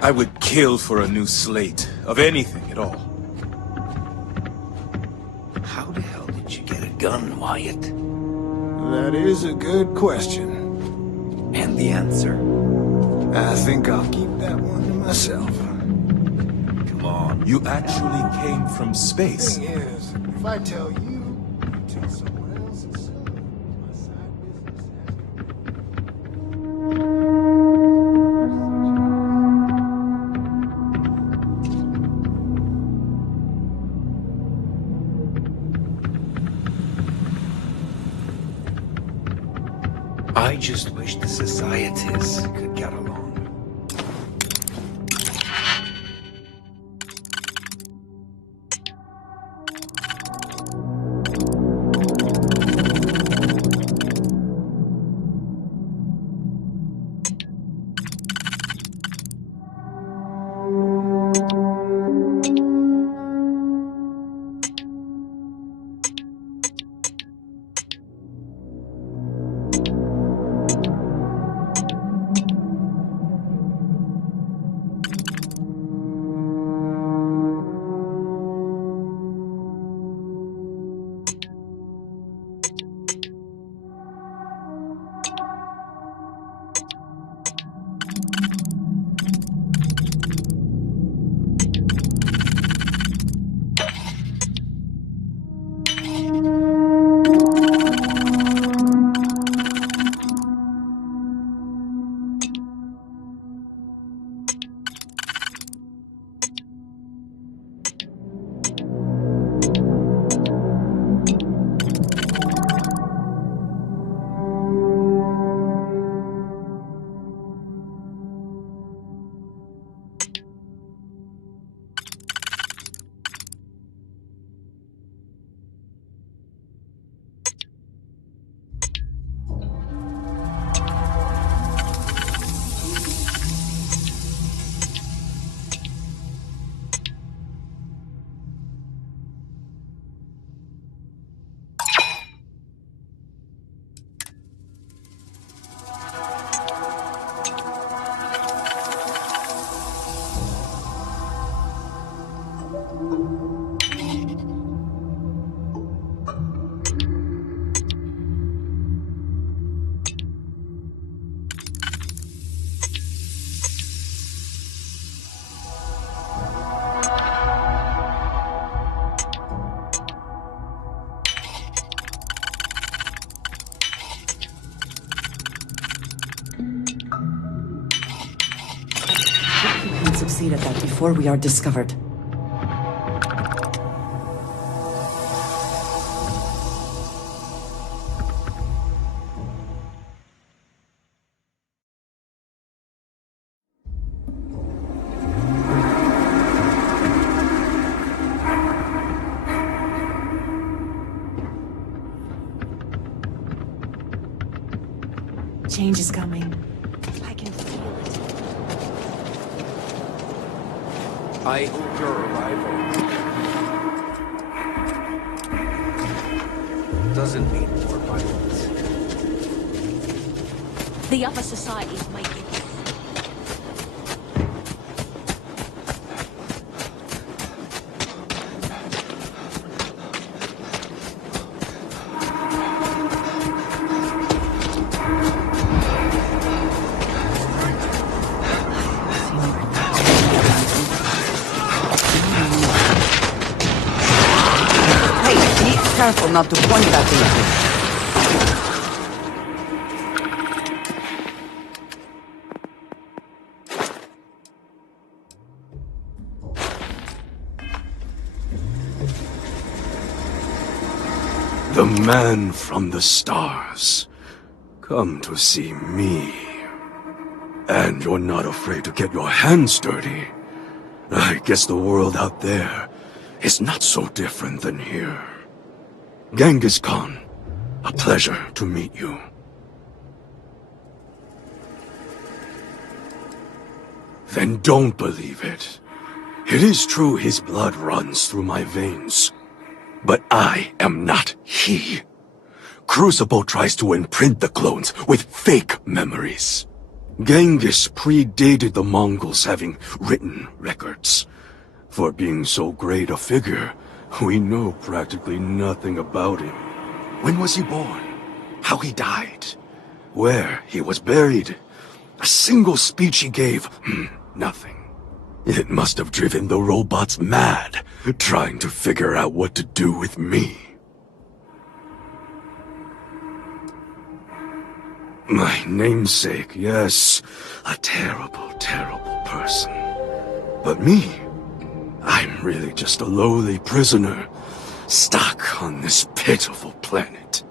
I would kill for a new slate, of anything at all. How the hell did you get a gun, Wyatt? That is a good question. And the answer? I think I'll keep that one to myself. Come on. You actually came from space. Thing is, if I tell you, you tell someone else, it's silly. My side business has to I just wish the societies could get along. We can succeed at that before we are discovered. Change is coming. I can feel it. I hope your arrival doesn't mean more violence. The other societies make it. Careful not to point that thing. The man from the stars. Come to see me. And you're not afraid to get your hands dirty. I guess the world out there is not so different than here. Genghis Khan, a pleasure to meet you. Then don't believe it. It is true his blood runs through my veins. But I am not he. Crucible tries to imprint the clones with fake memories. Genghis predated the Mongols having written records. For being so great a figure, we know practically nothing about him. When was he born? How he died? Where he was buried? A single speech he gave? Nothing. It must have driven the robots mad, trying to figure out what to do with me. My namesake, yes, a terrible, terrible person. But me, I'm really just a lowly prisoner, stuck on this pitiful planet.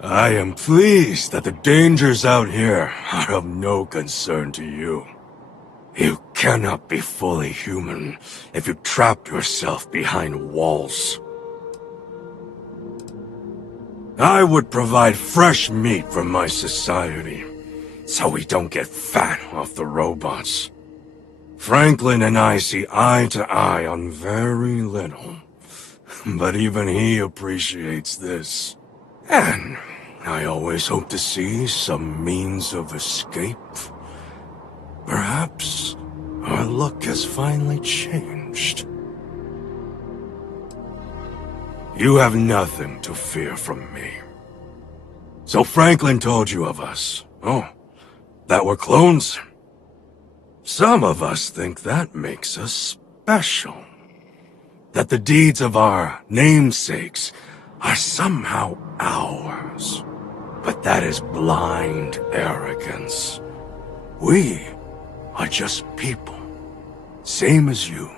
I am pleased that the dangers out here are of no concern to you. You cannot be fully human if you trap yourself behind walls. I would provide fresh meat for my society, so we don't get fat off the robots. Franklin and I see eye to eye on very little, but even he appreciates this. And I always hope to see some means of escape. Perhaps our luck has finally changed. You have nothing to fear from me. So Franklin told you of us. Oh, that we're clones? Some of us think that makes us special. That the deeds of our namesakes are somehow ours. But that is blind arrogance. We are just people. Same as you.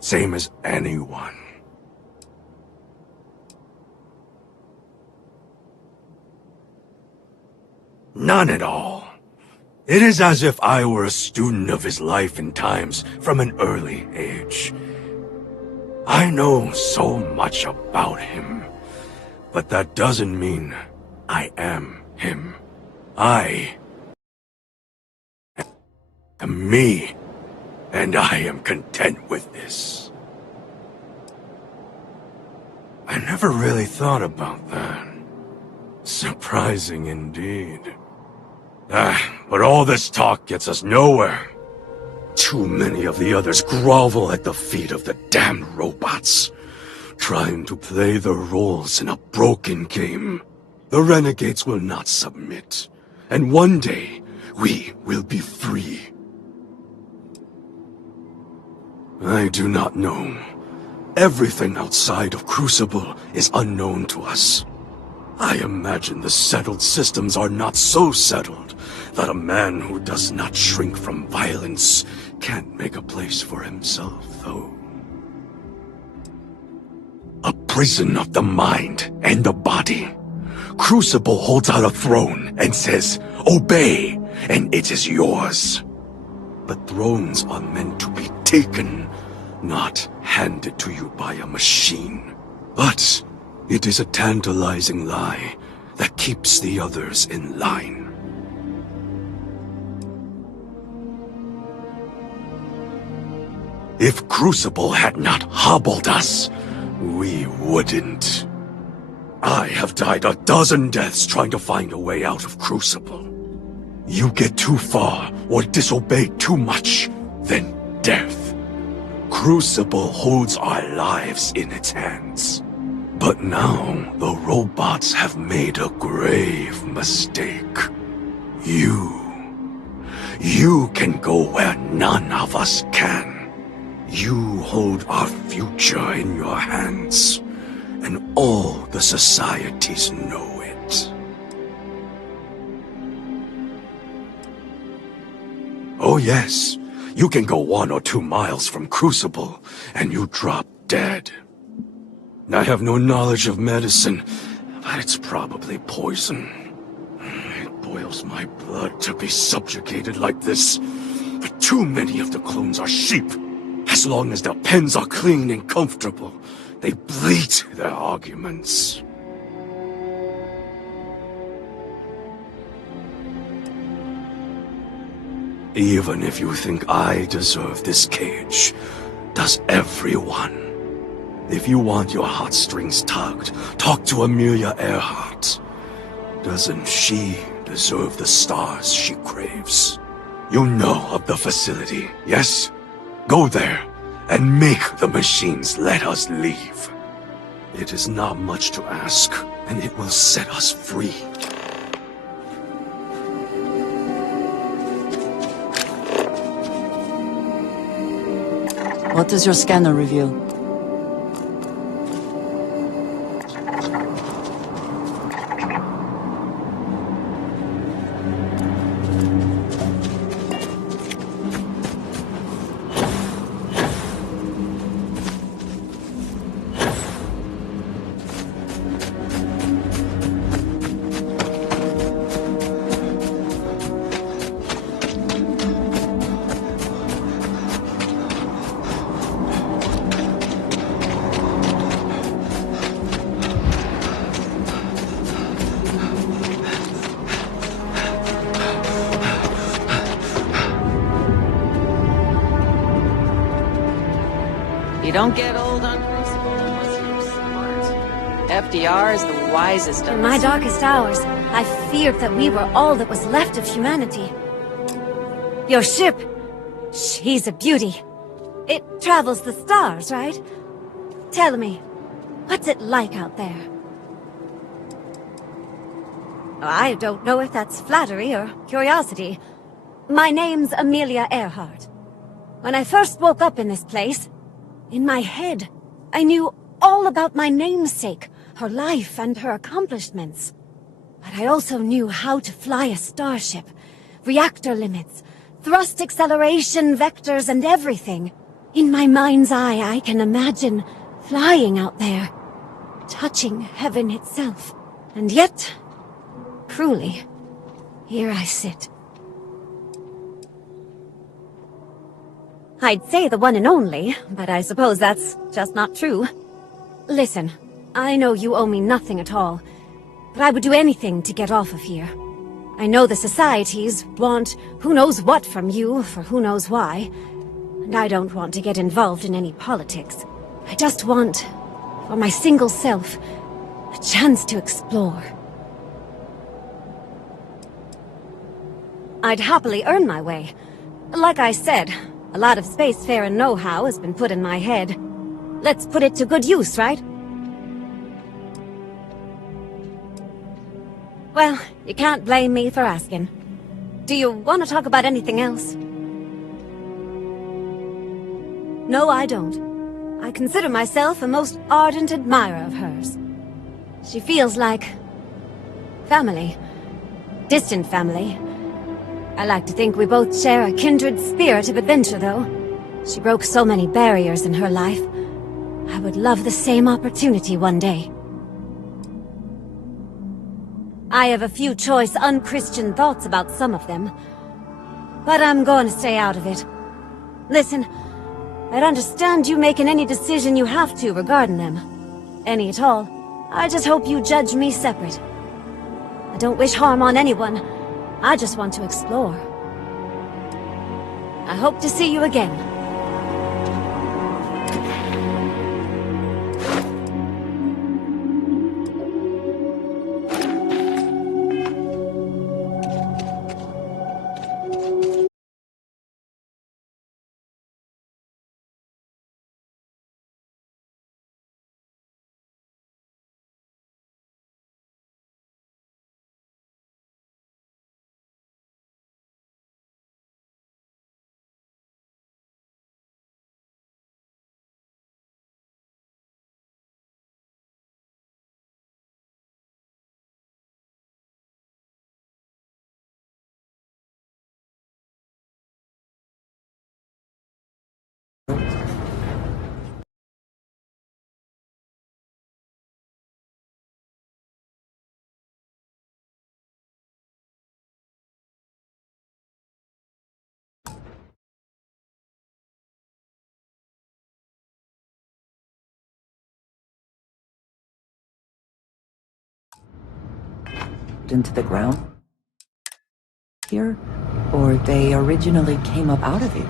Same as anyone. None at all. It is as if I were a student of his life and times from an early age. I know so much about him, but that doesn't mean I am him. I am me, and I am content with this. I never really thought about that. Surprising indeed. But all this talk gets us nowhere. Too many of the others grovel at the feet of the damned robots, trying to play their roles in a broken game. The renegades will not submit, and one day we will be free. I do not know. Everything outside of Crucible is unknown to us. I imagine the settled systems are not so settled that a man who does not shrink from violence can't make a place for himself, though. A prison of the mind and the body. Crucible holds out a throne and says, "Obey, and it is yours." But thrones are meant to be taken, not handed to you by a machine. But it is a tantalizing lie that keeps the others in line. If Crucible had not hobbled us, we wouldn't. I have died a dozen deaths trying to find a way out of Crucible. You get too far or disobey too much, then death. Crucible holds our lives in its hands. But now, the robots have made a grave mistake. You can go where none of us can. You hold our future in your hands, and all the societies know it. Oh yes, you can go 1 or 2 miles from Crucible, and you drop dead. I have no knowledge of medicine, but it's probably poison. It boils my blood to be subjugated like this. But too many of the clones are sheep. As long as their pens are clean and comfortable, they bleat their arguments. Even if you think I deserve this cage, does everyone? If you want your heartstrings tugged, talk to Amelia Earhart. Doesn't she deserve the stars she craves. You know of the facility, yes? Go there and make the machines let us leave. It is not much to ask, and it will set us free. What does your scanner reveal? You don't get old on Crucible unless you're smart. FDR is the wisest of In my us. darkest hours, I feared that we were all that was left of humanity. Your ship, she's a beauty. It travels the stars, right? Tell me, what's it like out there? I don't know if that's flattery or curiosity. My name's Amelia Earhart. When I first woke up in this place, in my head, I knew all about my namesake, her life and her accomplishments. But I also knew how to fly a starship, reactor limits, thrust acceleration vectors and everything. In my mind's eye, I can imagine flying out there, touching heaven itself. And yet, cruelly, here I sit. I'd say the one and only, but I suppose that's just not true. Listen, I know you owe me nothing at all, but I would do anything to get off of here. I know the societies want who knows what from you for who knows why, and I don't want to get involved in any politics. I just want, for my single self, a chance to explore. I'd happily earn my way. Like I said, a lot of spacefaring know-how has been put in my head. Let's put it to good use, right? Well, you can't blame me for asking. Do you want to talk about anything else? No, I don't. I consider myself a most ardent admirer of hers. She feels like family. Distant family. I like to think we both share a kindred spirit of adventure, though. She broke so many barriers in her life. I would love the same opportunity one day. I have a few choice, unchristian thoughts about some of them. But I'm going to stay out of it. Listen, I'd understand you making any decision you have to regarding them. Any at all. I just hope you judge me separate. I don't wish harm on anyone. I just want to explore. I hope to see you again. Into the ground here, or they originally came up out of it.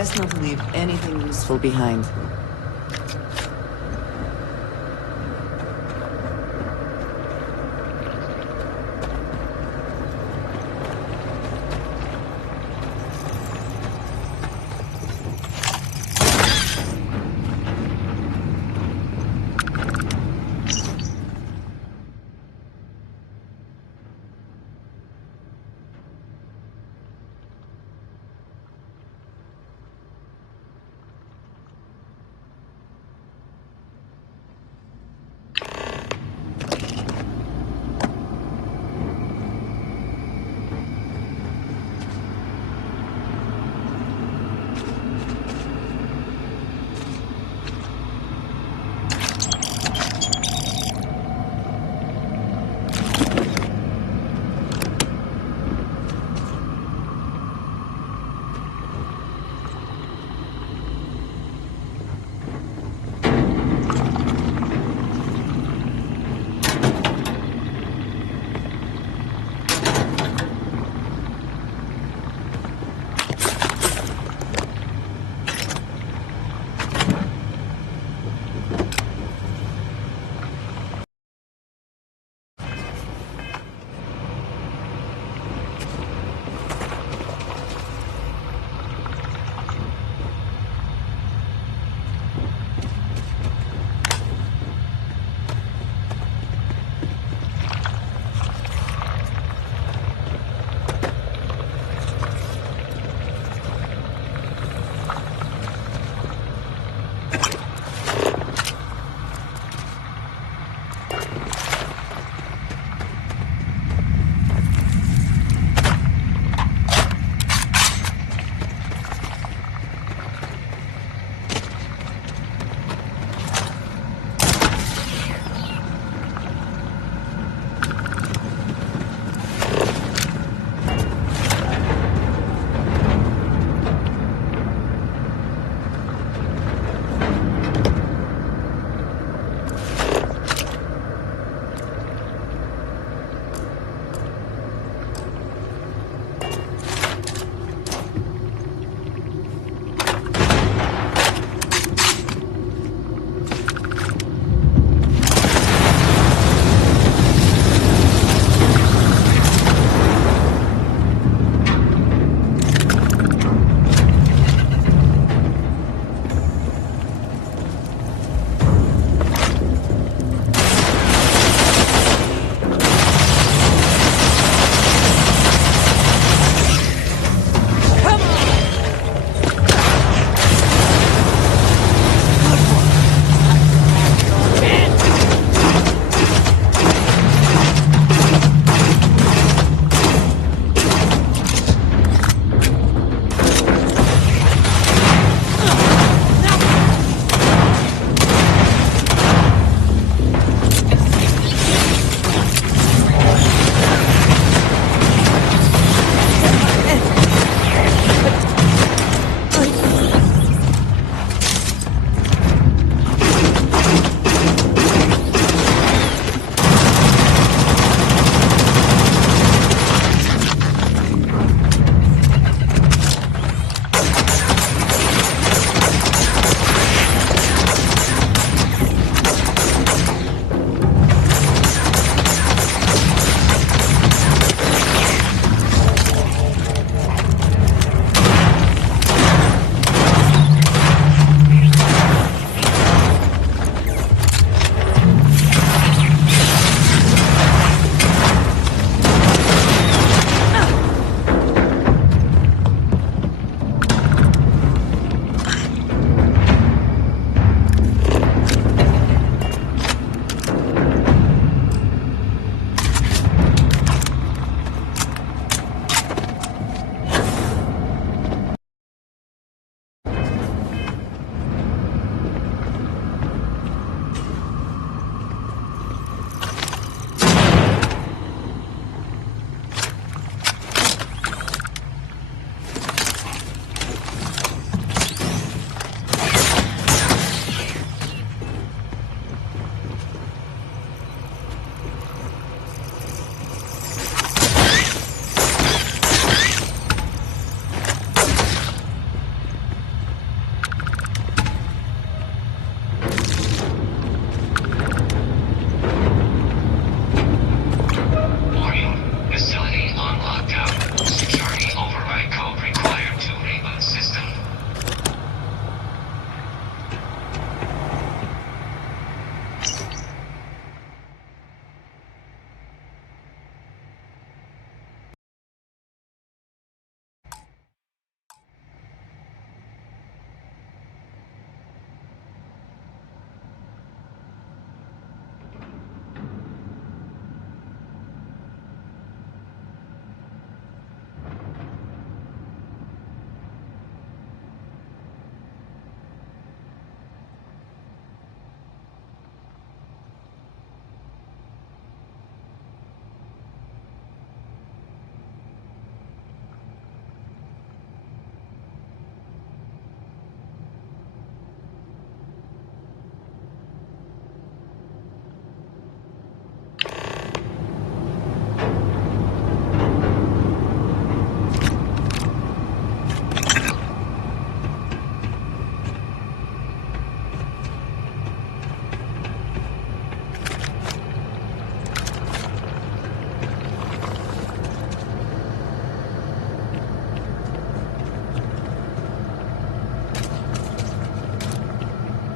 Best not to leave anything useful behind.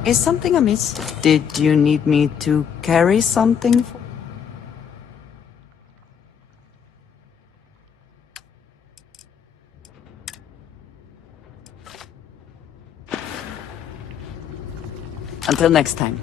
Is something amiss? Did you need me to carry something? Until next time.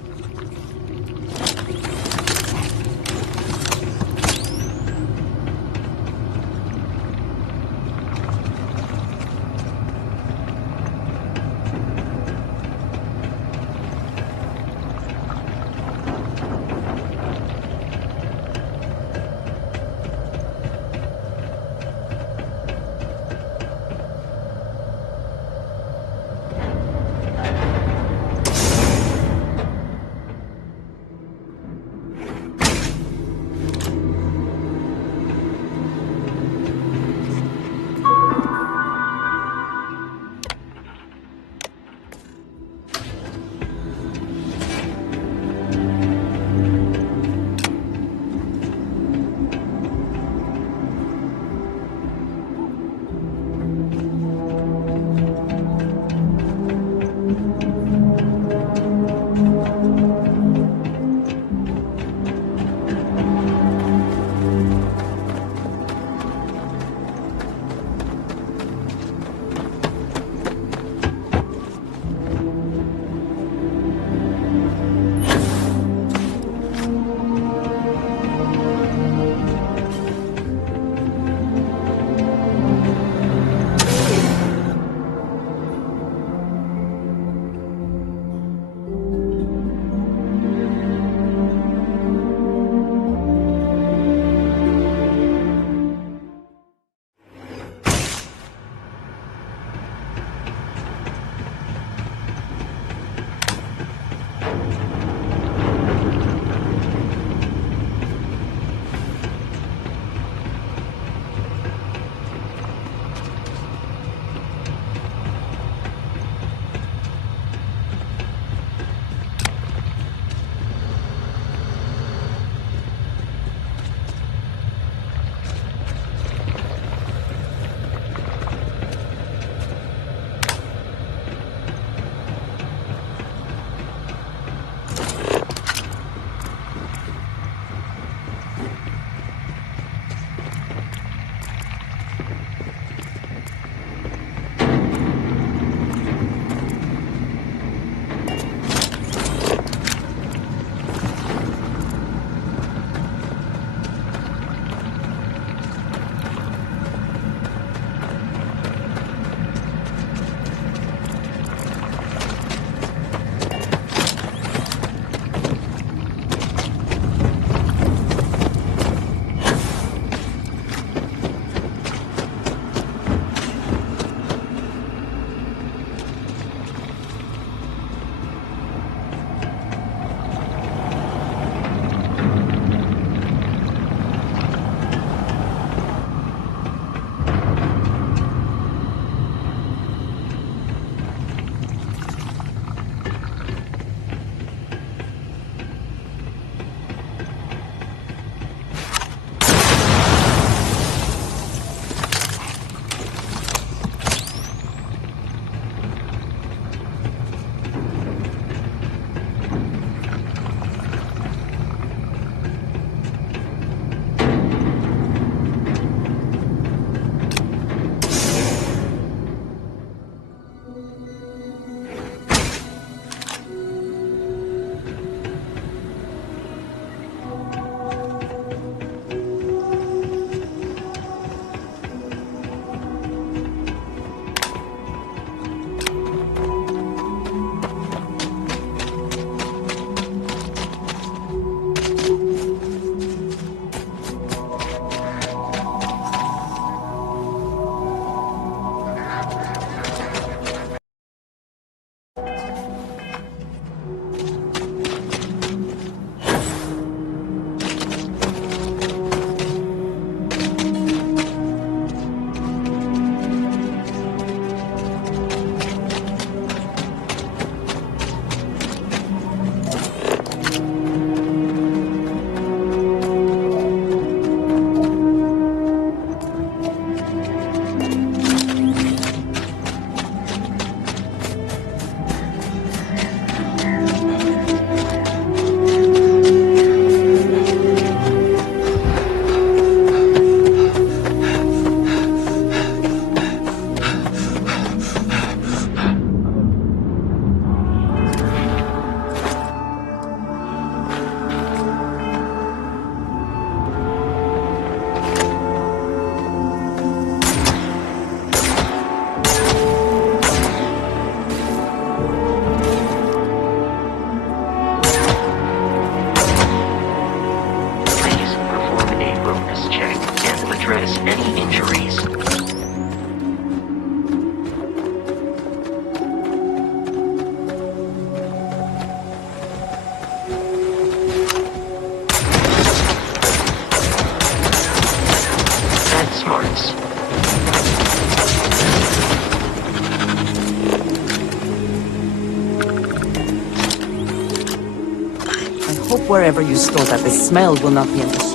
Wherever you store that, the smell will not be an issue.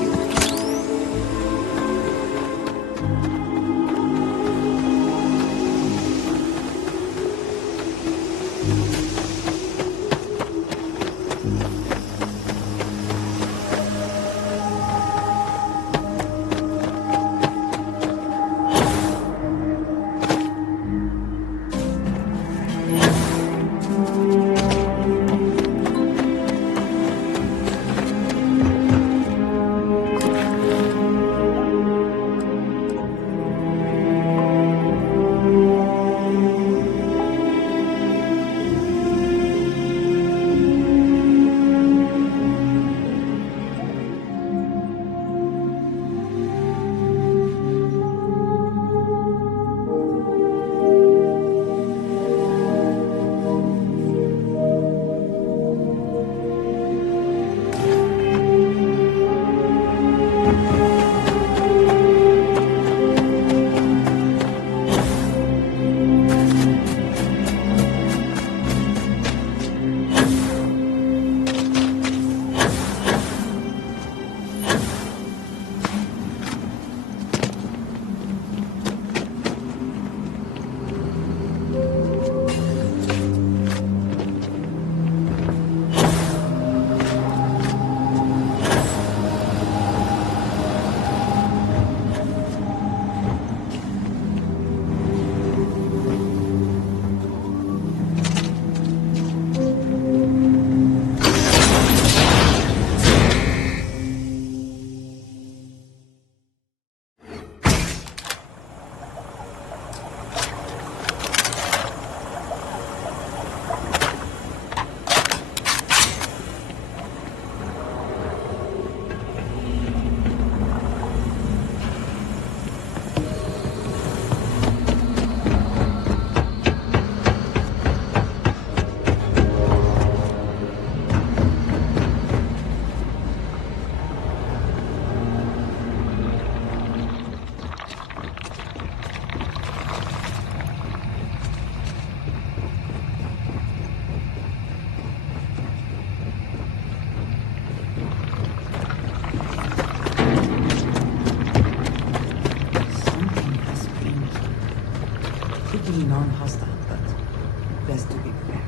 Non-hostile, but best to be prepared.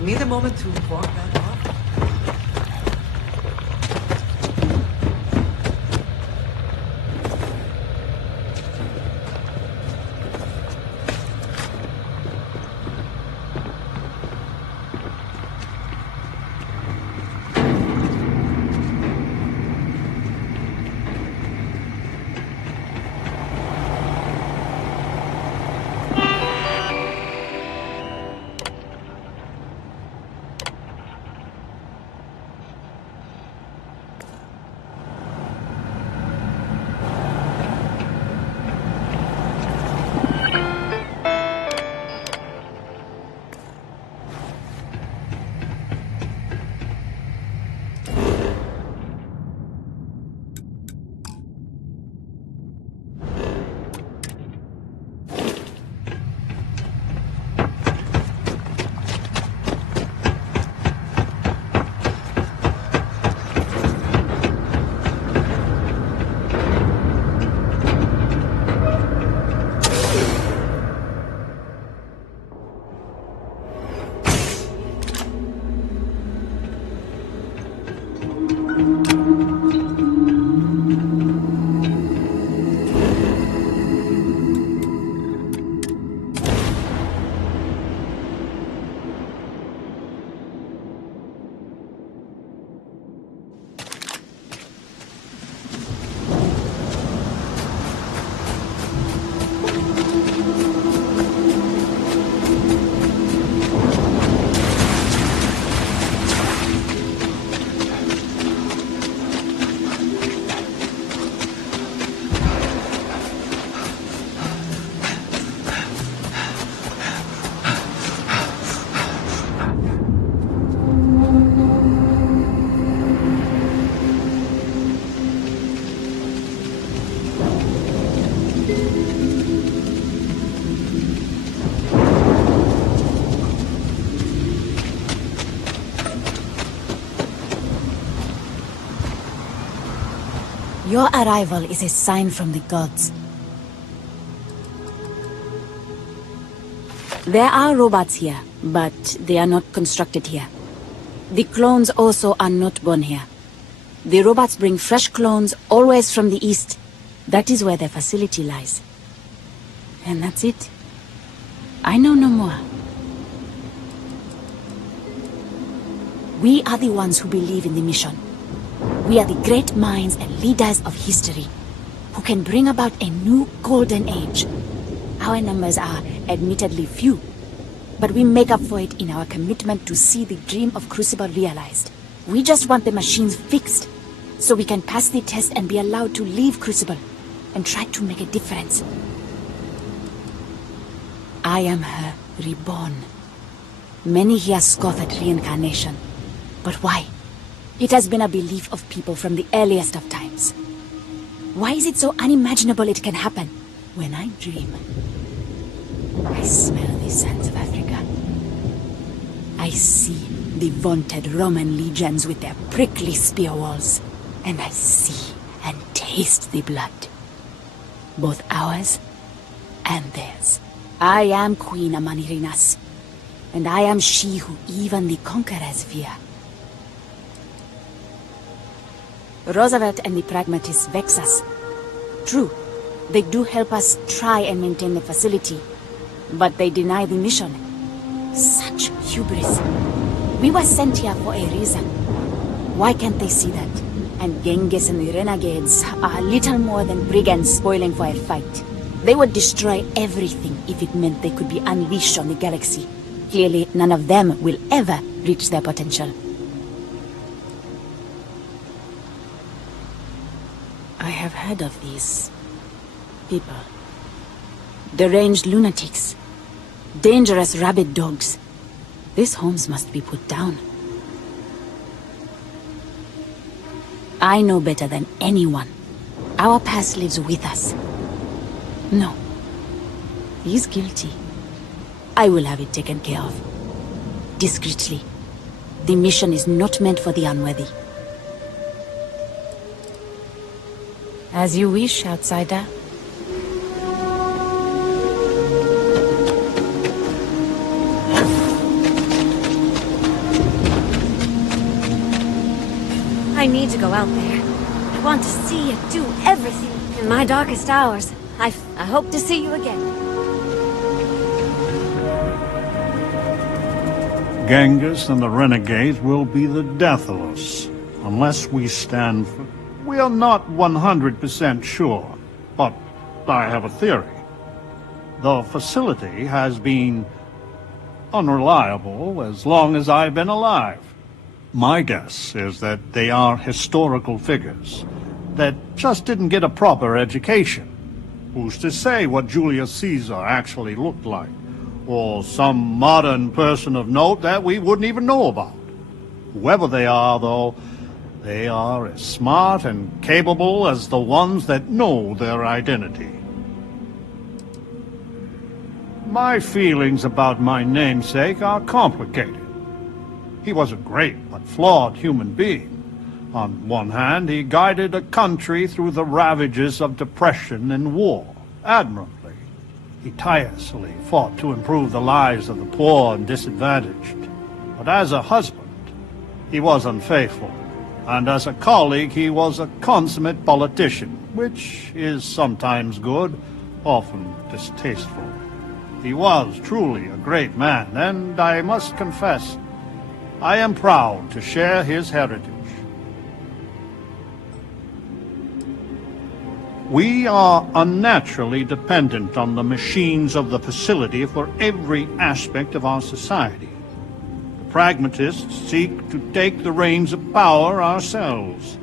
Need a moment to walk that off? Your arrival is a sign from the gods. There are robots here, but they are not constructed here. The clones also are not born here. The robots bring fresh clones always from the east. That is where their facility lies. And that's it. I know no more. We are the ones who believe in the mission. We are the great minds and leaders of history, who can bring about a new golden age. Our numbers are admittedly few, but we make up for it in our commitment to see the dream of Crucible realized. We just want the machines fixed, so we can pass the test and be allowed to leave Crucible and try to make a difference. I am her reborn. Many here scoff at reincarnation. But why? It has been a belief of people from the earliest of times. Why is it so unimaginable it can happen when I dream? I smell the sands of Africa. I see the vaunted Roman legions with their prickly spear walls. And I see and taste the blood. Both ours and theirs. I am Queen Amanirinas, and I am she who even the conquerors fear. Roosevelt and the pragmatists vex us. True, they do help us try and maintain the facility, but they deny the mission. Such hubris. We were sent here for a reason. Why can't they see that? And Genghis and the renegades are little more than brigands spoiling for a fight. They would destroy everything if it meant they could be unleashed on the galaxy. Clearly, none of them will ever reach their potential. I have heard of these people. Deranged lunatics. Dangerous rabid dogs. These homes must be put down. I know better than anyone. Our past lives with us. No. He's guilty. I will have it taken care of. Discreetly. The mission is not meant for the unworthy. As you wish, outsider. I need to go out there. I want to see it do everything. In my darkest hours, I hope to see you again. Genghis and the renegades will be the death of us, unless we stand for... We are not 100% sure, but I have a theory. The facility has been unreliable as long as I've been alive. My guess is that they are historical figures that just didn't get a proper education. Who's to say what Julius Caesar actually looked like? Or some modern person of note that we wouldn't even know about. Whoever they are, though, they are as smart and capable as the ones that know their identity. My feelings about my namesake are complicated. He was a great but flawed human being. On one hand, he guided a country through the ravages of depression and war admirably. He tirelessly fought to improve the lives of the poor and disadvantaged. But as a husband, he was unfaithful. And as a colleague, he was a consummate politician, which is sometimes good, often distasteful. He was truly a great man, and I must confess, I am proud to share his heritage. We are unnaturally dependent on the machines of the facility for every aspect of our society. The pragmatists seek to take the reins of power ourselves.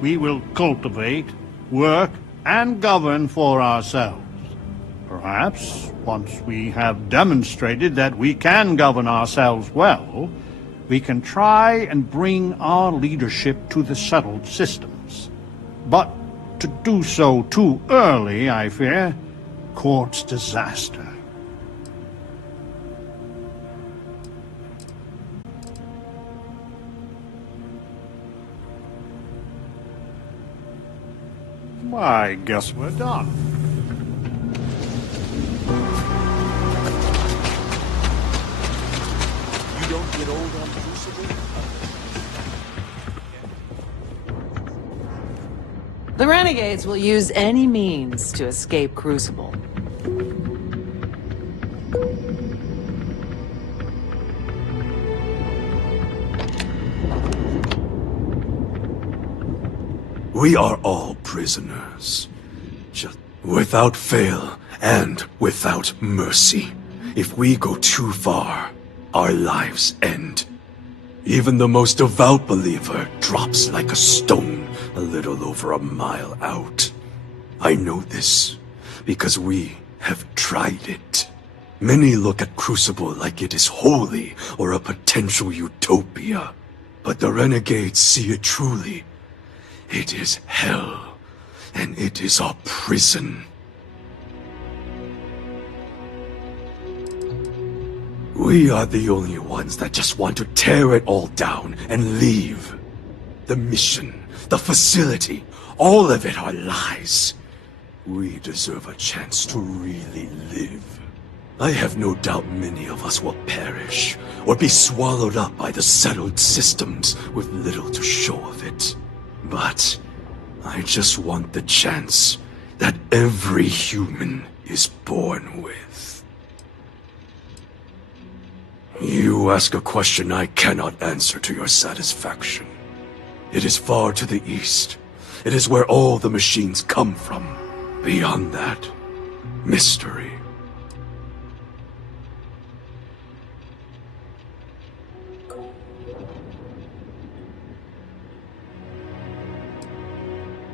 We will cultivate, work, and govern for ourselves. Perhaps, once we have demonstrated that we can govern ourselves well, we can try and bring our leadership to the settled systems. But to do so too early, I fear, courts disaster. I guess we're done. You don't get old on Crucible? The renegades will use any means to escape Crucible. We are all prisoners. Just without fail and without mercy. If we go too far, our lives end. Even the most devout believer drops like a stone a little over a mile out. I know this because we have tried it. Many look at Crucible like it is holy or a potential utopia. But the renegades see it truly. It is hell, and it is our prison. We are the only ones that just want to tear it all down and leave. The mission, the facility, all of it are lies. We deserve a chance to really live. I have no doubt many of us will perish, or be swallowed up by the settled systems with little to show of it. But I just want the chance that every human is born with. You ask a question I cannot answer to your satisfaction. It is far to the east. It is where all the machines come from. Beyond that, mystery.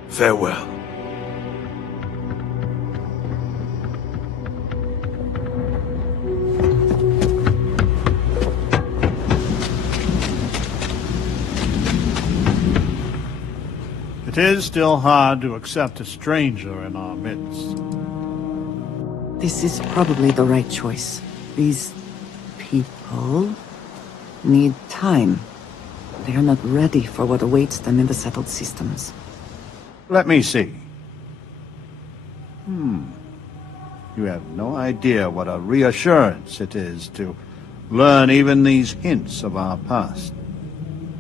Farewell. It is still hard to accept a stranger in our midst. This is probably the right choice. These people need time. They are not ready for what awaits them in the settled systems. Let me see. You have no idea what a reassurance it is to learn even these hints of our past.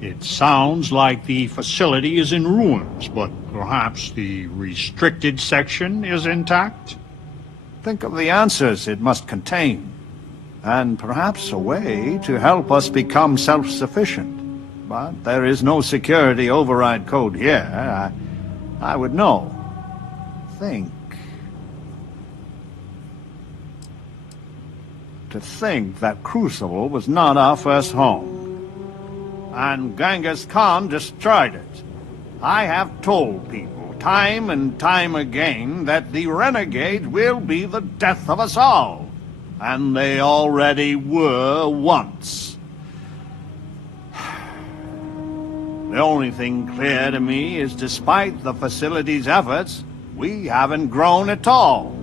It sounds like the facility is in ruins, but perhaps the restricted section is intact? Think of the answers it must contain, and perhaps a way to help us become self-sufficient. But there is no security override code here. I would know. Think. To think that Crucible was not our first home. And Genghis Khan destroyed it. I have told people time and time again that the renegade will be the death of us all. And they already were once. The only thing clear to me is despite the facility's efforts, we haven't grown at all.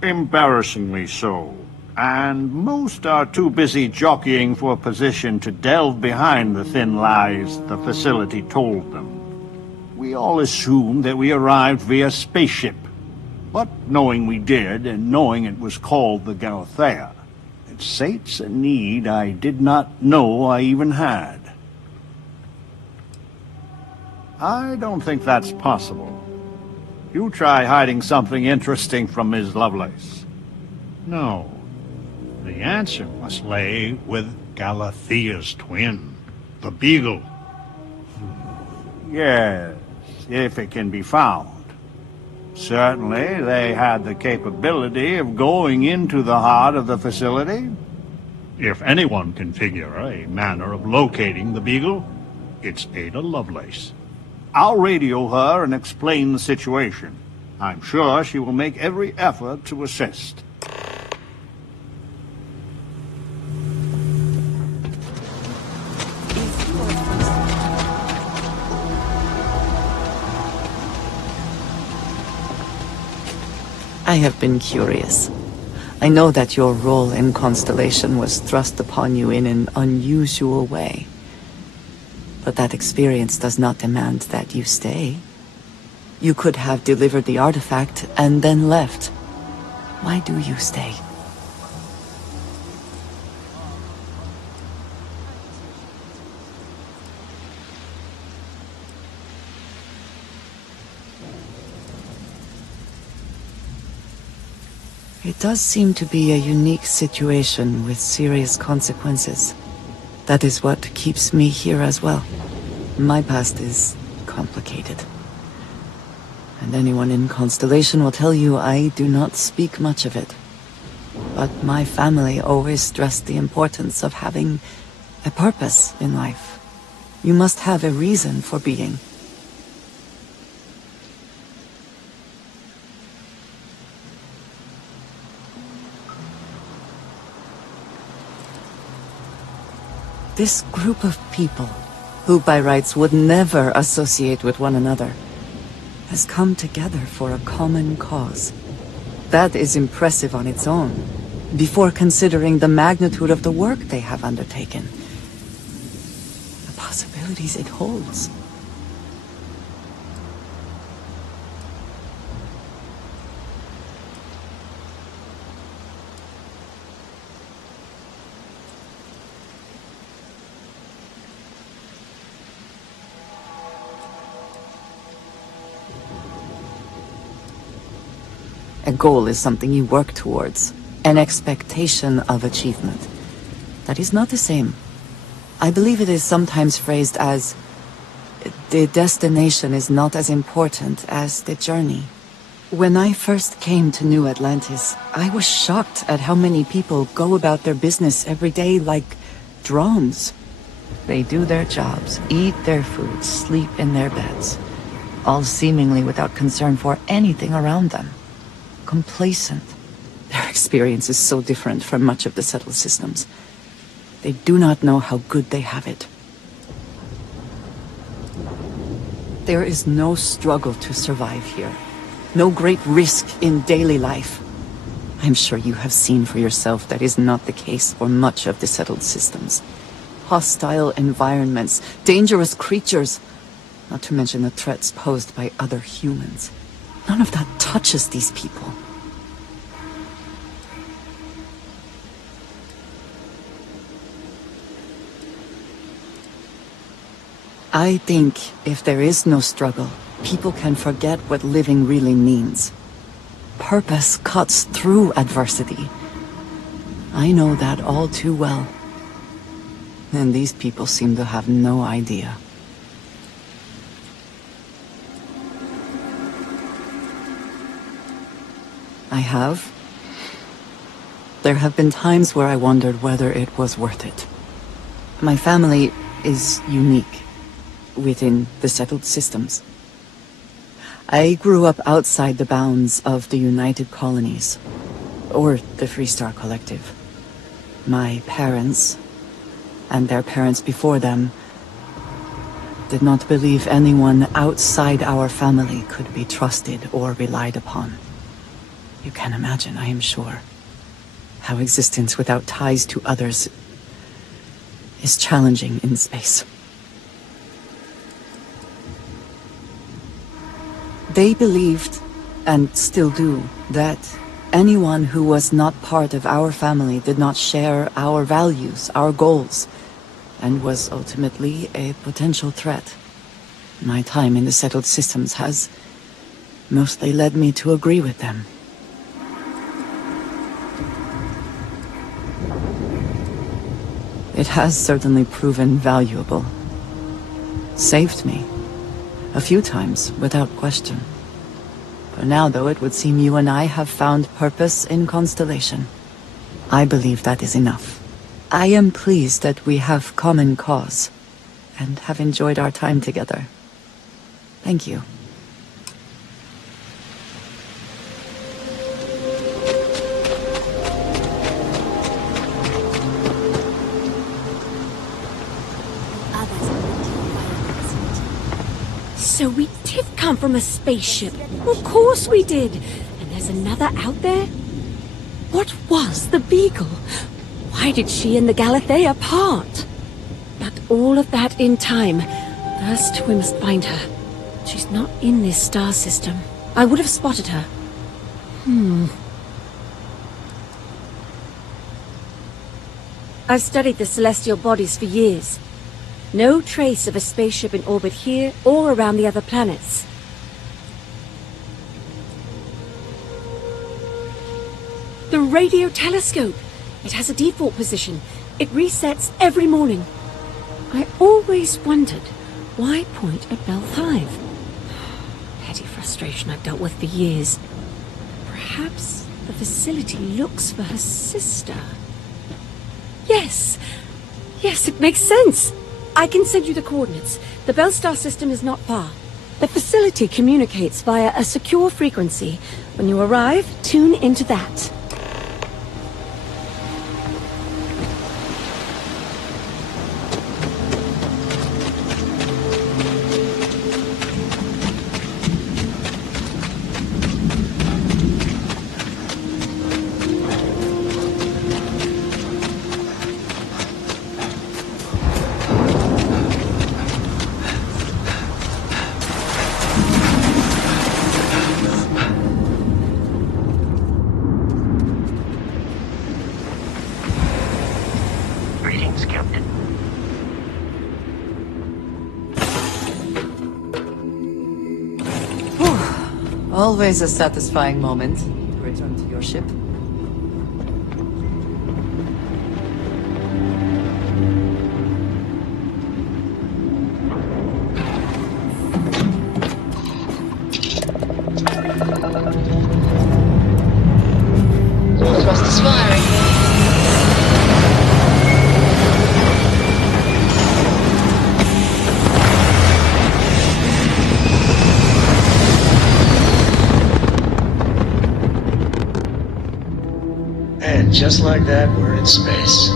Embarrassingly so. And most are too busy jockeying for a position to delve behind the thin lies the facility told them. We all assumed that we arrived via spaceship. But knowing we did, and knowing it was called the Galathea, it sates a need I did not know I even had. I don't think that's possible. You try hiding something interesting from Ms. Lovelace. No. The answer must lay with Galathea's twin, the Beagle. Yes, if it can be found. Certainly, they had the capability of going into the heart of the facility. If anyone can figure a manner of locating the Beagle, it's Ada Lovelace. I'll radio her and explain the situation. I'm sure she will make every effort to assist. I have been curious. I know that your role in Constellation was thrust upon you in an unusual way. But that experience does not demand that you stay. You could have delivered the artifact and then left. Why do you stay? It does seem to be a unique situation with serious consequences. That is what keeps me here as well. My past is complicated. And anyone in Constellation will tell you I do not speak much of it. But my family always stressed the importance of having a purpose in life. You must have a reason for being. This group of people, who by rights would never associate with one another, has come together for a common cause. That is impressive on its own, before considering the magnitude of the work they have undertaken. The possibilities it holds. A goal is something you work towards, an expectation of achievement. That is not the same. I believe it is sometimes phrased as, the destination is not as important as the journey. When I first came to New Atlantis, I was shocked at how many people go about their business every day like drones. They do their jobs, eat their food, sleep in their beds, all seemingly without concern for anything around them. Complacent. Their experience is so different from much of the settled systems. They do not know how good they have it. There is no struggle to survive here. No great risk in daily life. I'm sure you have seen for yourself that is not the case for much of the settled systems. Hostile environments, dangerous creatures, not to mention the threats posed by other humans. None of that touches these people. I think if there is no struggle, people can forget what living really means. Purpose cuts through adversity. I know that all too well. And these people seem to have no idea. I have. There have been times where I wondered whether it was worth it. My family is unique within the settled systems. I grew up outside the bounds of the United Colonies, or the Freestar Collective. My parents, and their parents before them, did not believe anyone outside our family could be trusted or relied upon. You can imagine, I am sure, how existence without ties to others is challenging in space. They believed, and still do, that anyone who was not part of our family did not share our values, our goals, and was ultimately a potential threat. My time in the settled systems has mostly led me to agree with them. It has certainly proven valuable. Saved me. A few times, without question. For now, though, it would seem you and I have found purpose in Constellation. I believe that is enough. I am pleased that we have common cause, and have enjoyed our time together. Thank you. So we did come from a spaceship. Of course we did. And there's another out there? What was the Beagle? Why did she and the Galathea part? But all of that in time. First, we must find her. She's not in this star system. I would have spotted her. I've studied the celestial bodies for years. No trace of a spaceship in orbit here or around the other planets. The radio telescope! It has a default position. It resets every morning. I always wondered, why point at Bell 5? Petty frustration I've dealt with for years. Perhaps the facility looks for her sister. Yes! Yes, it makes sense! I can send you the coordinates. The Bell Star system is not far. The facility communicates via a secure frequency. When you arrive, tune into that. Always a satisfying moment to return to your ship. All thrusters firing. And just like that, we're in space.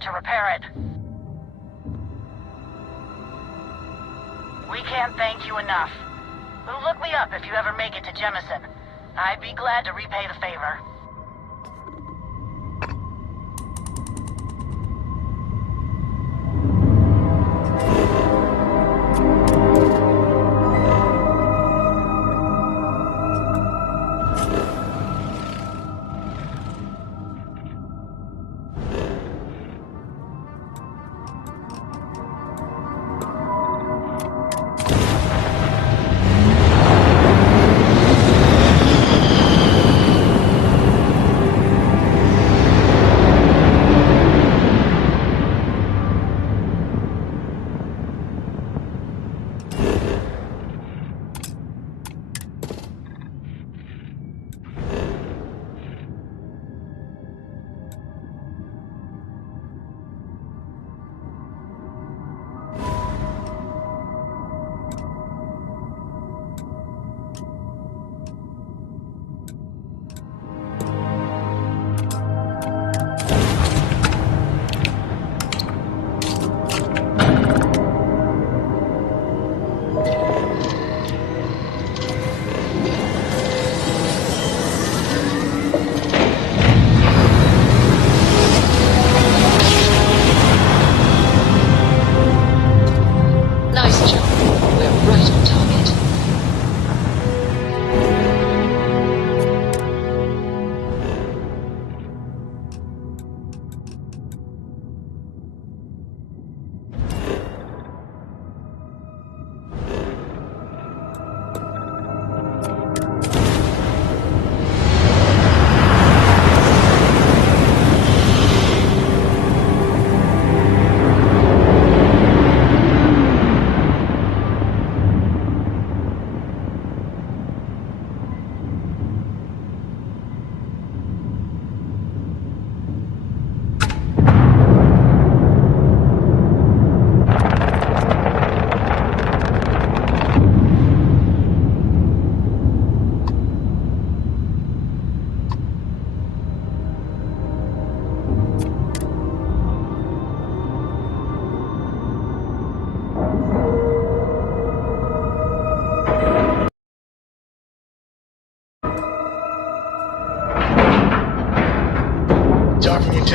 To repair it. We can't thank you enough. Look me up if you ever make it to Jemison. I'd be glad to repay the favor.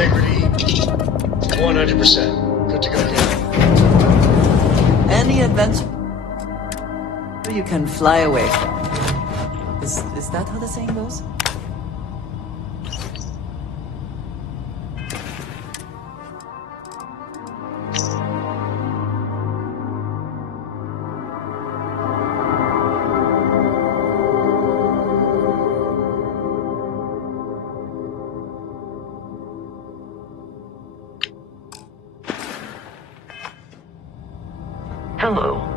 integrity, 100%. Good to go, Captain. Any adventure you can fly away from. Is that how the saying goes? Hello.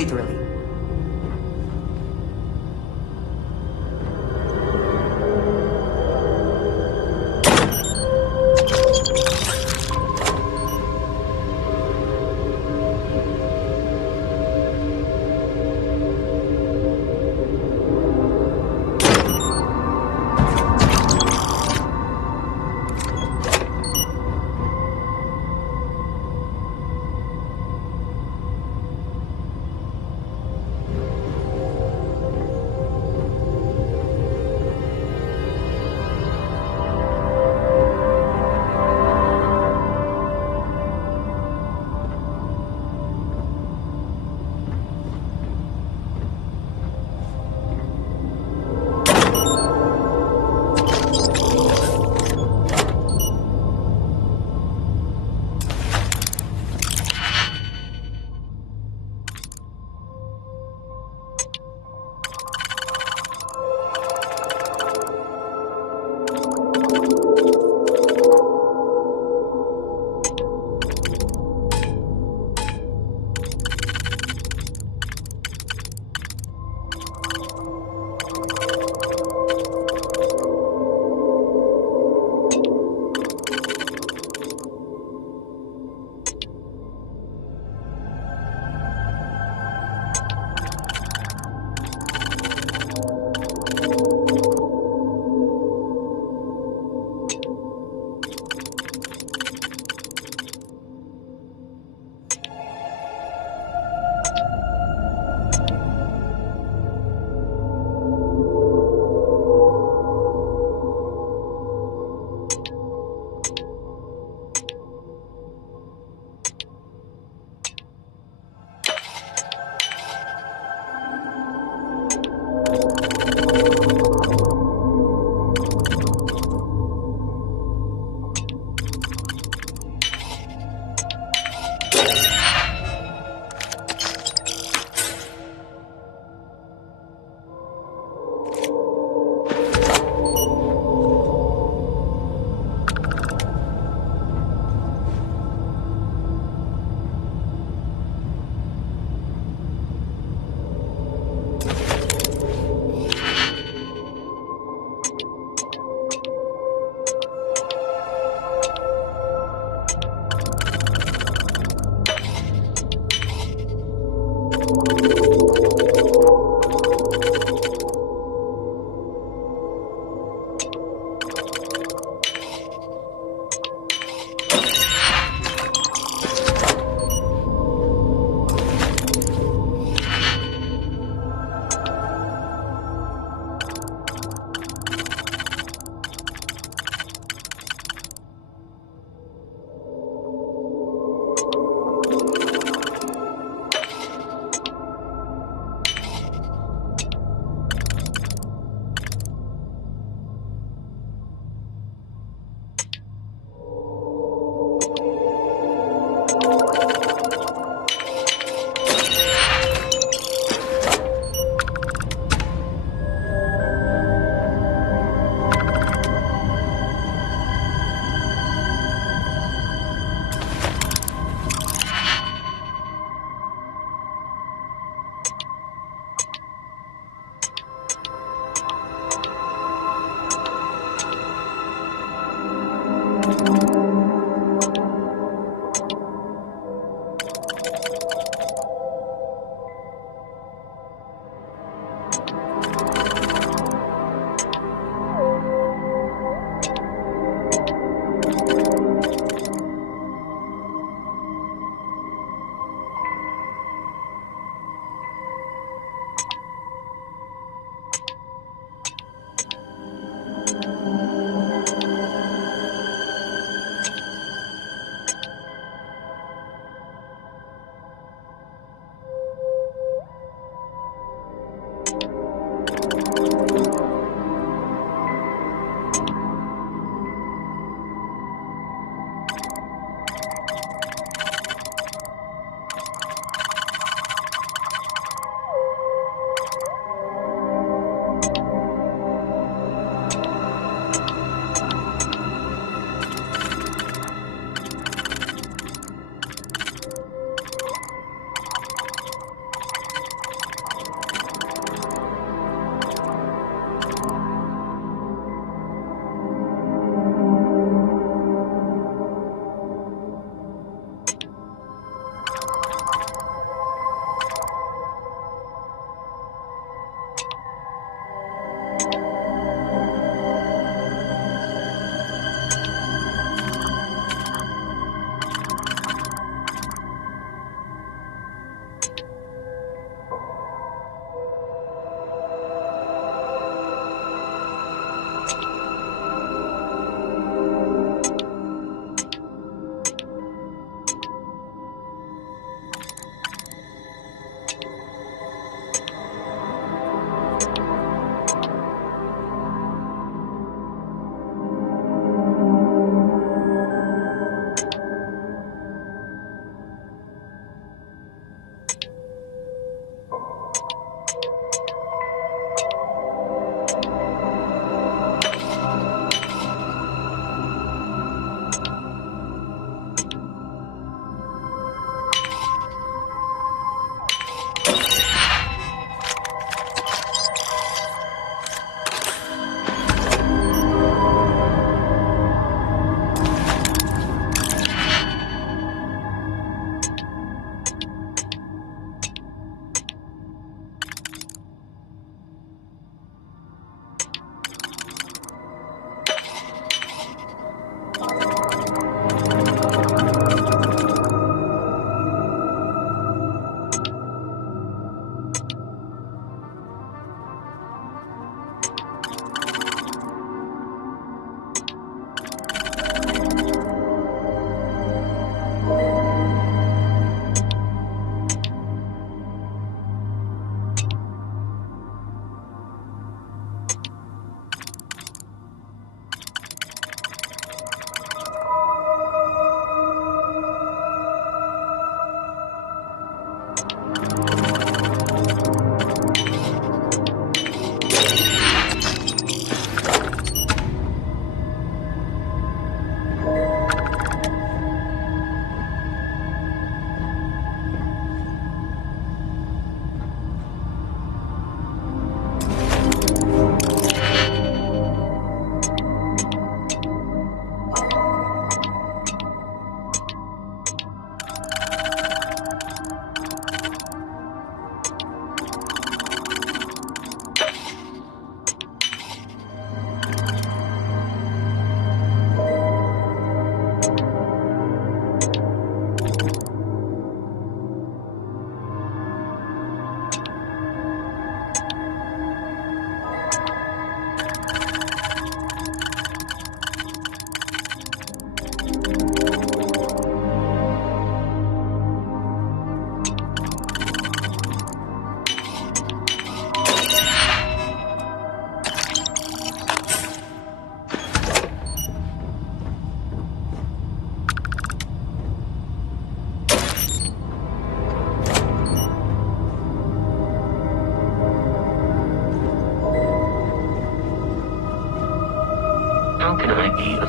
literally.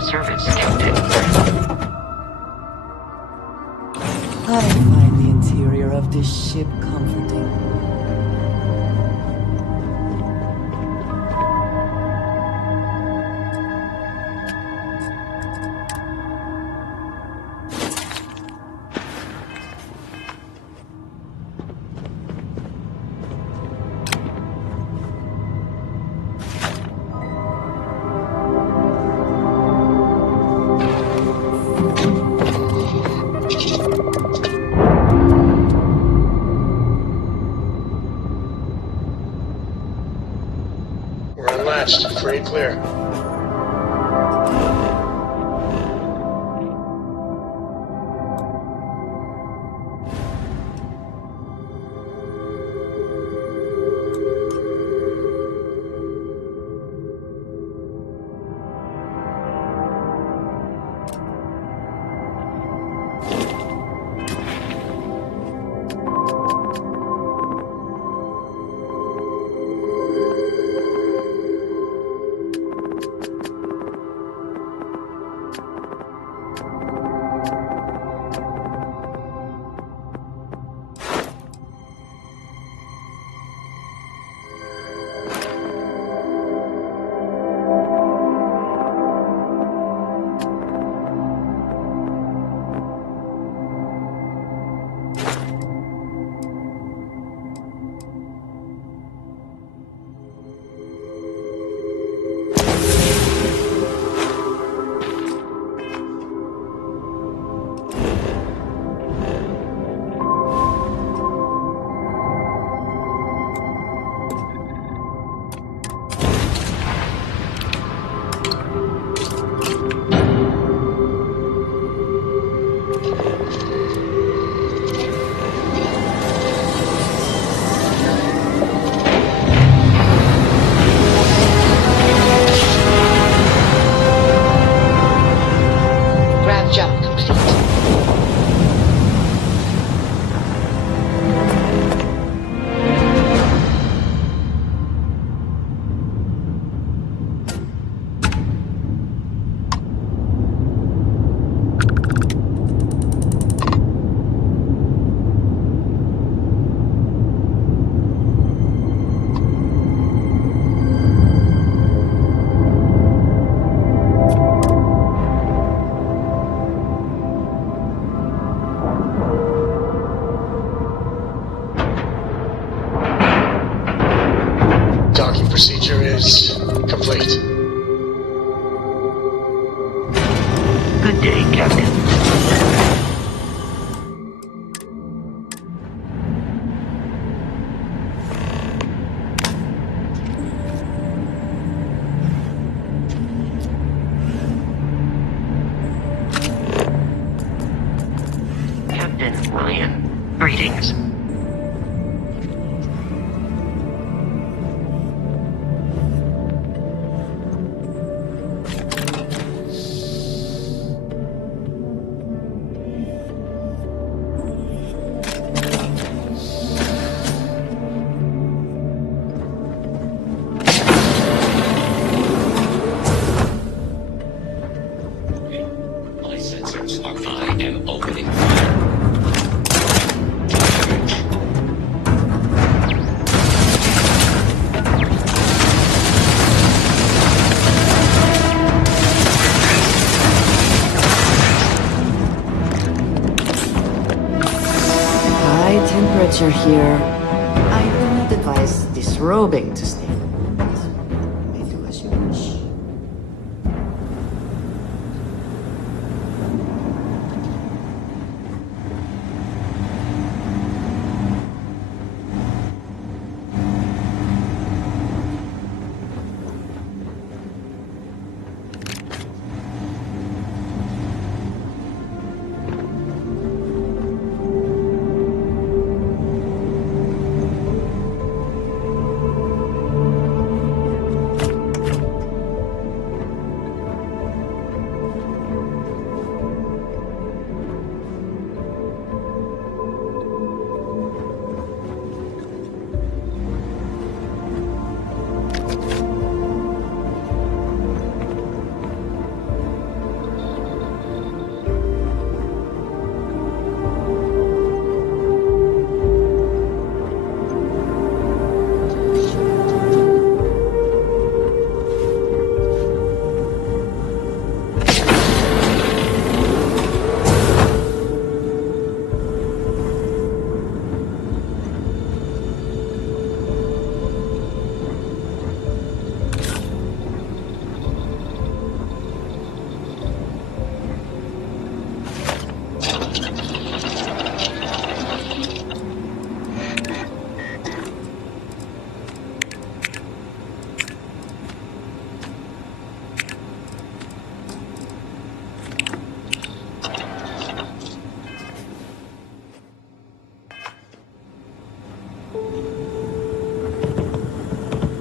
service, Captain. I find the interior of this ship comforting. We're unlatched. Free and clear. Jump complete. Docking procedure is complete. Good day, Captain. Captain Ryan, greetings. I am opening fire. High temperature here. I will not advise disrobing to stay. You may do as you wish.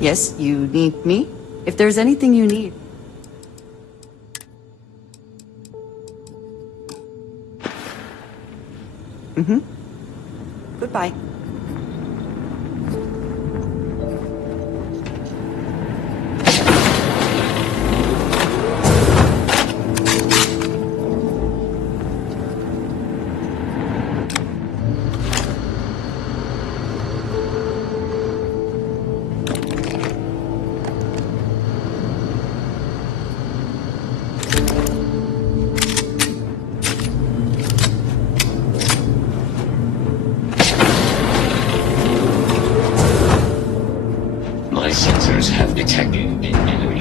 Yes, you need me? If there's anything you need... Goodbye. My sensors have detected an enemy.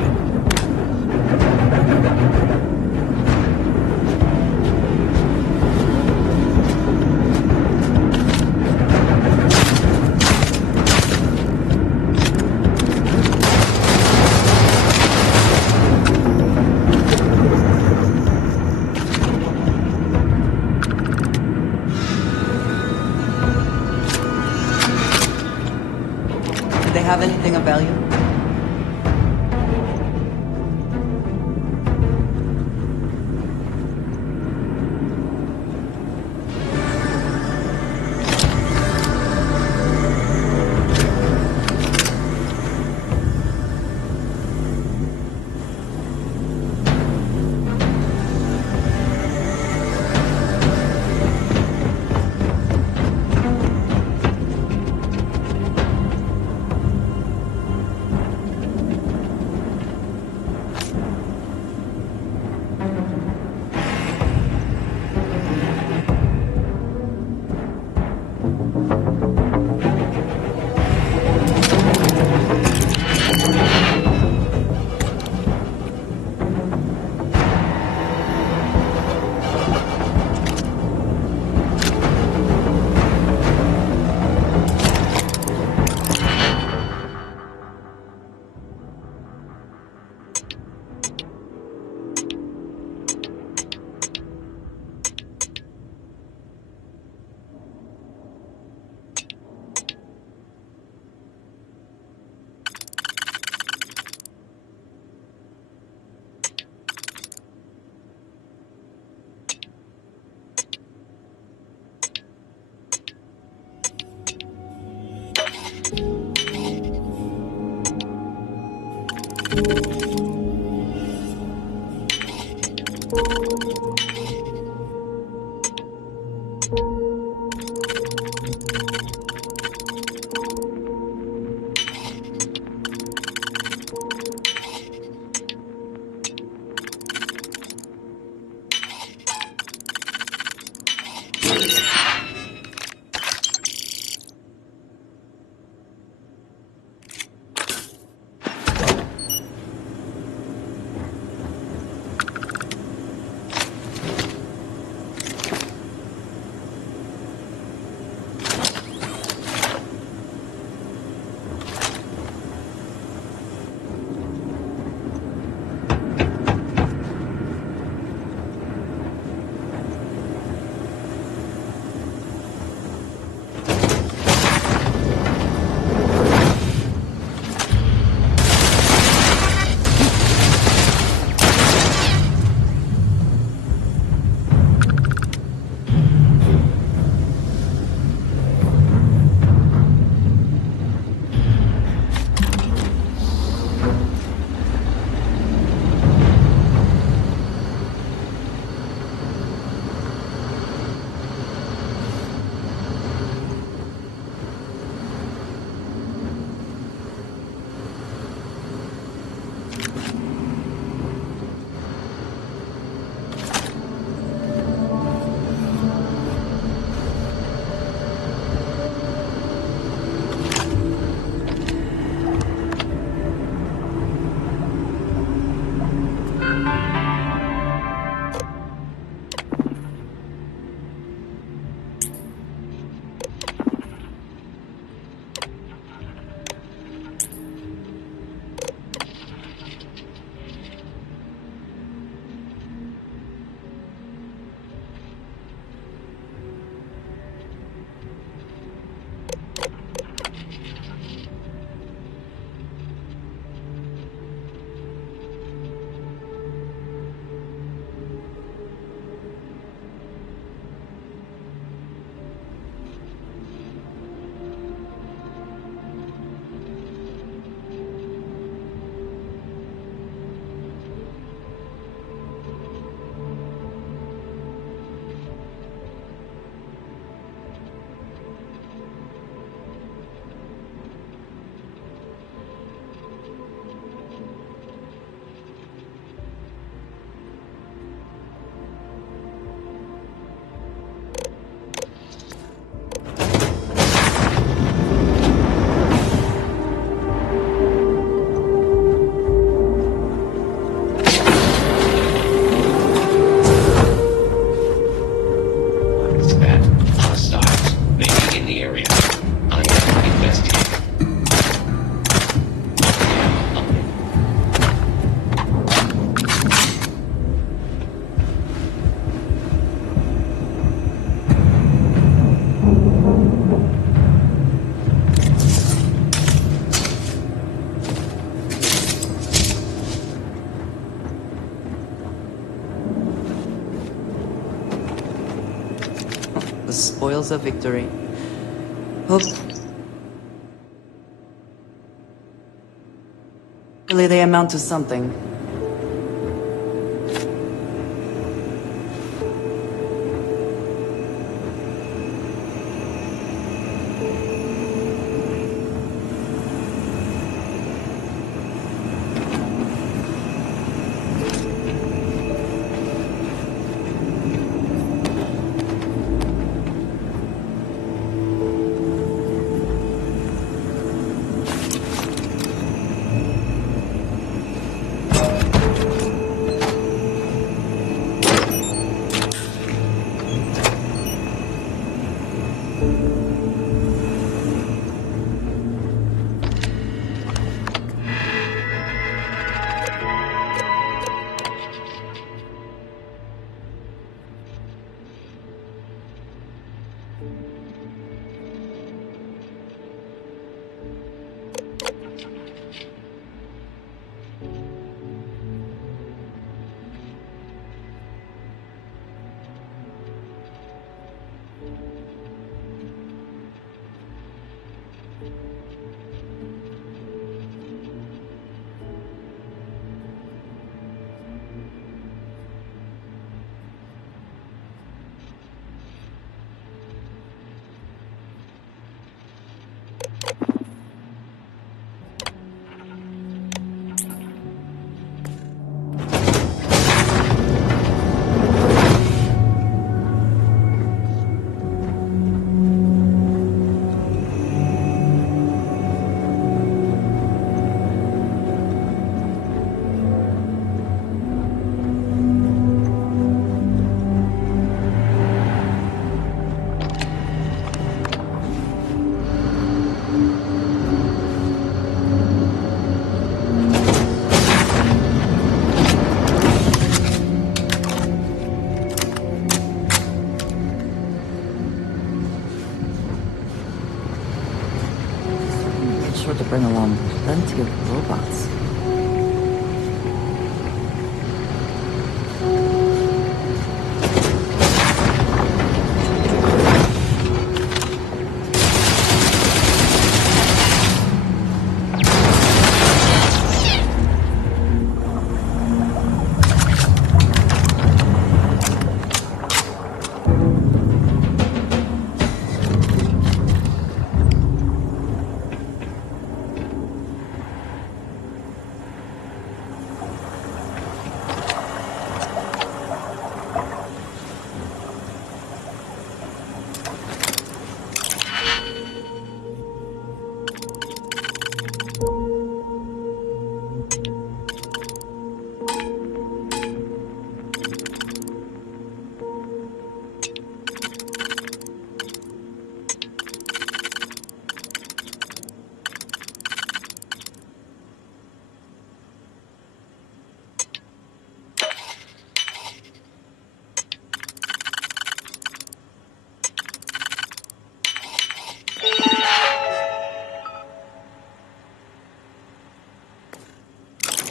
Do they have anything of value? Sounds bad. Hostiles. Maybe in the area. I'm going to investigate. The spoils of victory. Hope. Really, they amount to something. Sure to bring along plenty of robots.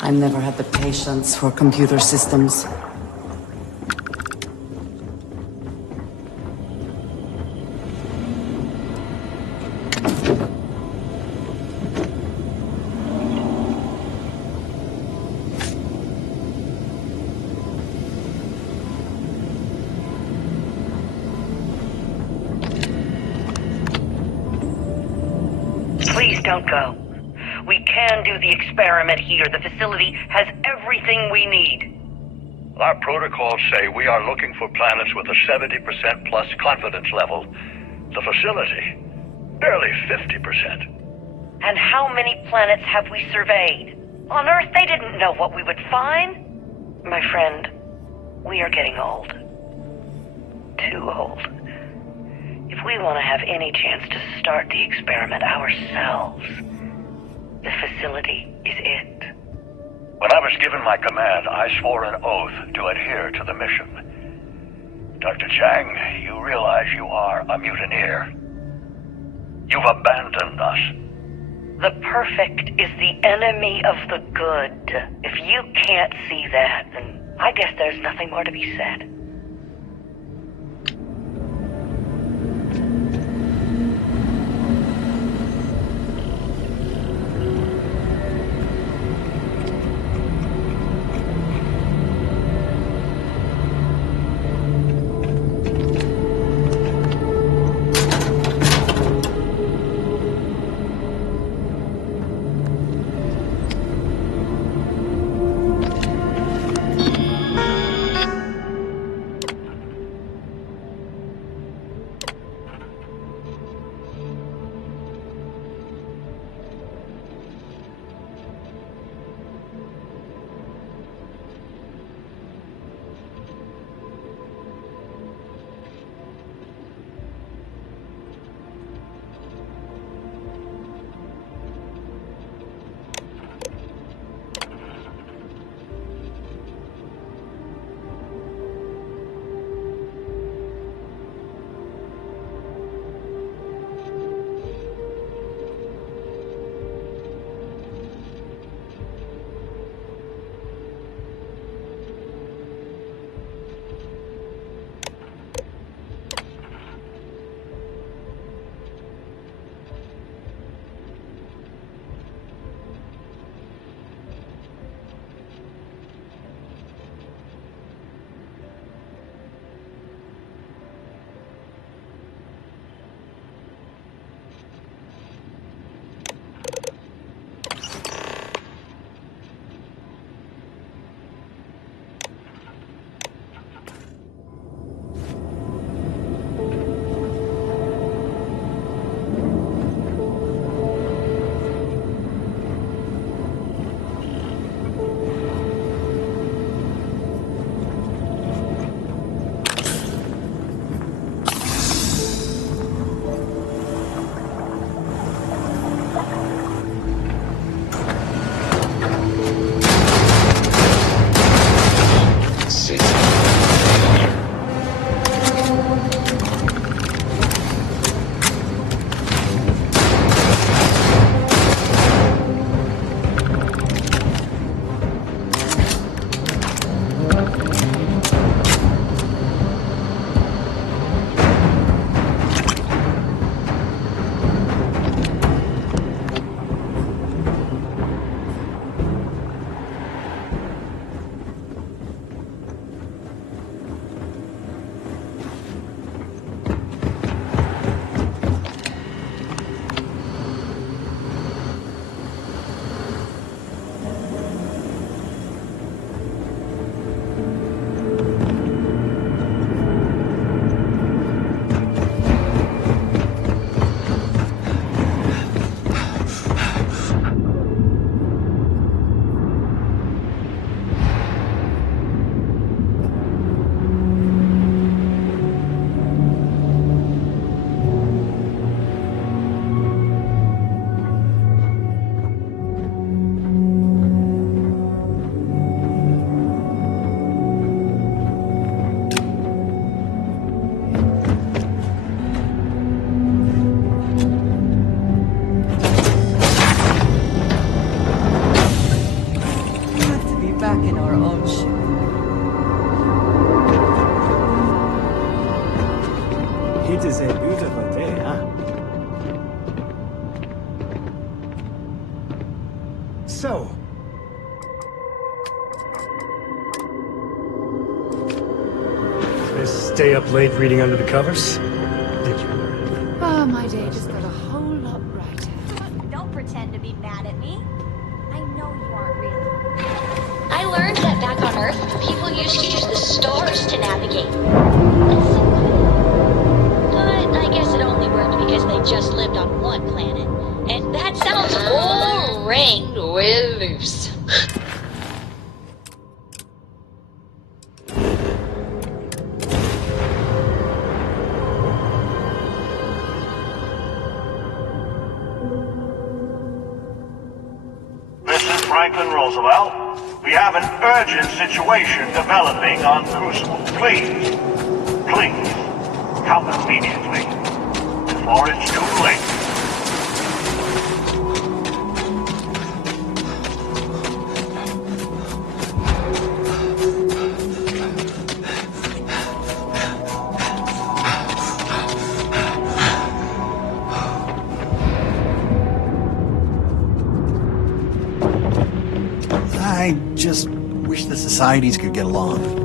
I never had the patience for computer systems. Please don't go. We can do the experiment here. The facility has everything we need. Our protocols say we are looking for planets with a 70% plus confidence level. The facility, barely 50%. And how many planets have we surveyed? On Earth, they didn't know what we would find. My friend, we are getting old. Too old. we want to have any chance to start the experiment ourselves. The facility is it. When I was given my command, I swore an oath to adhere to the mission. Dr. Chang, you realize you are a mutineer. You've abandoned us. The perfect is the enemy of the good. If you can't see that, then I guess there's nothing more to be said. It is a beautiful day, huh? So... Stay up late reading under the covers? Did you? Oh, my day just got a whole lot brighter. Don't pretend to be mad at me. I know you aren't really. I learned that back on Earth, people used to use the stars to navigate. But I guess it only worked because they just lived on one planet. And that sounds boring. We're loose. Franklin Roosevelt. We have an urgent situation developing on Crucible. Please, come immediately, before it's too late. I just wish the societies could get along.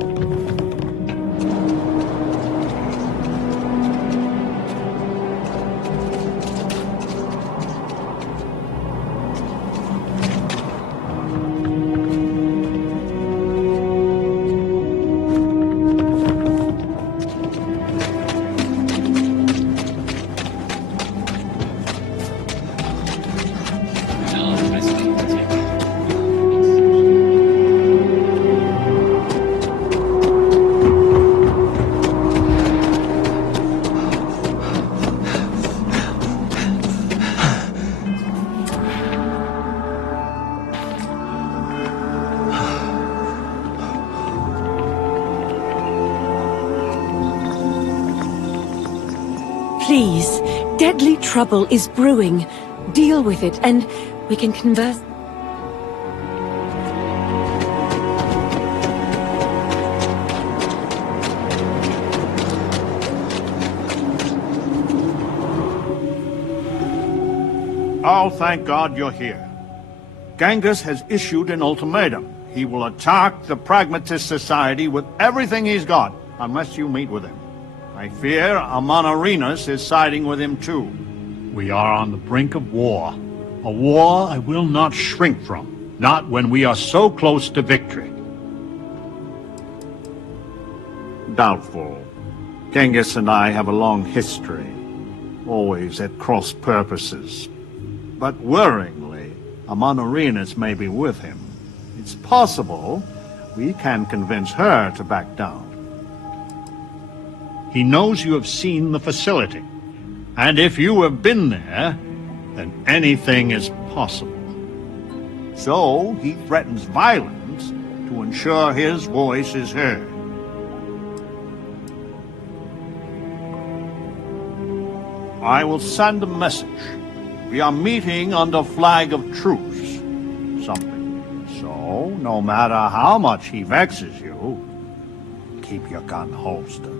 Please, deadly trouble is brewing. Deal with it, and we can converse. Oh, thank God you're here. Genghis has issued an ultimatum. He will attack the Pragmatist Society with everything he's got, unless you meet with him. I fear Amanarinas is siding with him too. We are on the brink of war. A war I will not shrink from, not when we are so close to victory. Doubtful. Genghis and I have a long history, always at cross purposes. But worryingly, Amanarinas may be with him. It's possible we can convince her to back down. He knows you have seen the facility, and if you have been there, then anything is possible. So he threatens violence to ensure his voice is heard. I will send a message. We are meeting under flag of truce. Something. So, no matter how much he vexes you, keep your gun holstered.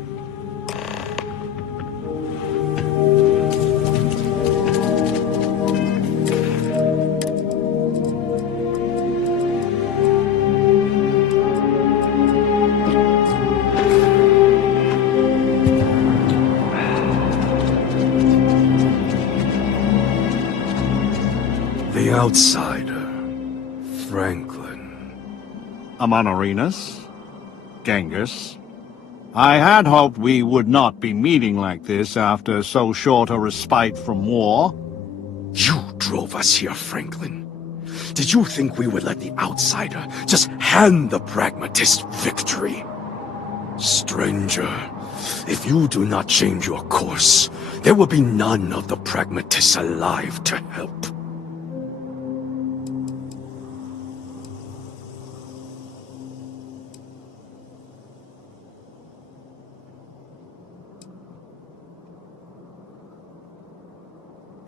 The outsider, Franklin. Amanarinas, Genghis. I had hoped we would not be meeting like this after so short a respite from war. You drove us here, Franklin. Did you think we would let the outsider just hand the pragmatist victory? Stranger, if you do not change your course, there will be none of the pragmatists alive to help.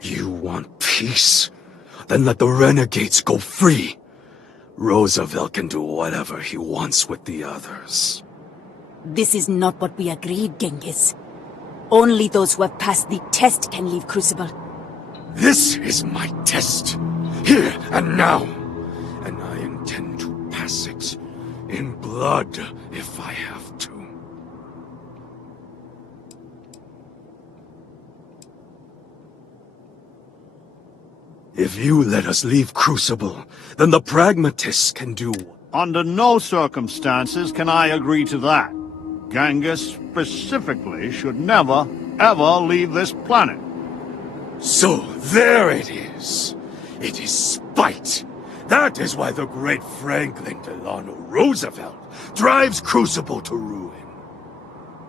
You want peace? Then let the renegades go free. Roosevelt can do whatever he wants with the others. This is not what we agreed, Genghis. Only those who have passed the test can leave Crucible. This is my test. Here and now. And I intend to pass it. In blood, if I have to. If you let us leave Crucible, then the pragmatists can do... Under no circumstances can I agree to that. Genghis specifically should never, ever leave this planet. So there it is. It is spite. That is why the great Franklin Delano Roosevelt drives Crucible to ruin.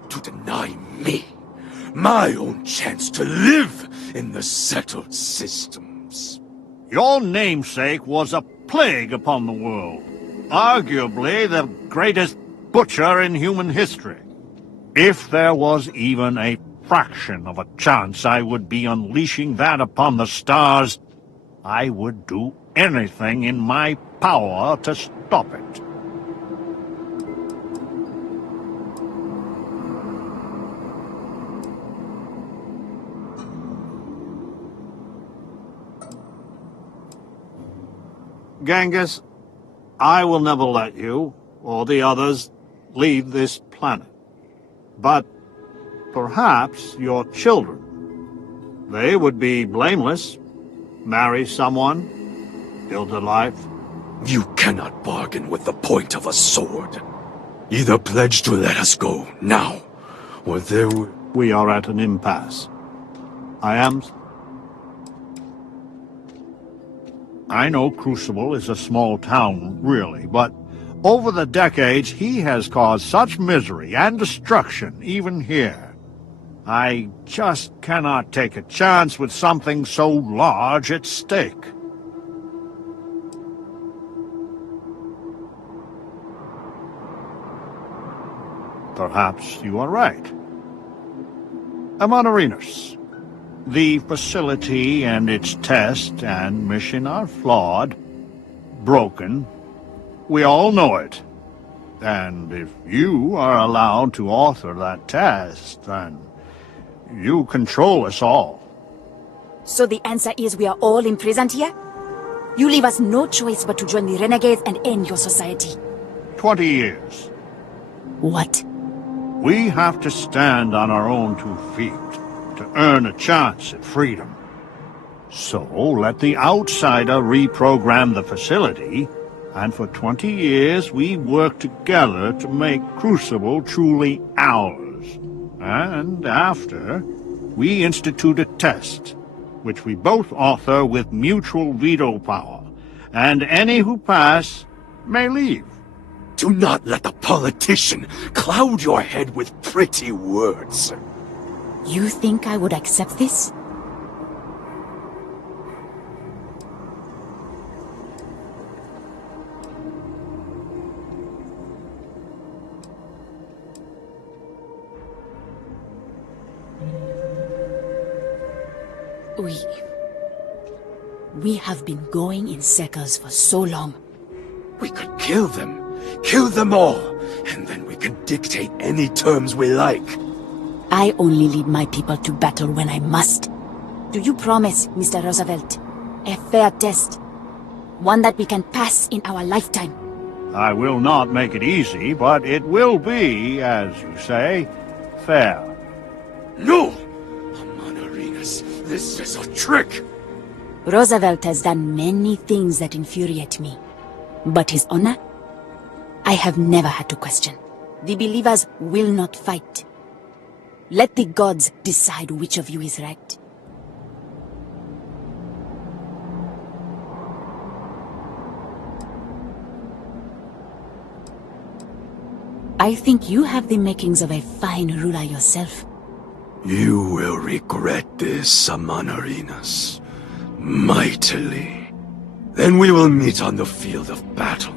To deny me my own chance to live in the settled systems. Your namesake was a plague upon the world. Arguably the greatest butcher in human history. If there was even a fraction of a chance I would be unleashing that upon the stars, I would do anything in my power to stop it. Genghis, I will never let you, or the others, leave this planet. But perhaps your children. They would be blameless. Marry someone, build a life. You cannot bargain with the point of a sword. Either pledge to let us go now, or there will... We are at an impasse. I know Crucible is a small town, really, but over the decades he has caused such misery and destruction, even here. I just cannot take a chance with something so large at stake. Perhaps you are right. Amonarinos. The facility and its test and mission are flawed, broken. We all know it. And if you are allowed to author that test, then you control us all. So the answer is we are all imprisoned here? You leave us no choice but to join the renegades and end your society. 20 years. What? We have to stand on our own 2 feet to earn a chance at freedom. So let the outsider reprogram the facility, and for 20 years we work together to make Crucible truly ours. And after, we institute a test, which we both author with mutual veto power, and any who pass may leave. Do not let the politician cloud your head with pretty words. You think I would accept this? We have been going in circles for so long. We could kill them all, and then we could dictate any terms we like. I only lead my people to battle when I must. Do you promise, Mr. Roosevelt, a fair test? One that we can pass in our lifetime? I will not make it easy, but it will be, as you say, fair. No! Amonarinos, this is a trick! Roosevelt has done many things that infuriate me. But his honor? I have never had to question. The believers will not fight. Let the gods decide which of you is right. I think you have the makings of a fine ruler yourself. You will regret this, Amonarinos. Mightily. Then we will meet on the field of battle.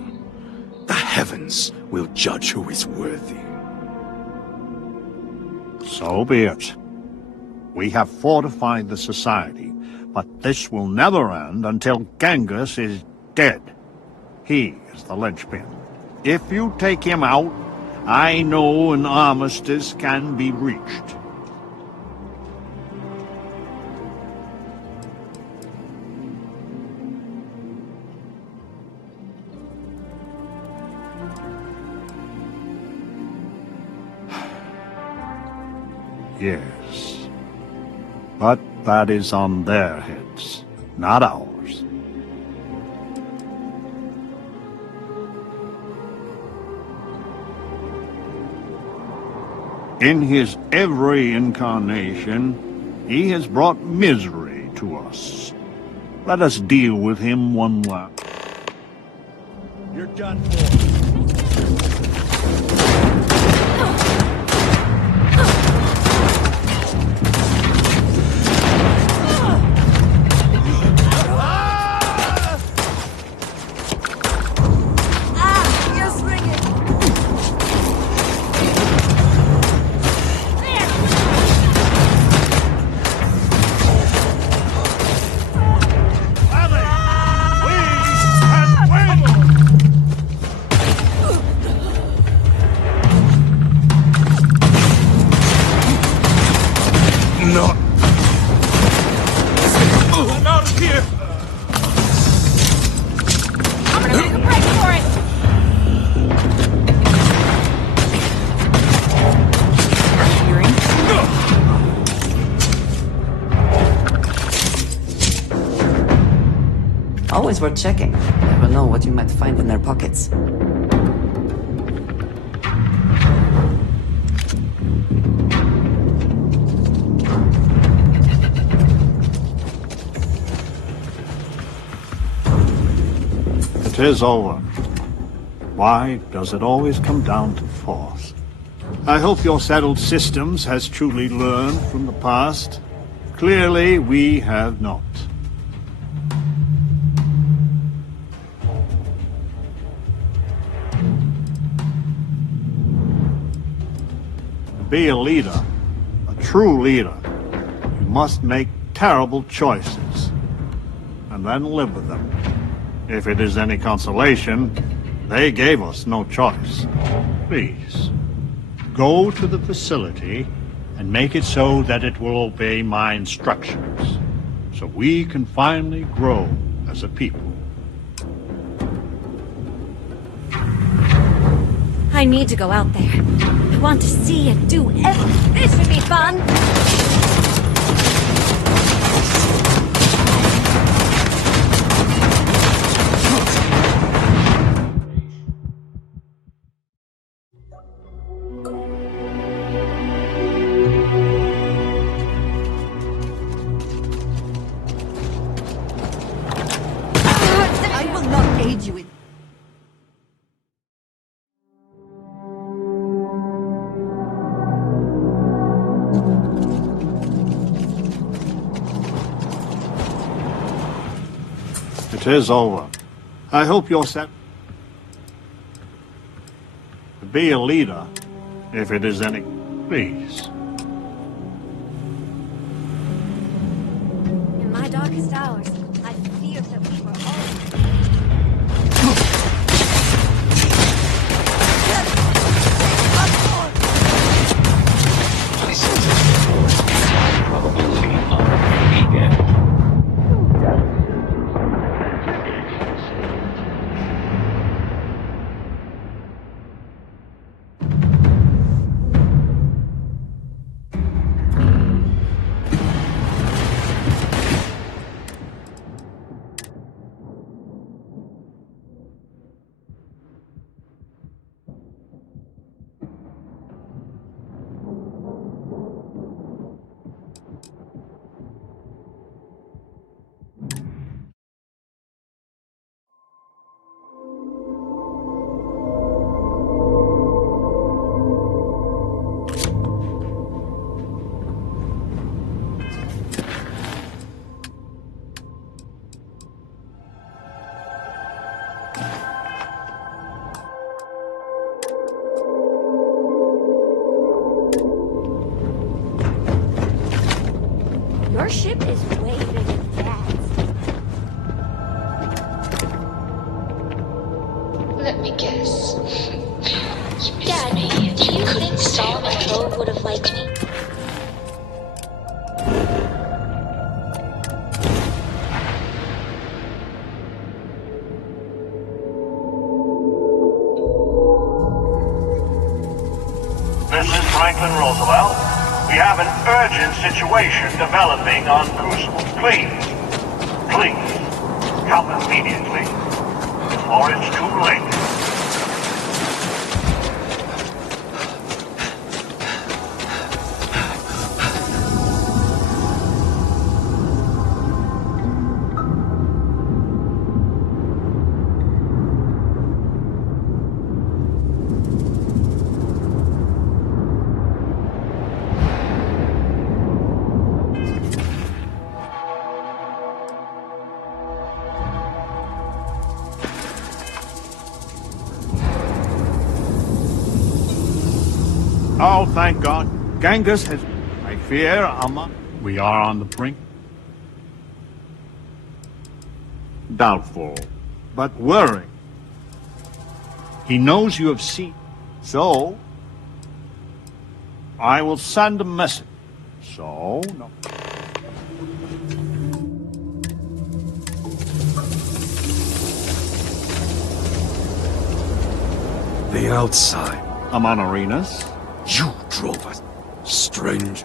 The heavens will judge who is worthy. So be it. We have fortified the society, but this will never end until Genghis is dead. He is the linchpin. If you take him out, I know an armistice can be reached. Yes. But that is on their heads, not ours. In his every incarnation, he has brought misery to us. Let us deal with him one last. You're done for. not. I'm out of here. I'm gonna make a break for it! Always worth checking. Never know what you might find in their pockets. It is over. Why does it always come down to force? I hope your settled systems has truly learned from the past. Clearly, we have not. To be a leader, a true leader, you must make terrible choices, and then live with them. If it is any consolation, they gave us no choice. Please, go to the facility and make it so that it will obey my instructions, so we can finally grow as a people. I need to go out there. I want to see and do everything. This should be fun! I will not aid you in... It is over. I hope you're set to be a leader, if it is any. Please. In my darkest hours, I feared that we were all... Probability of weekend. Your ship is way bigger than Dad's. Let me guess. Dad, do you think Saul and Code would have liked me? This is Franklin Roosevelt. We have an urgent situation developing on Crucible. Please, come immediately, or it's too late. Oh, thank God. Genghis has... I fear, we are on the brink. Doubtful, but worrying. He knows you have seen. So, I will send a message So, no. The outside. I'm on Arenas. You drove us, strange.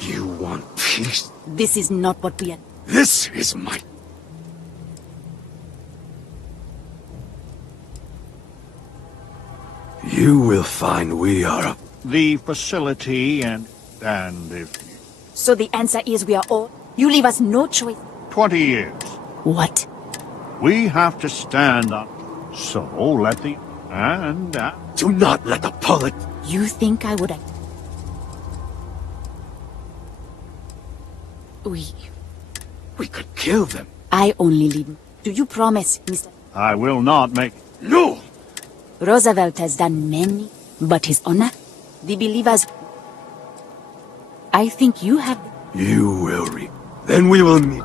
You want peace? This is not what we are. This is my... You will find we are... The facility and if... So the answer is we are all... You leave us no choice. 20 years. What? We have to stand up. So let the... And... Do not let the polit... You think I would... We could kill them. I only lead. Do you promise, Mr. I will not make... No! Roosevelt has done many, but his honor, the believers... I think you have... You will reap. Then we will meet.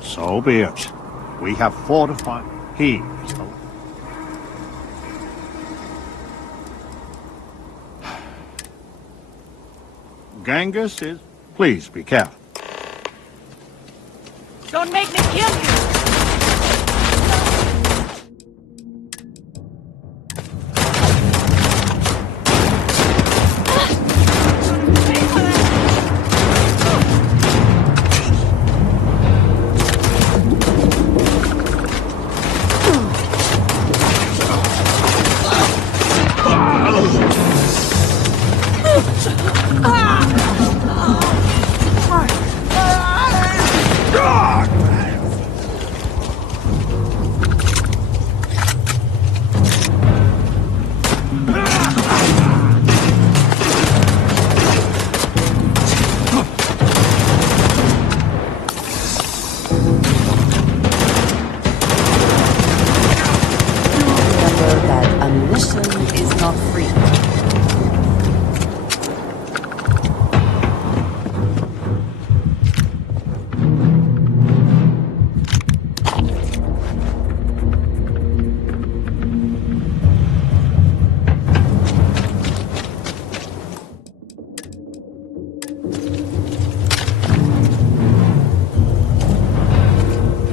So be it. We have fortified. He is the... Genghis is... Please be careful. Don't make me kill you!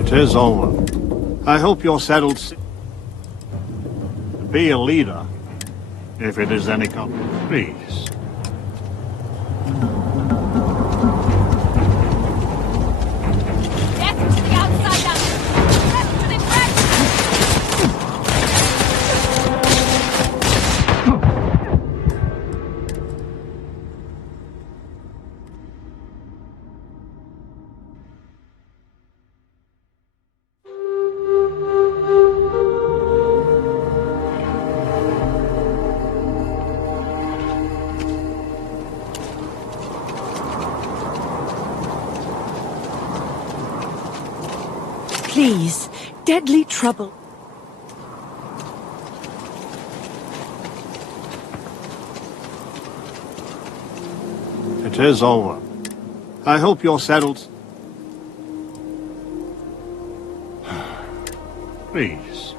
It is over. I hope you're settled. Be a leader, if it is any company, please. Please, deadly trouble. It is over. I hope you're settled. Please.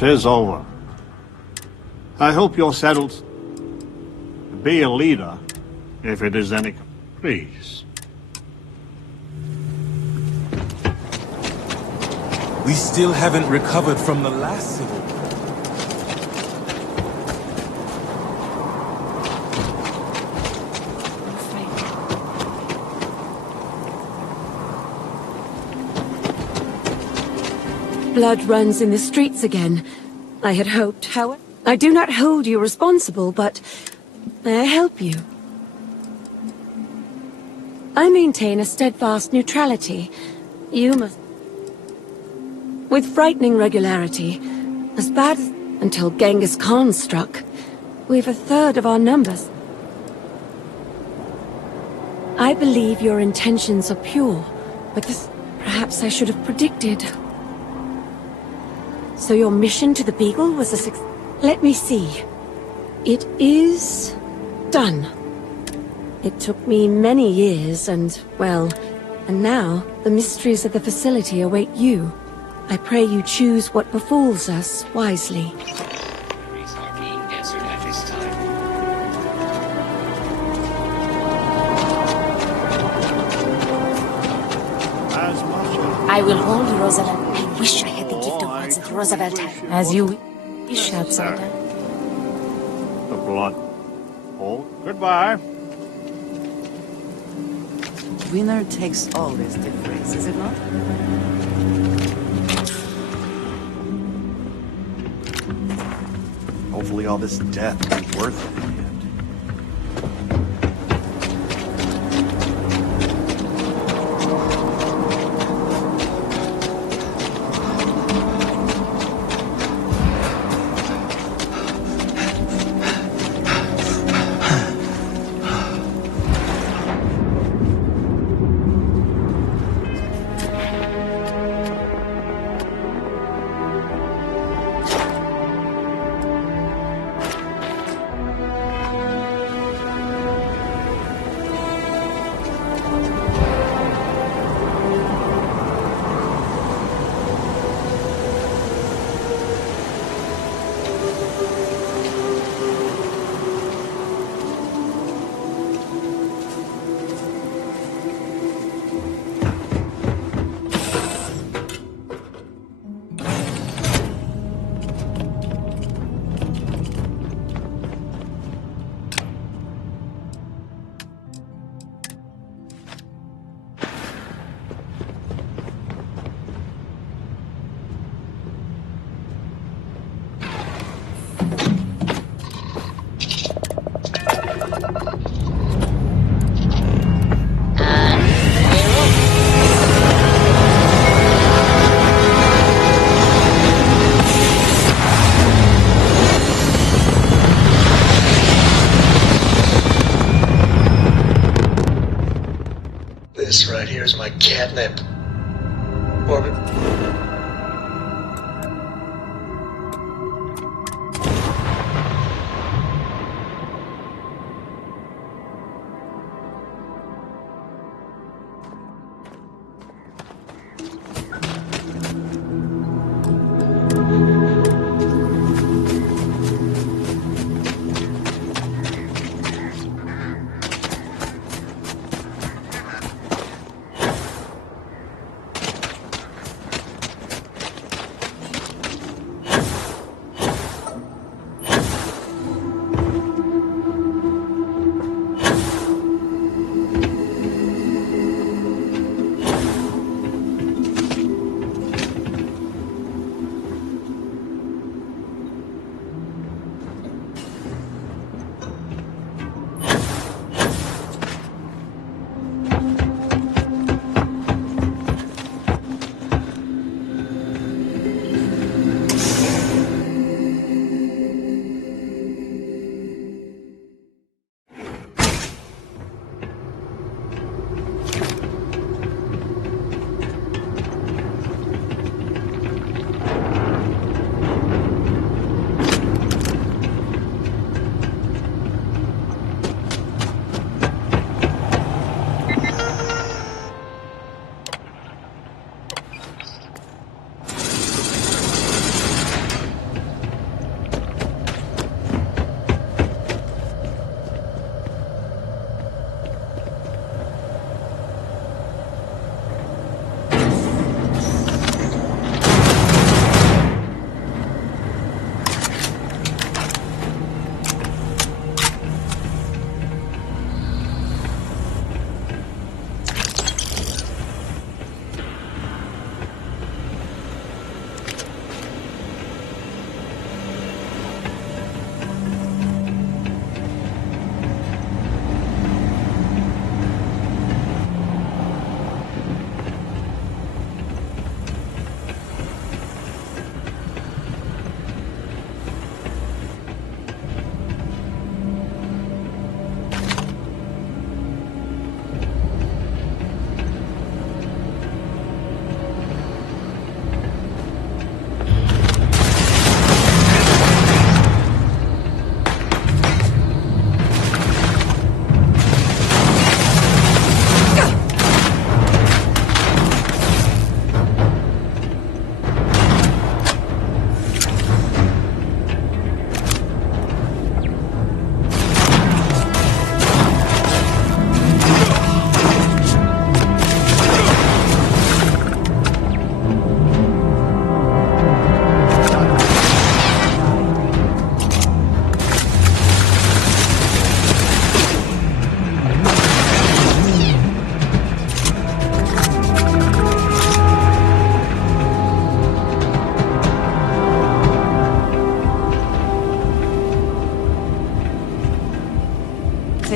'Tis over. I hope you're settled to be a leader, if it is any... Please. We still haven't recovered from the last civil war. Blood runs in the streets again. I had hoped, however. I do not hold you responsible, but may I help you? I maintain a steadfast neutrality. You must... With frightening regularity. As bad as... Until Genghis Khan struck. We've a third of our numbers. I believe your intentions are pure, but this... Perhaps I should have predicted. So your mission to the Beagle was a success? Let me see. It is... done. It took me many years and, well... And now, the mysteries of the facility await you. I pray you choose what befalls us wisely. Queries are being answered at this time. I will hold Rosalind. I wish I had the gift of words that Roosevelt had. As you wish, outsider. The blood. Oh, goodbye. Winner takes all is the phrase, is it not? Hopefully all this death is worth it in the end.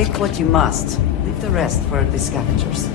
Take what you must. Leave the rest for the scavengers.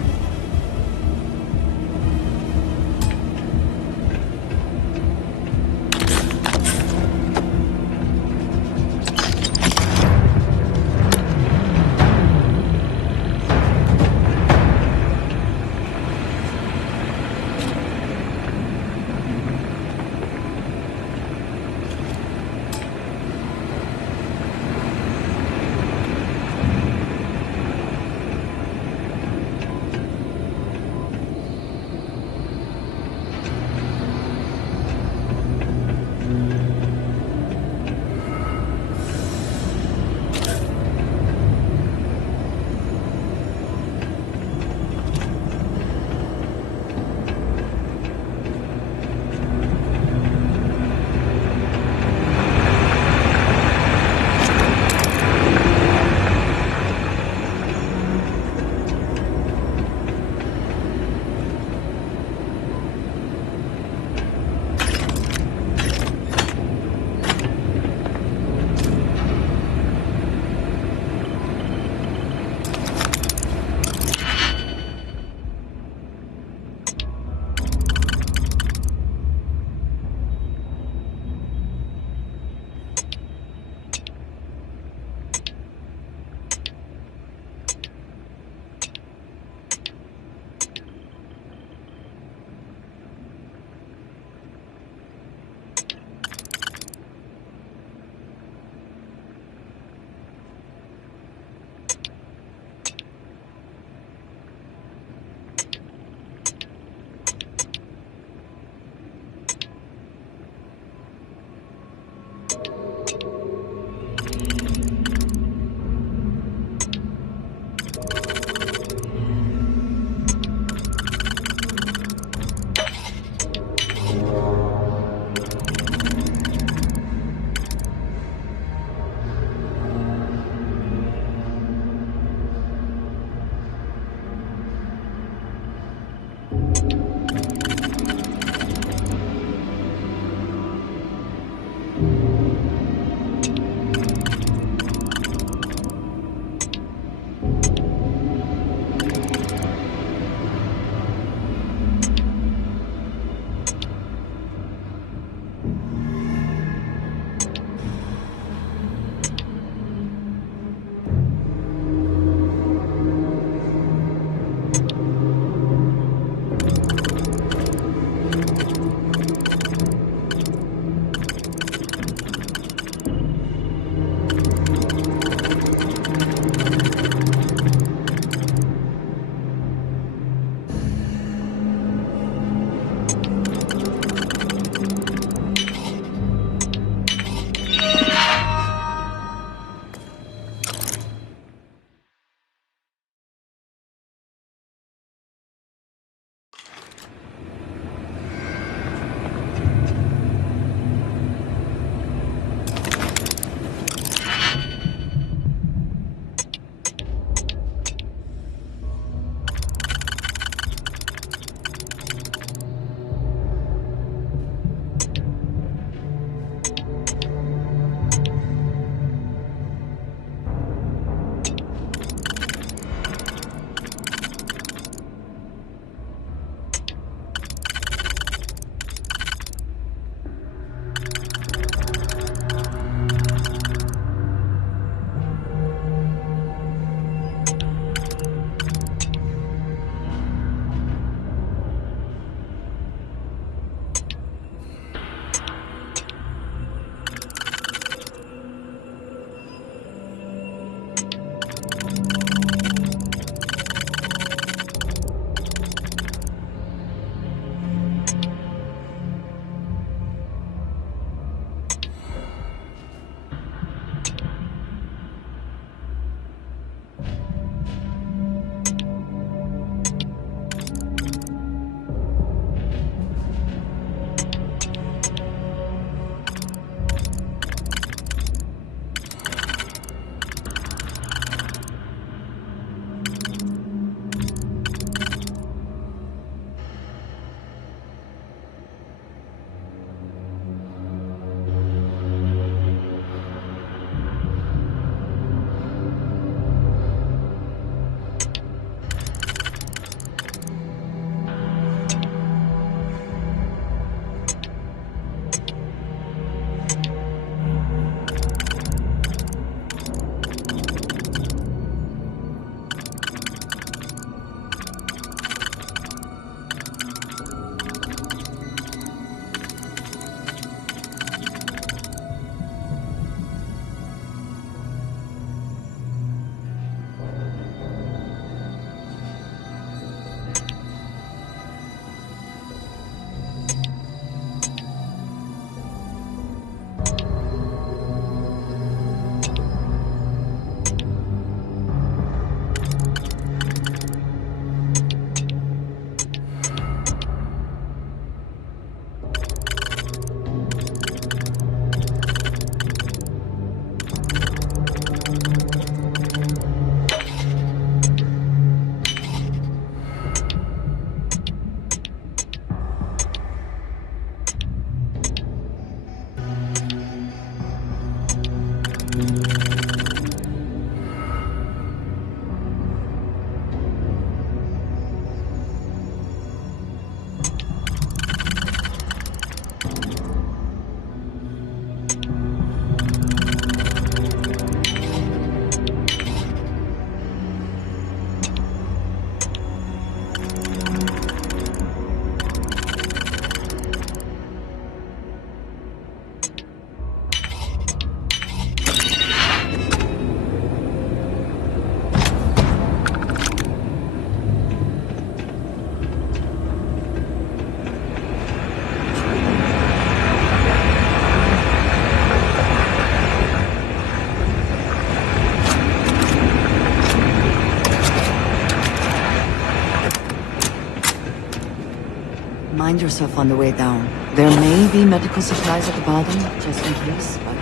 mind yourself on the way down. There may be medical supplies at the bottom, just in case, but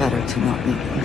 better to not need them.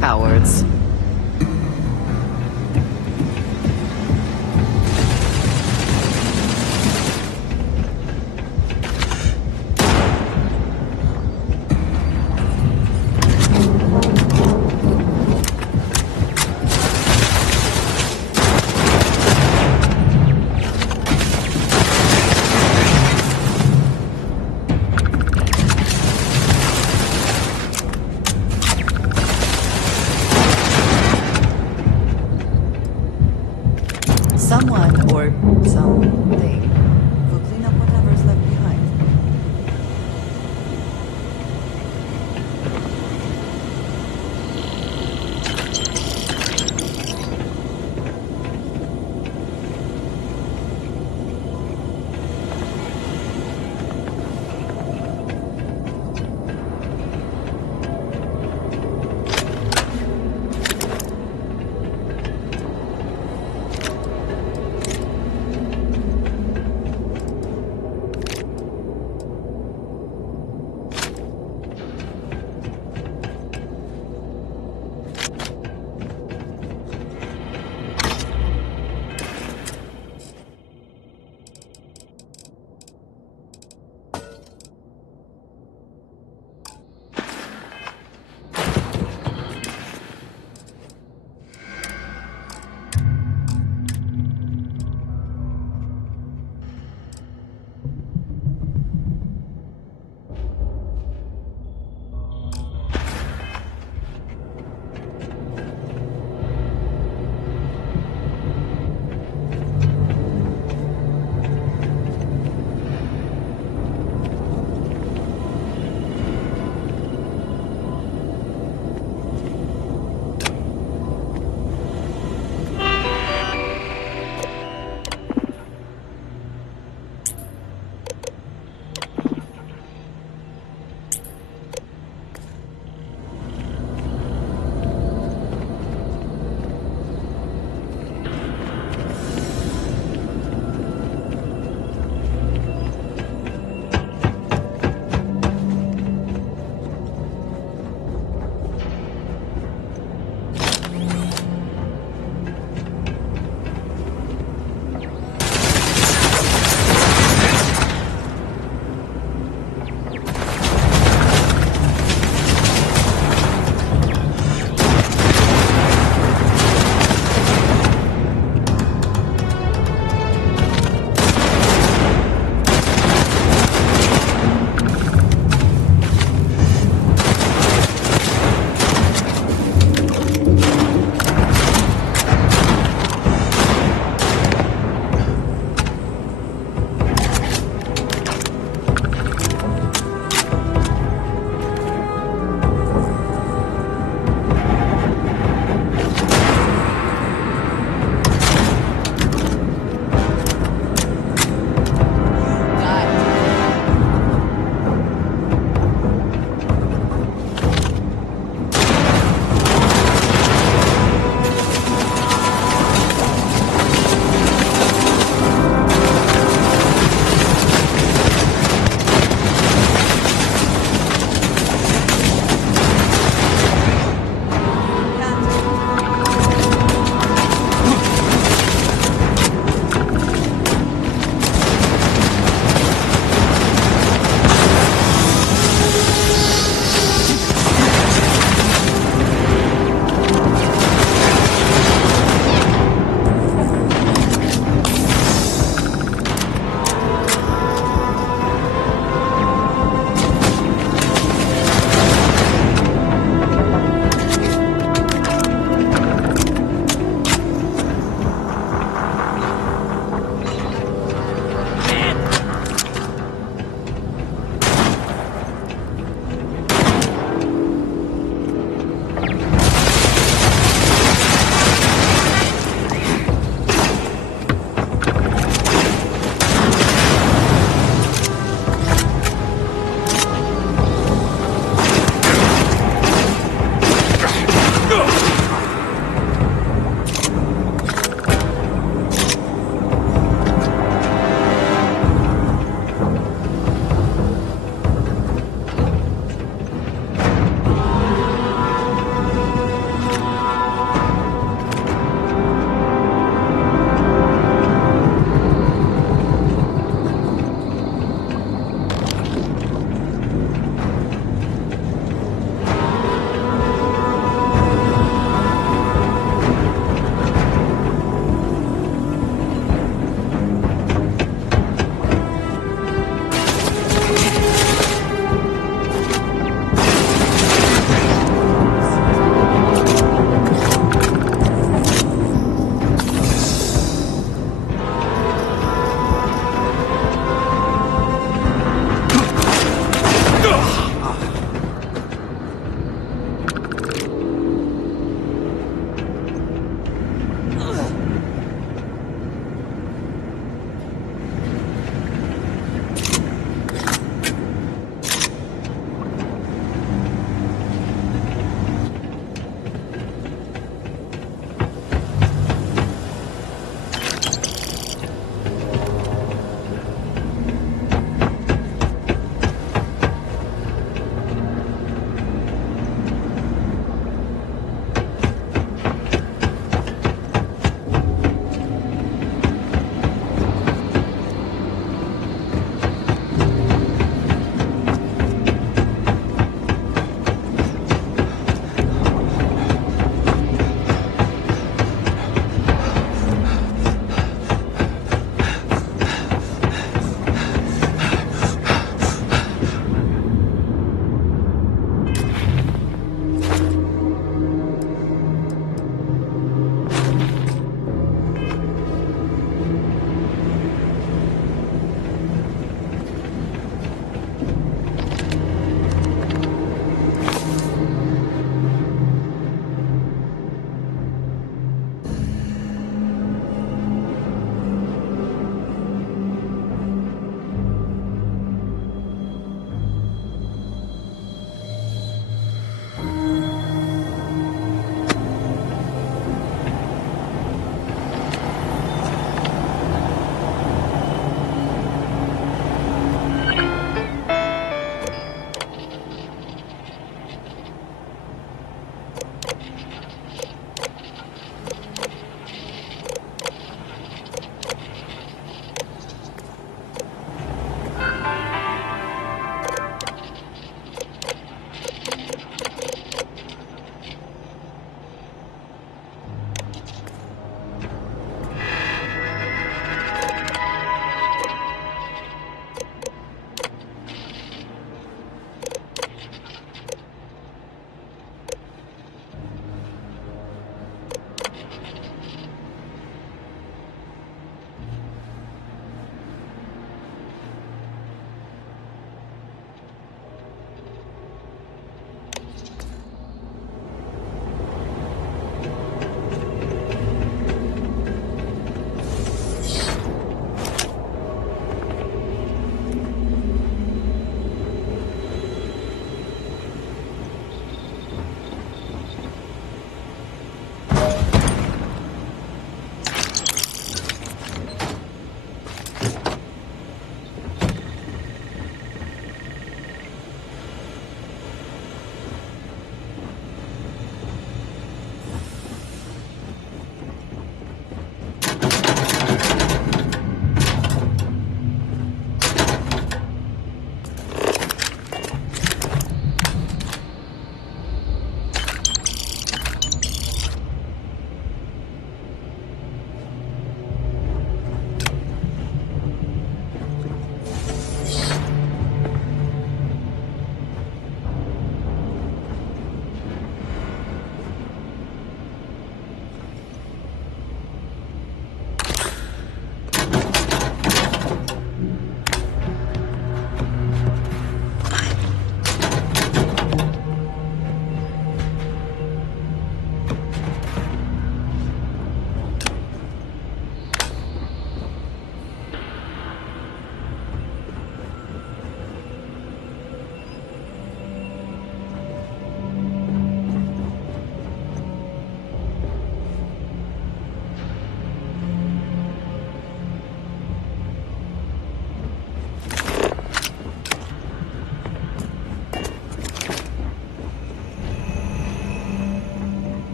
Cowards. Someone or something will clean up whatever's left behind.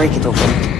break it open.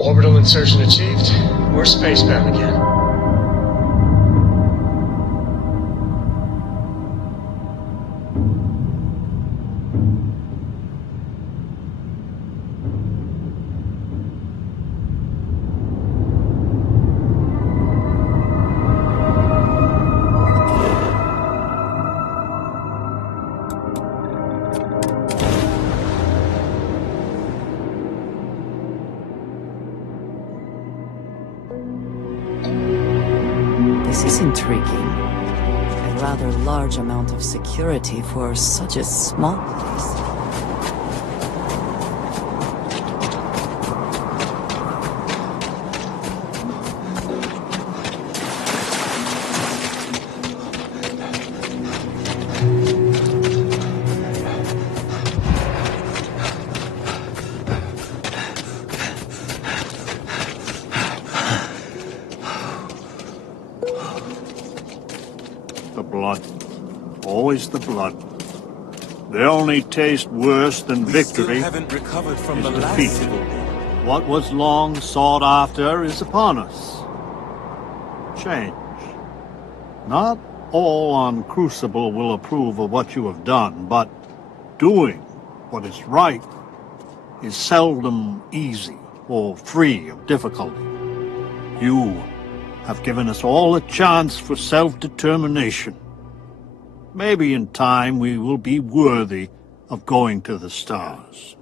Orbital insertion achieved. We're spacebound again. This is intriguing. A rather large amount of security for such a small place. The blood. Always the blood. They only taste worse than victory. We still haven't recovered from the last defeat. civil war. What was long sought after is upon us. Change. Not all on Crucible will approve of what you have done, but doing what is right is seldom easy or free of difficulty. You have given us all a chance for self-determination. Maybe in time we will be worthy of going to the stars.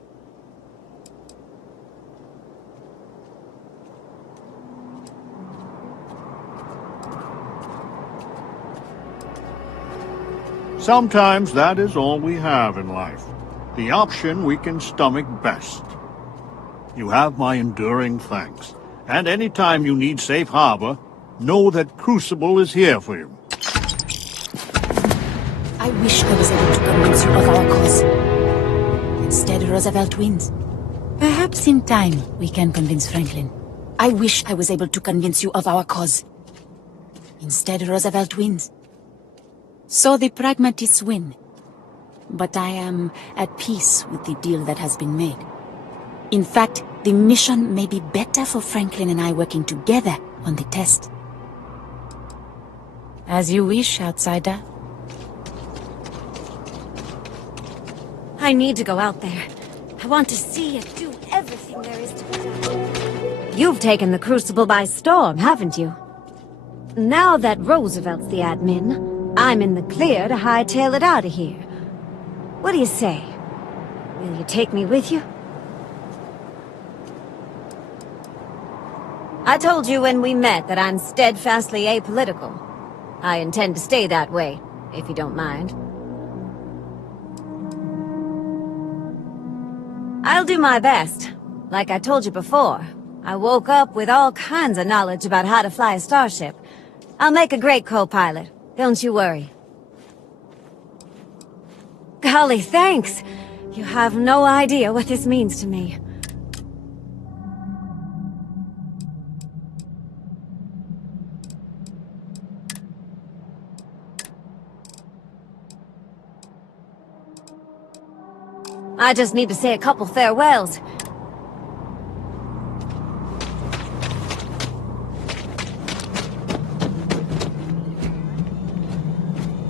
Sometimes that is all we have in life. The option we can stomach best. You have my enduring thanks. And any time you need safe harbor, know that Crucible is here for you. I wish I was able to convince you of our cause. Instead, Roosevelt wins. Perhaps in time, we can convince Franklin. I wish I was able to convince you of our cause. Instead, Roosevelt wins. So the pragmatists win. But I am at peace with the deal that has been made. In fact, the mission may be better for Franklin and I working together on the test. As you wish, outsider. I need to go out there. I want to see and do everything there is to be done. You've taken the Crucible by storm, haven't you? Now that Roosevelt's the admin, I'm in the clear to hightail it out of here. What do you say? Will you take me with you? I told you when we met that I'm steadfastly apolitical. I intend to stay that way, if you don't mind. I'll do my best. Like I told you before, I woke up with all kinds of knowledge about how to fly a starship. I'll make a great co-pilot, don't you worry. Golly, thanks! You have no idea what this means to me. I just need to say a couple farewells.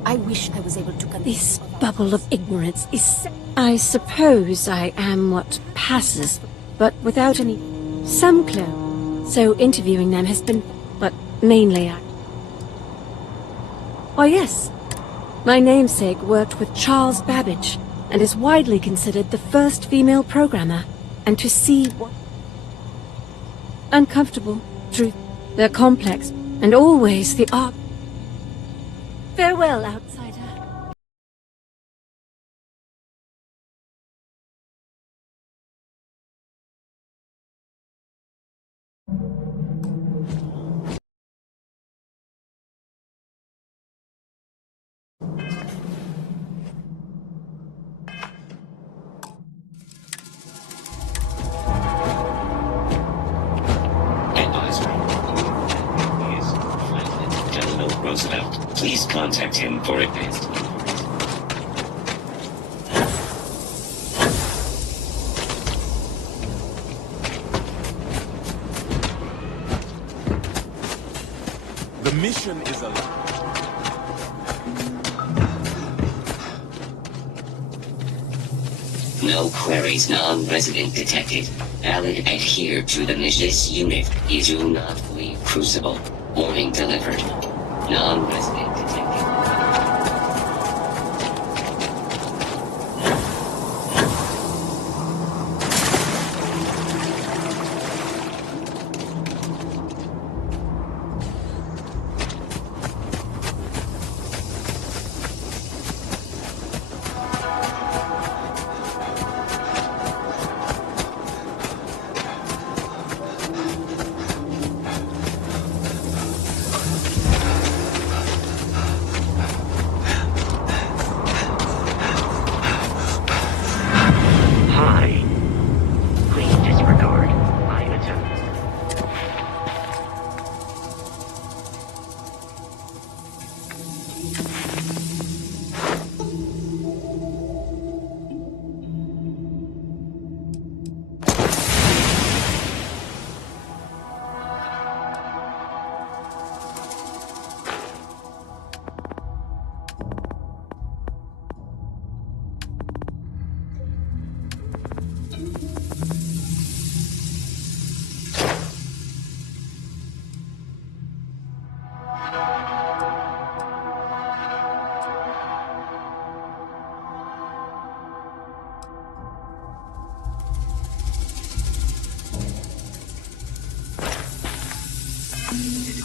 I wish I was able to This bubble of ignorance is... I suppose I am what passes, but without any... some clue. So interviewing them has been... but mainly I... Why yes. My namesake worked with Charles Babbage, and is widely considered the first female programmer. And to see what... uncomfortable, truth. They're complex, and always the art... Farewell, outsider. Roosevelt. Please contact him for advanced. The mission is a... No queries non-resident detected. Valid adhere to the mission's unit. You do not leave Crucible. Warning delivered. Non-resident detected.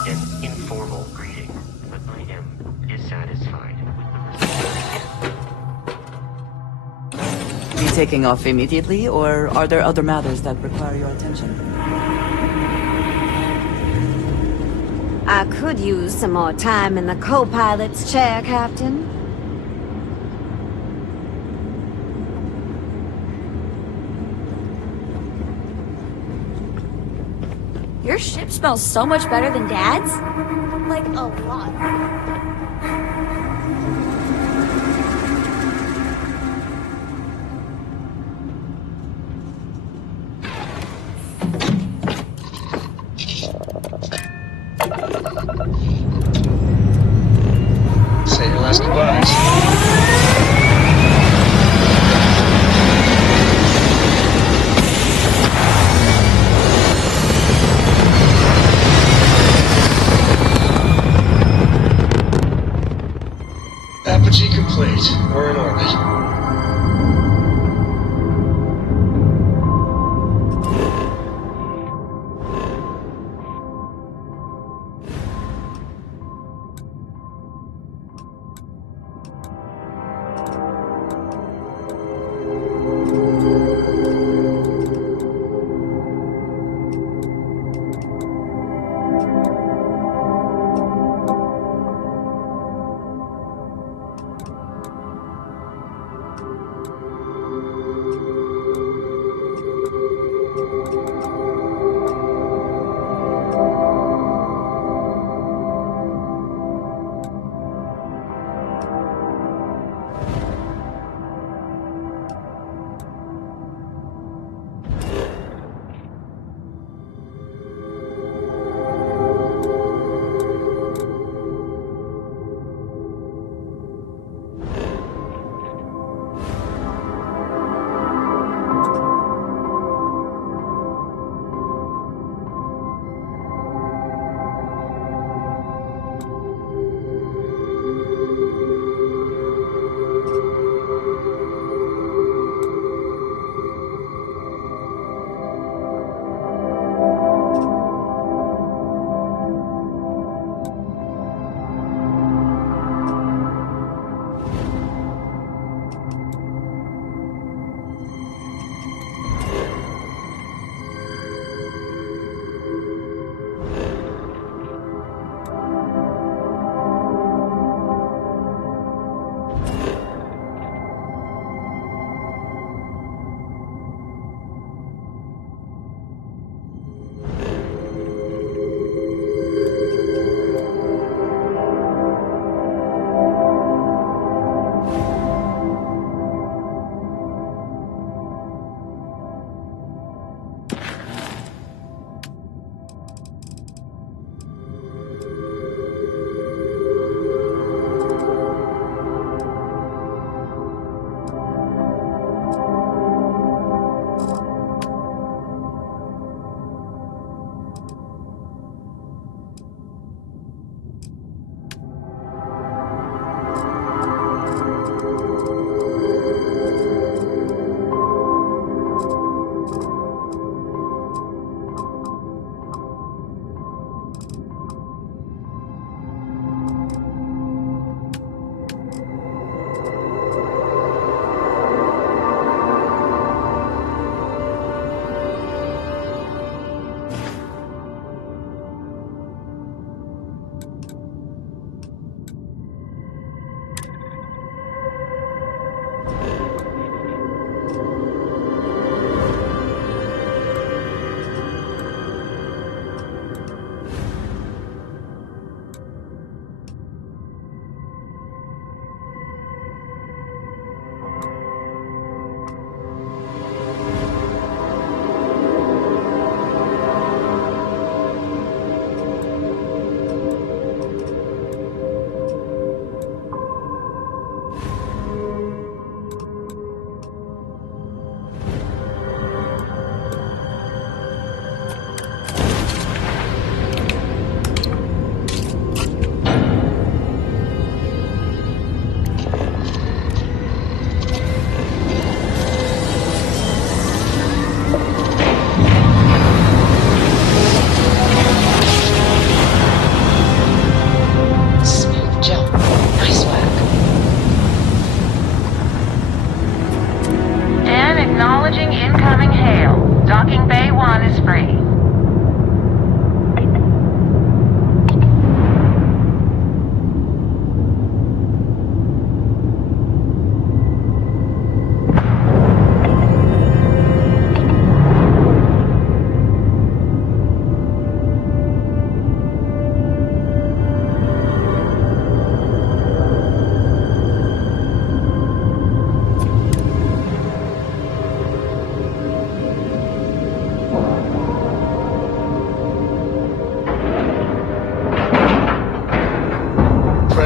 An informal greeting, but I am dissatisfied with Be taking off immediately, or are there other matters that require your attention? I could use some more time in the co-pilot's chair, Captain. Your ship smells so much better than Dad's? Like, a lot. Say your last goodbyes. Apogee complete. We're in orbit.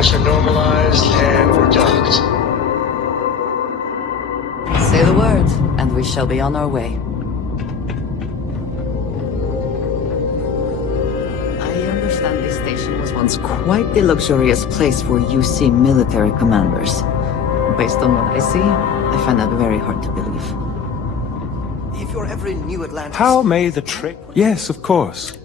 networks are normalized and we're docked. Say the word, and we shall be on our way. I understand this station was once quite the luxurious place for UC military commanders. Based on what I see, I find that very hard to believe. If you're ever in New Atlantis... How may the trick... Yes, of course.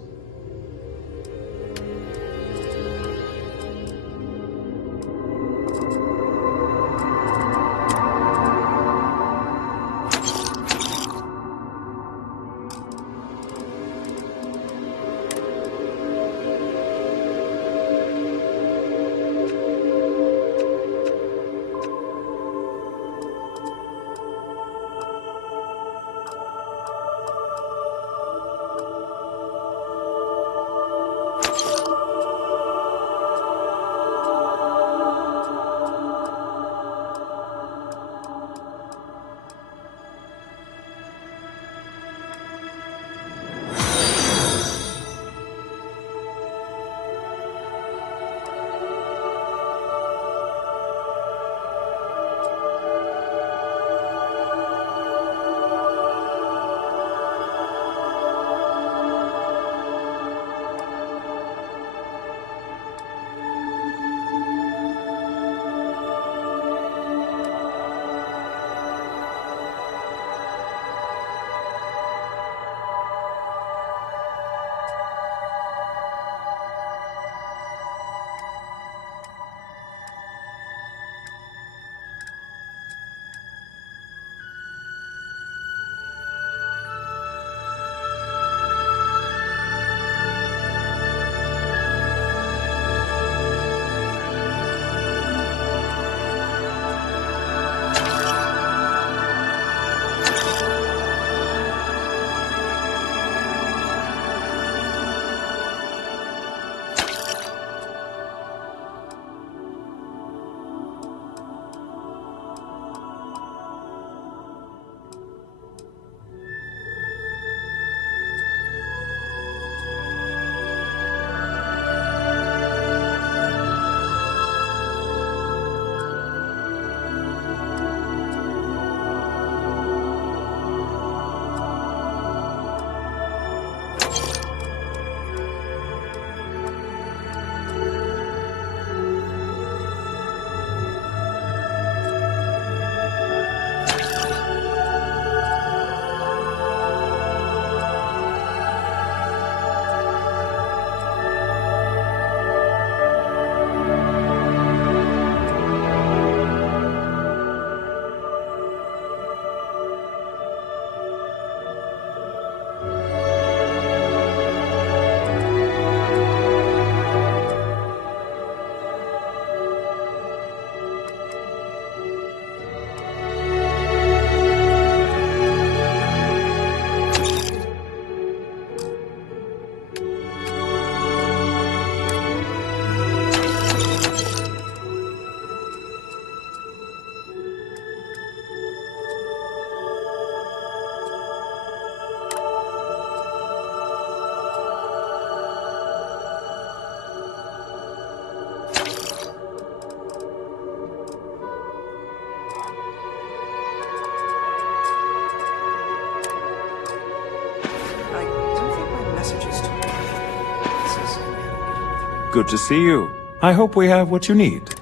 Good to see you. I hope we have what you need.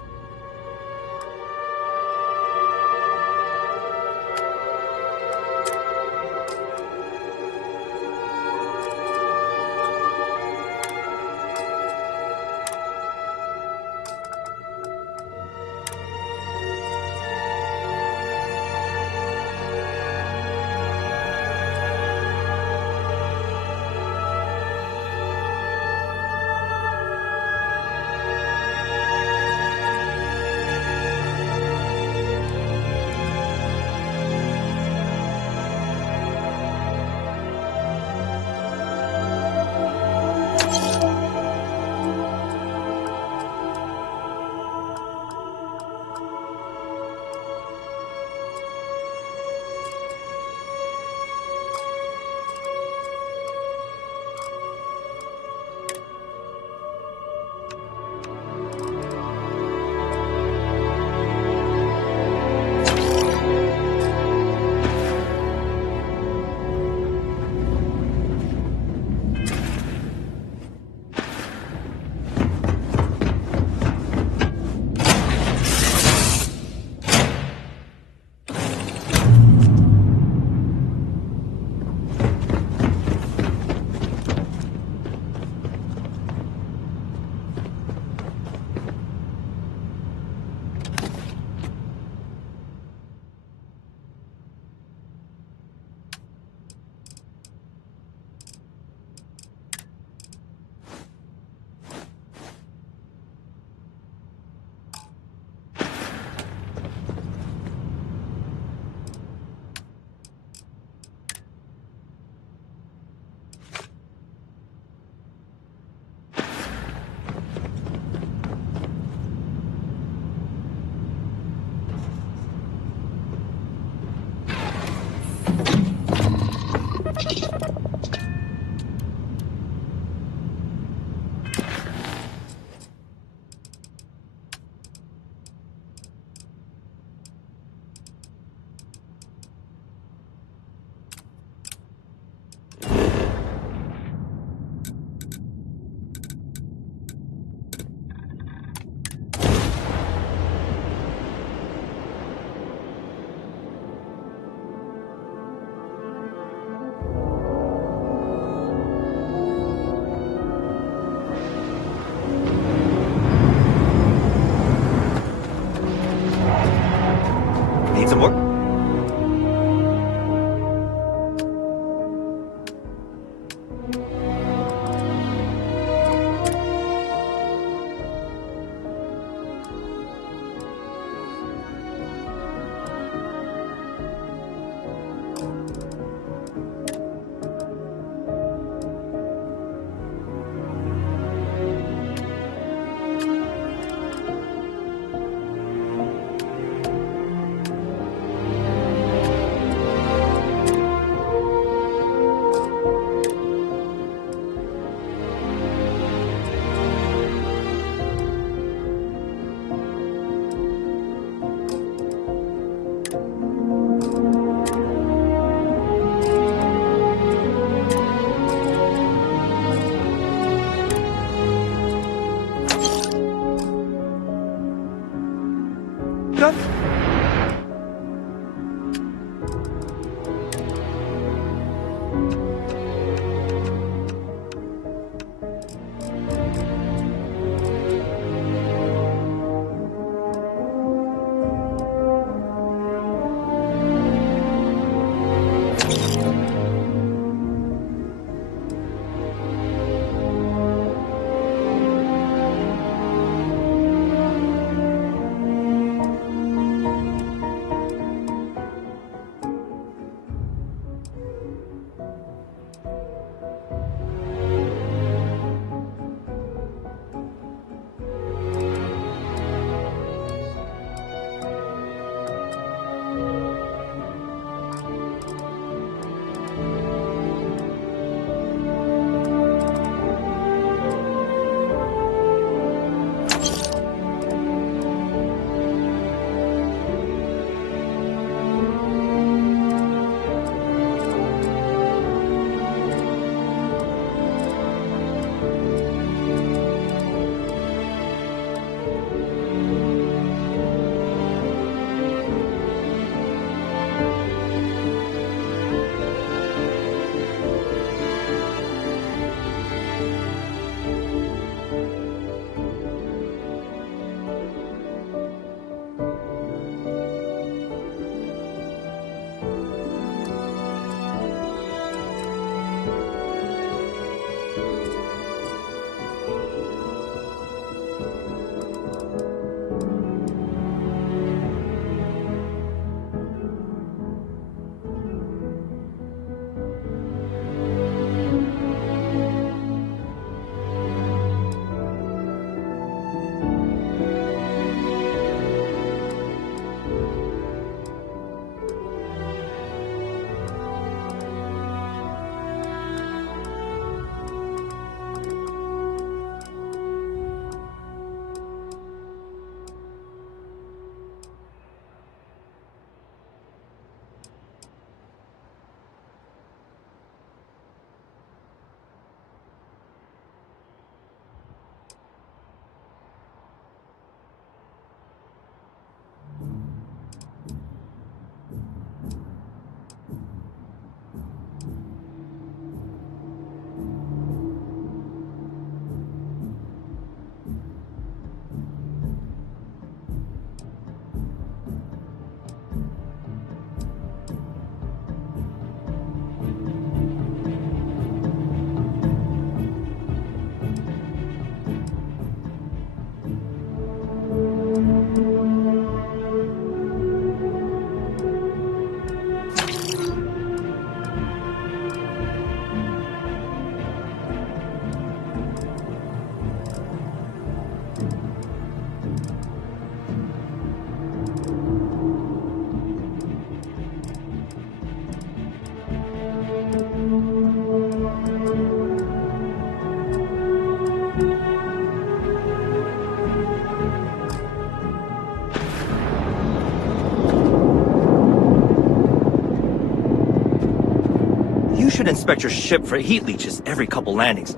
inspect your ship for heat leeches every couple landings.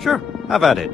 Sure, have at it.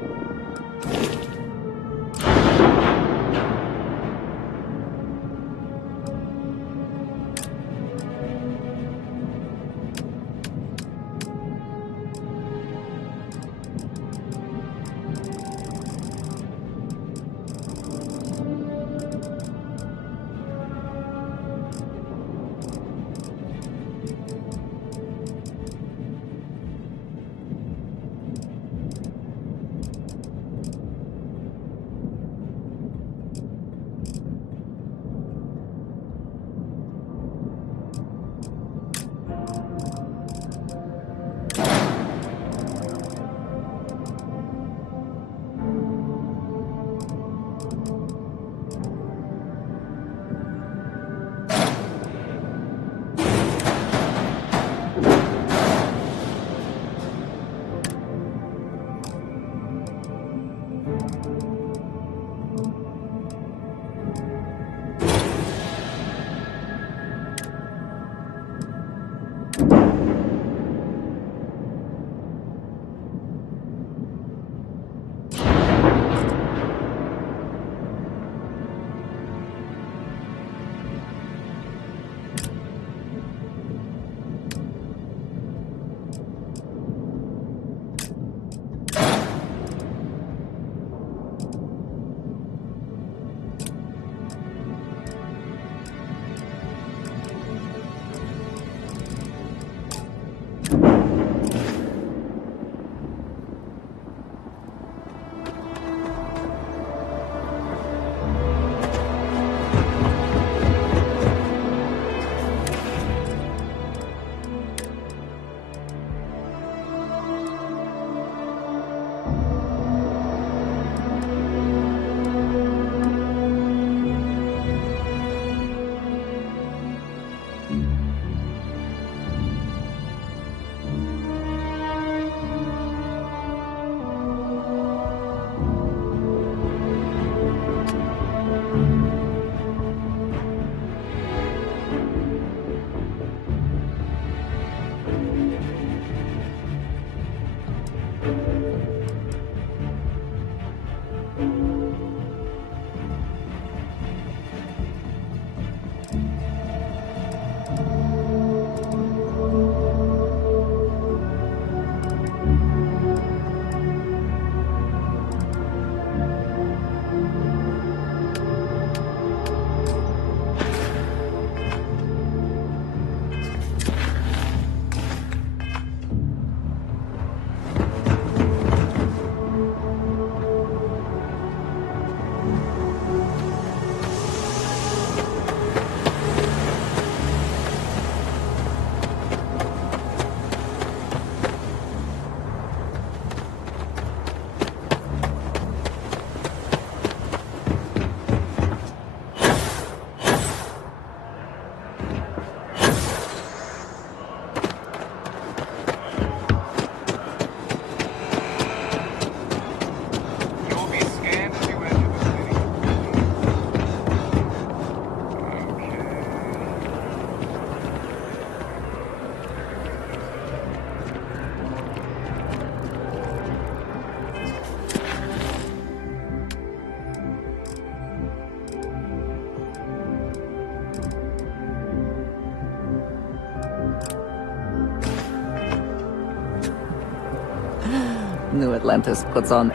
New Atlantis puts on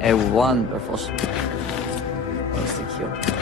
a wonderful show. Oh, secure.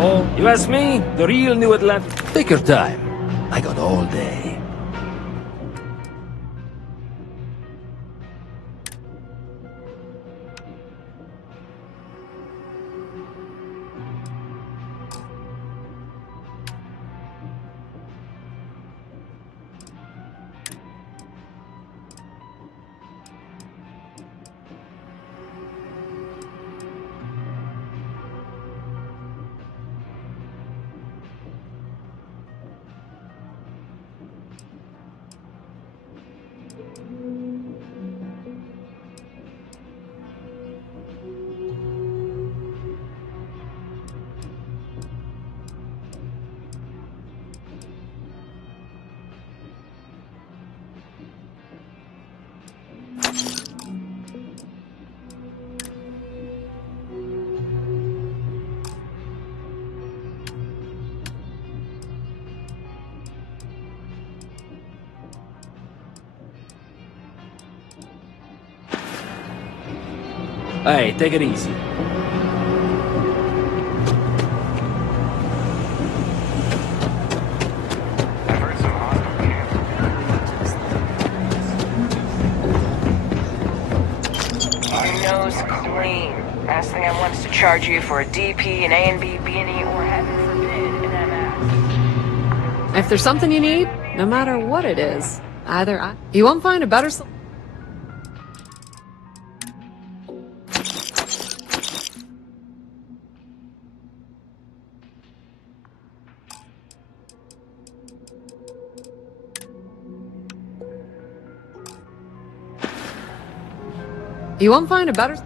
Oh, you ask me? The real New Atlantis. Take your time. I got all day. Hey, take it easy. Your nose clean. Last thing I want is to charge you for a DP, an A&B, B&E, or heaven forbid, an MS. If there's something you need, no matter what it is, you won't find a better solution. You won't find a better...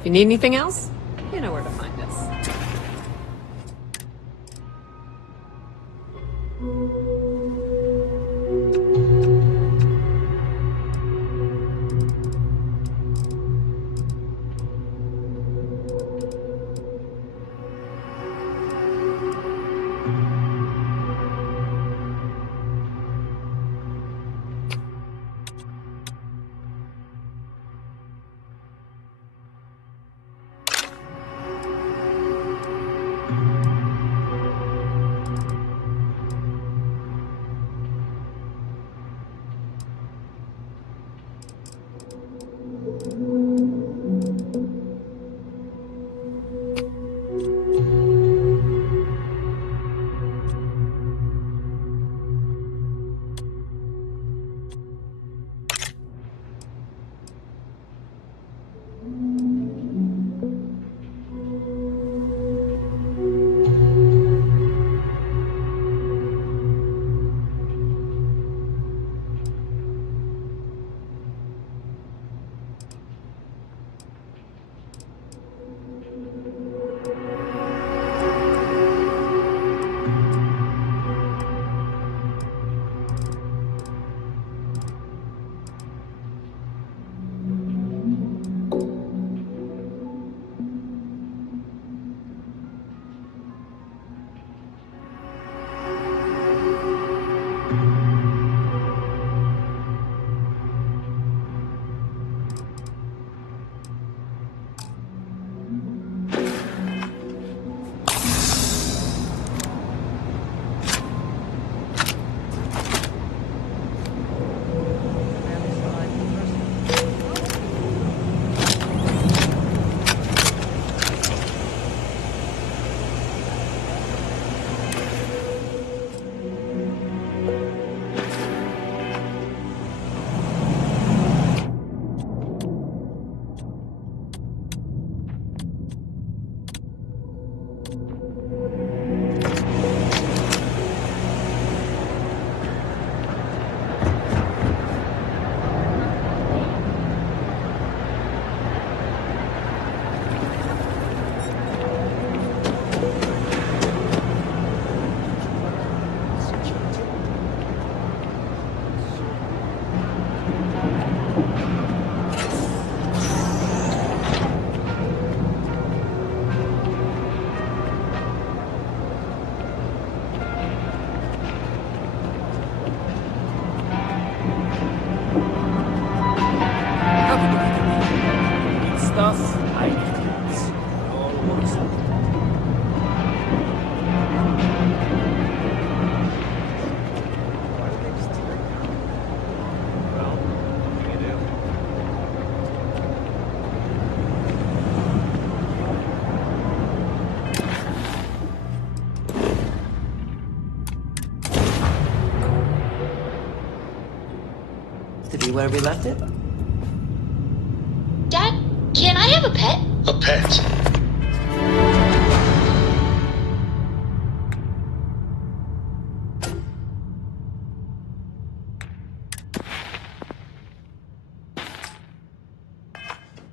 If you need anything else, you know where to find us. to be where we left it? Dad, can I have a pet? A pet?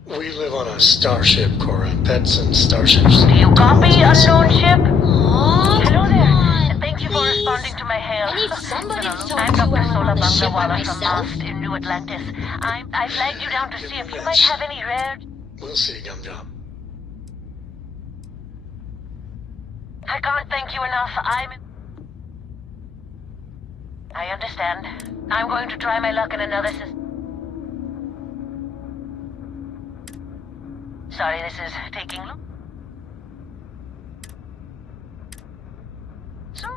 We live on a starship, Cora. Pets and starships. Do you copy, unknown ship? Aww, Hello there. Thank you for responding to my hail. I need somebody to talk I'm to Dr. while I'm Sola on the ship by Bangawala from myself. Lost in New Atlantis. I flagged you down to see if you might have any rare... We'll see, Gum Gum. I can't thank you enough. I understand. I'm going to try my luck in another system. Sorry, this is taking long. So...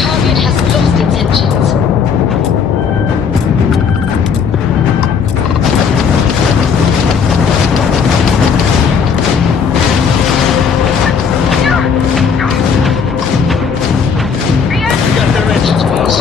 Target has lost its engines. We got their engines, boss.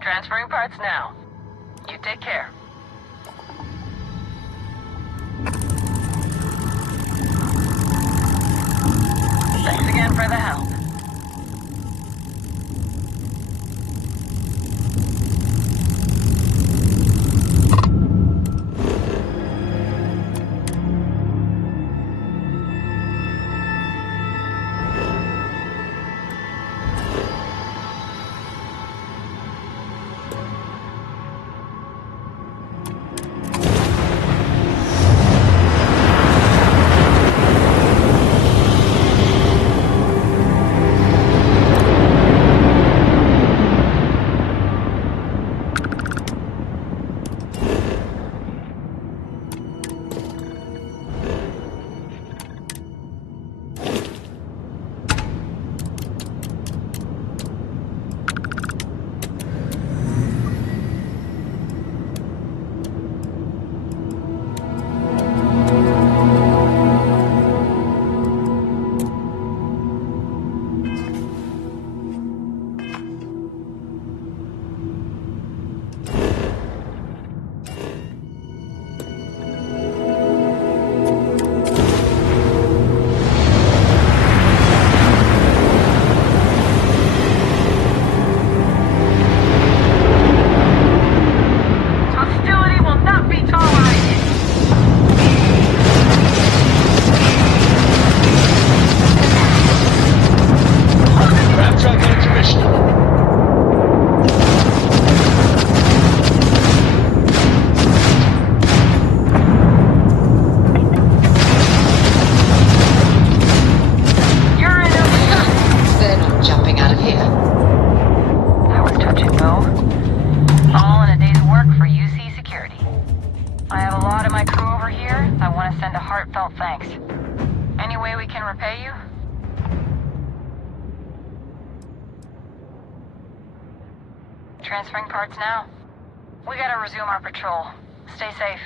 Transferring parts now. You take care. Thanks again for the help. Transferring parts now. We gotta resume our patrol. Stay safe.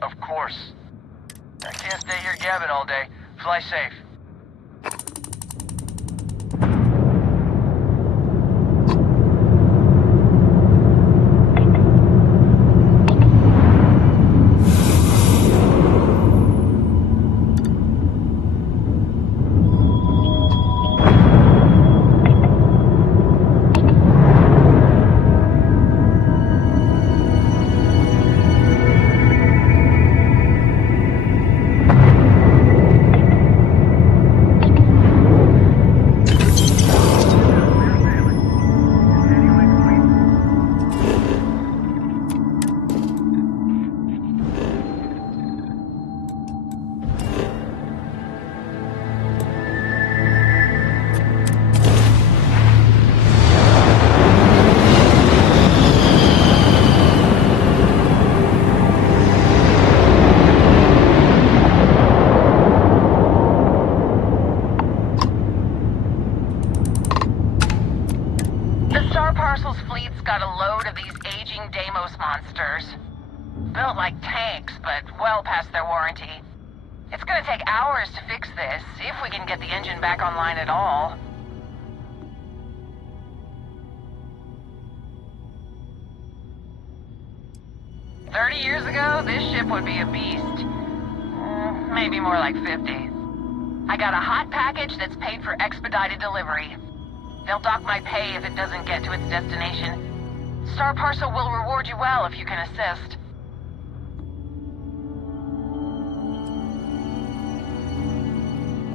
Of course. I can't stay here gabbing all day. Fly safe. Parcel's fleet's got a load of these aging Deimos monsters. Built like tanks, but well past their warranty. It's gonna take hours to fix this, if we can get the engine back online at all. $30 years ago, this ship would be a beast. Maybe more like 50. I got a hot package that's paid for expedited delivery. They'll dock my pay if it doesn't get to its destination. Star Parcel will reward you well if you can assist.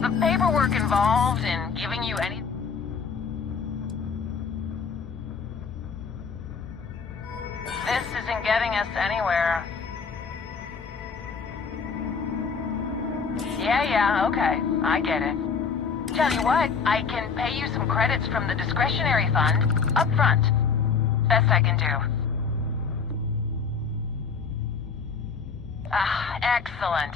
The paperwork involved in giving you any... This isn't getting us anywhere. Yeah, okay. I get it. Tell you what, I can pay you some credits from the discretionary fund up front. Best I can do. Excellent.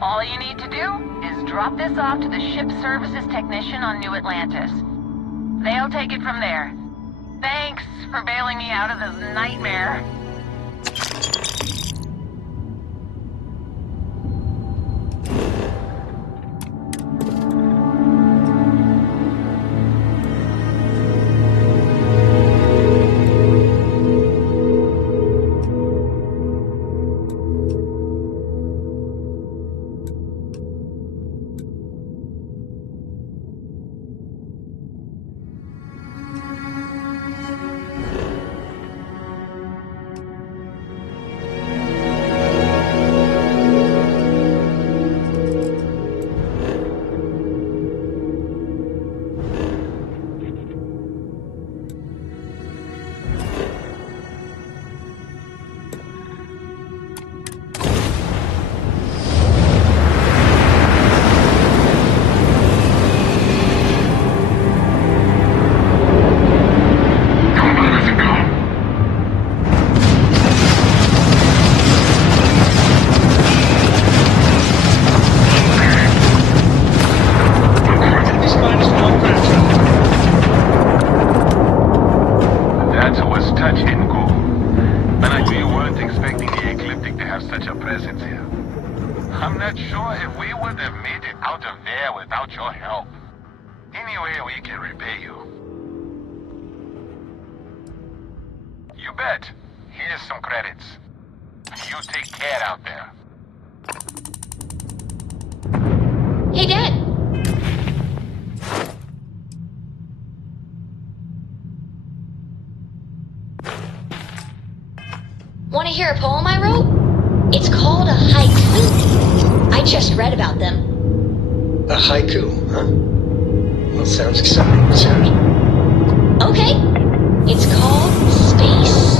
All you need to do is drop this off to the ship services technician on New Atlantis. They'll take it from there. Thanks for bailing me out of this nightmare. Want to hear a poem I wrote? It's called a haiku. I just read about them. A haiku, huh? Well, sounds exciting. Let's hear it. Okay. It's called Space.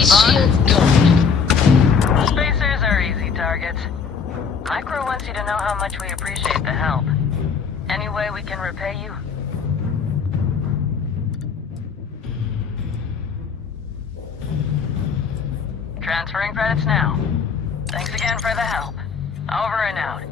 Enemy's shields gone. Spacers are easy targets. Micro wants you to know how much we appreciate the help. Any way we can repay you? Transferring credits now. Thanks again for the help. Over and out.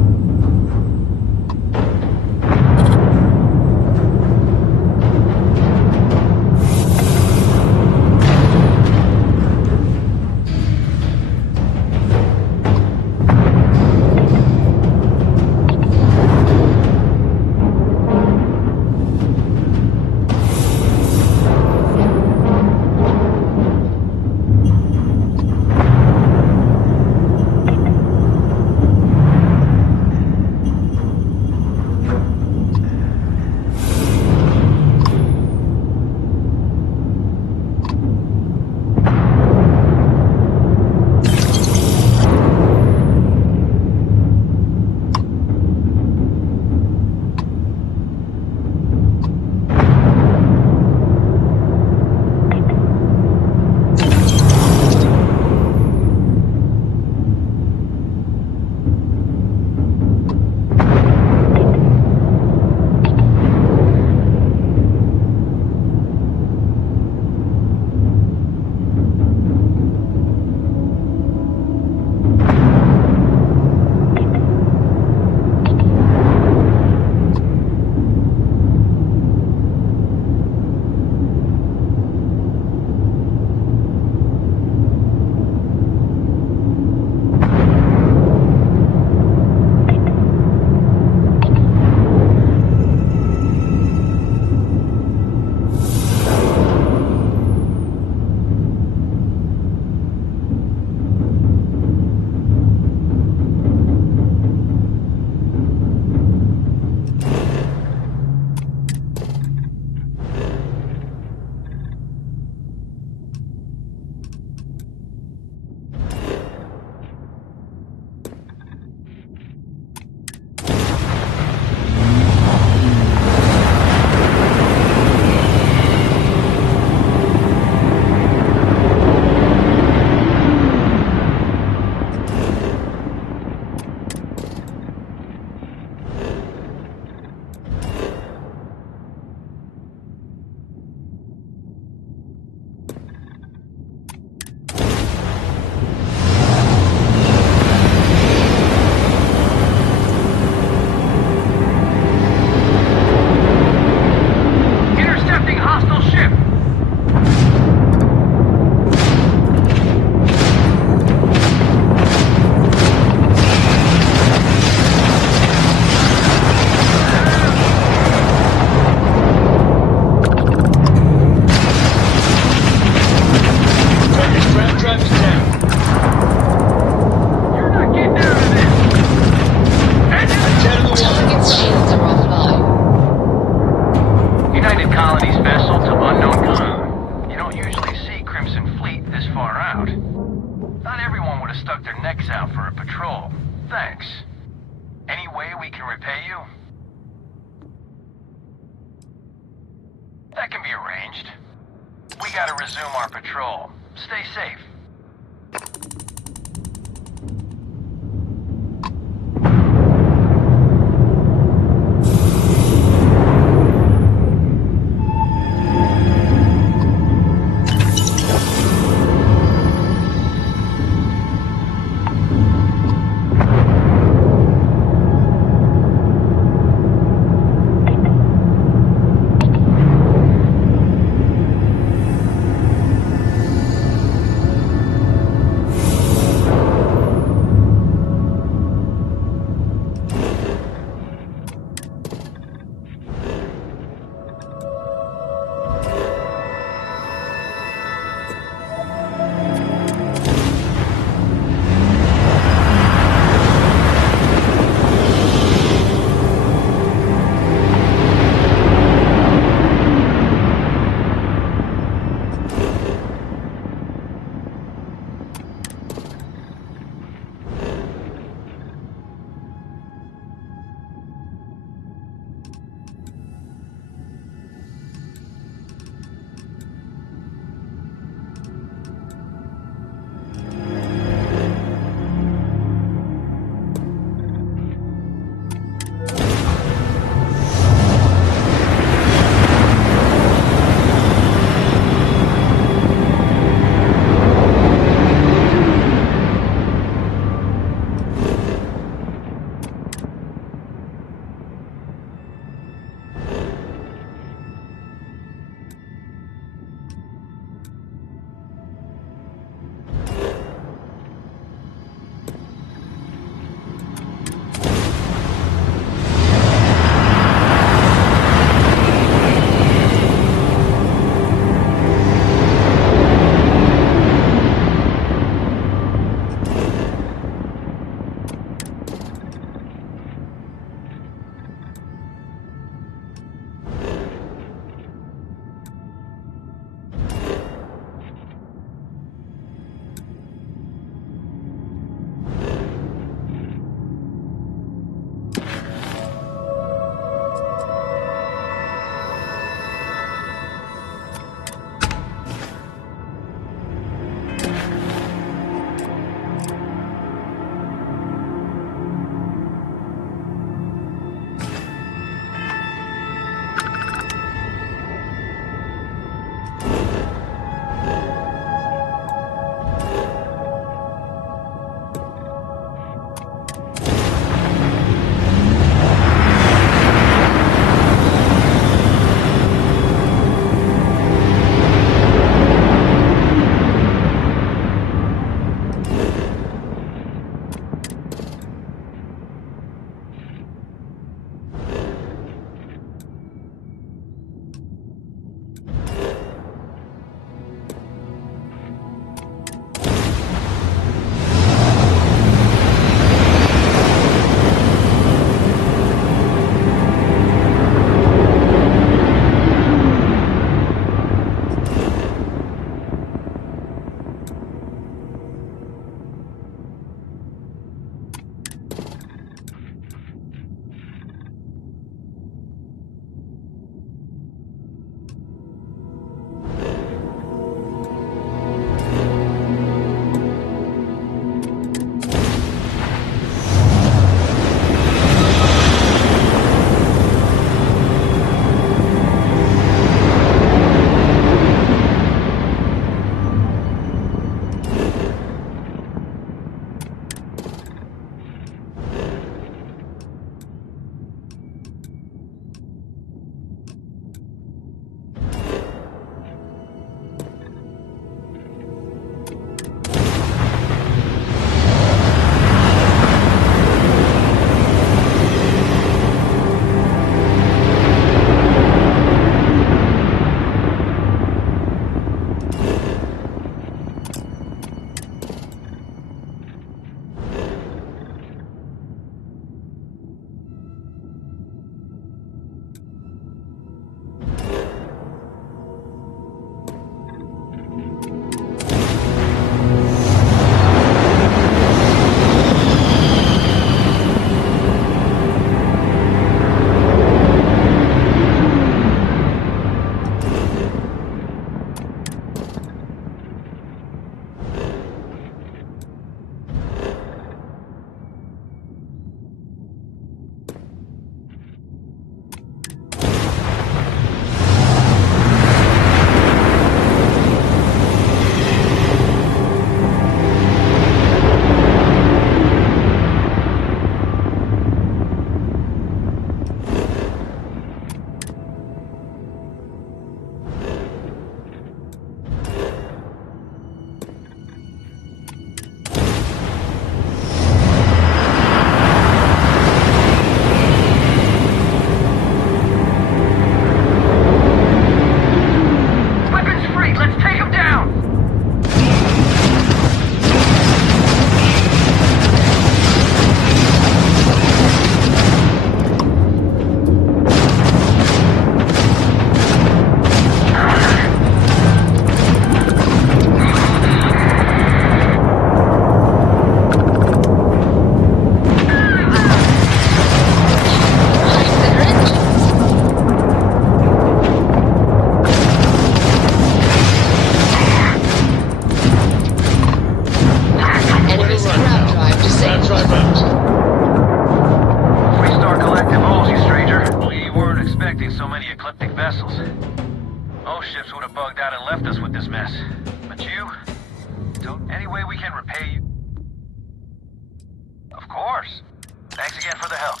course. Thanks again for the help.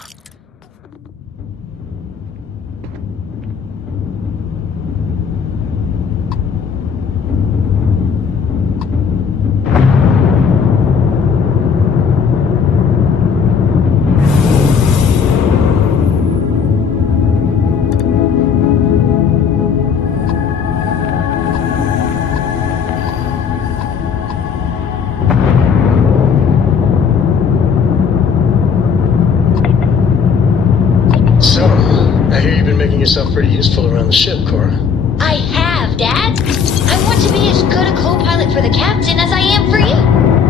So, I hear you've been making yourself pretty useful around the ship, Cora. I have, Dad. I want to be as good a co-pilot for the captain as I am for you.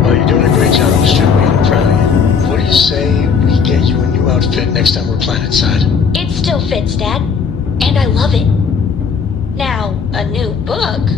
Well, you're doing a great job, Miss Joey, and I'm proud of you. What do you say we get you a new outfit next time we're planetside? It still fits, Dad. And I love it. Now, a new book.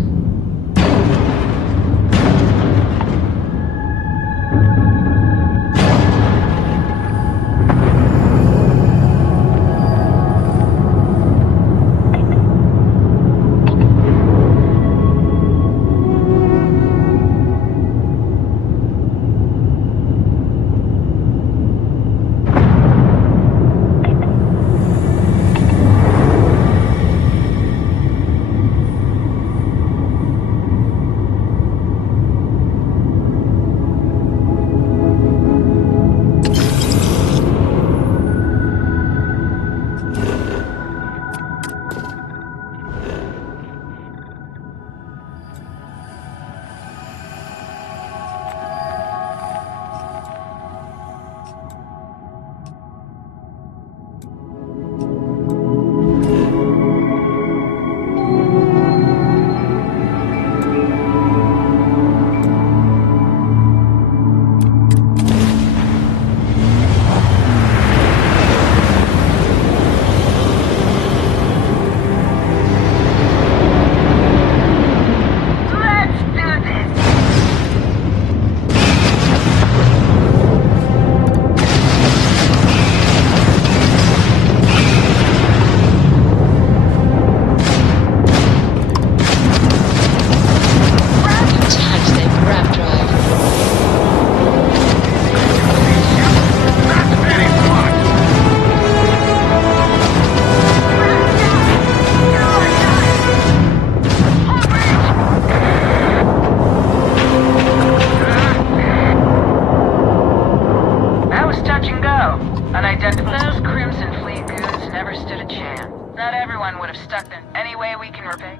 Those Crimson Fleet goons never stood a chance. Not everyone would have stuck them. Any way we can repay?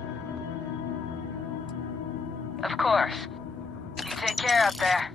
Of course. You take care out there.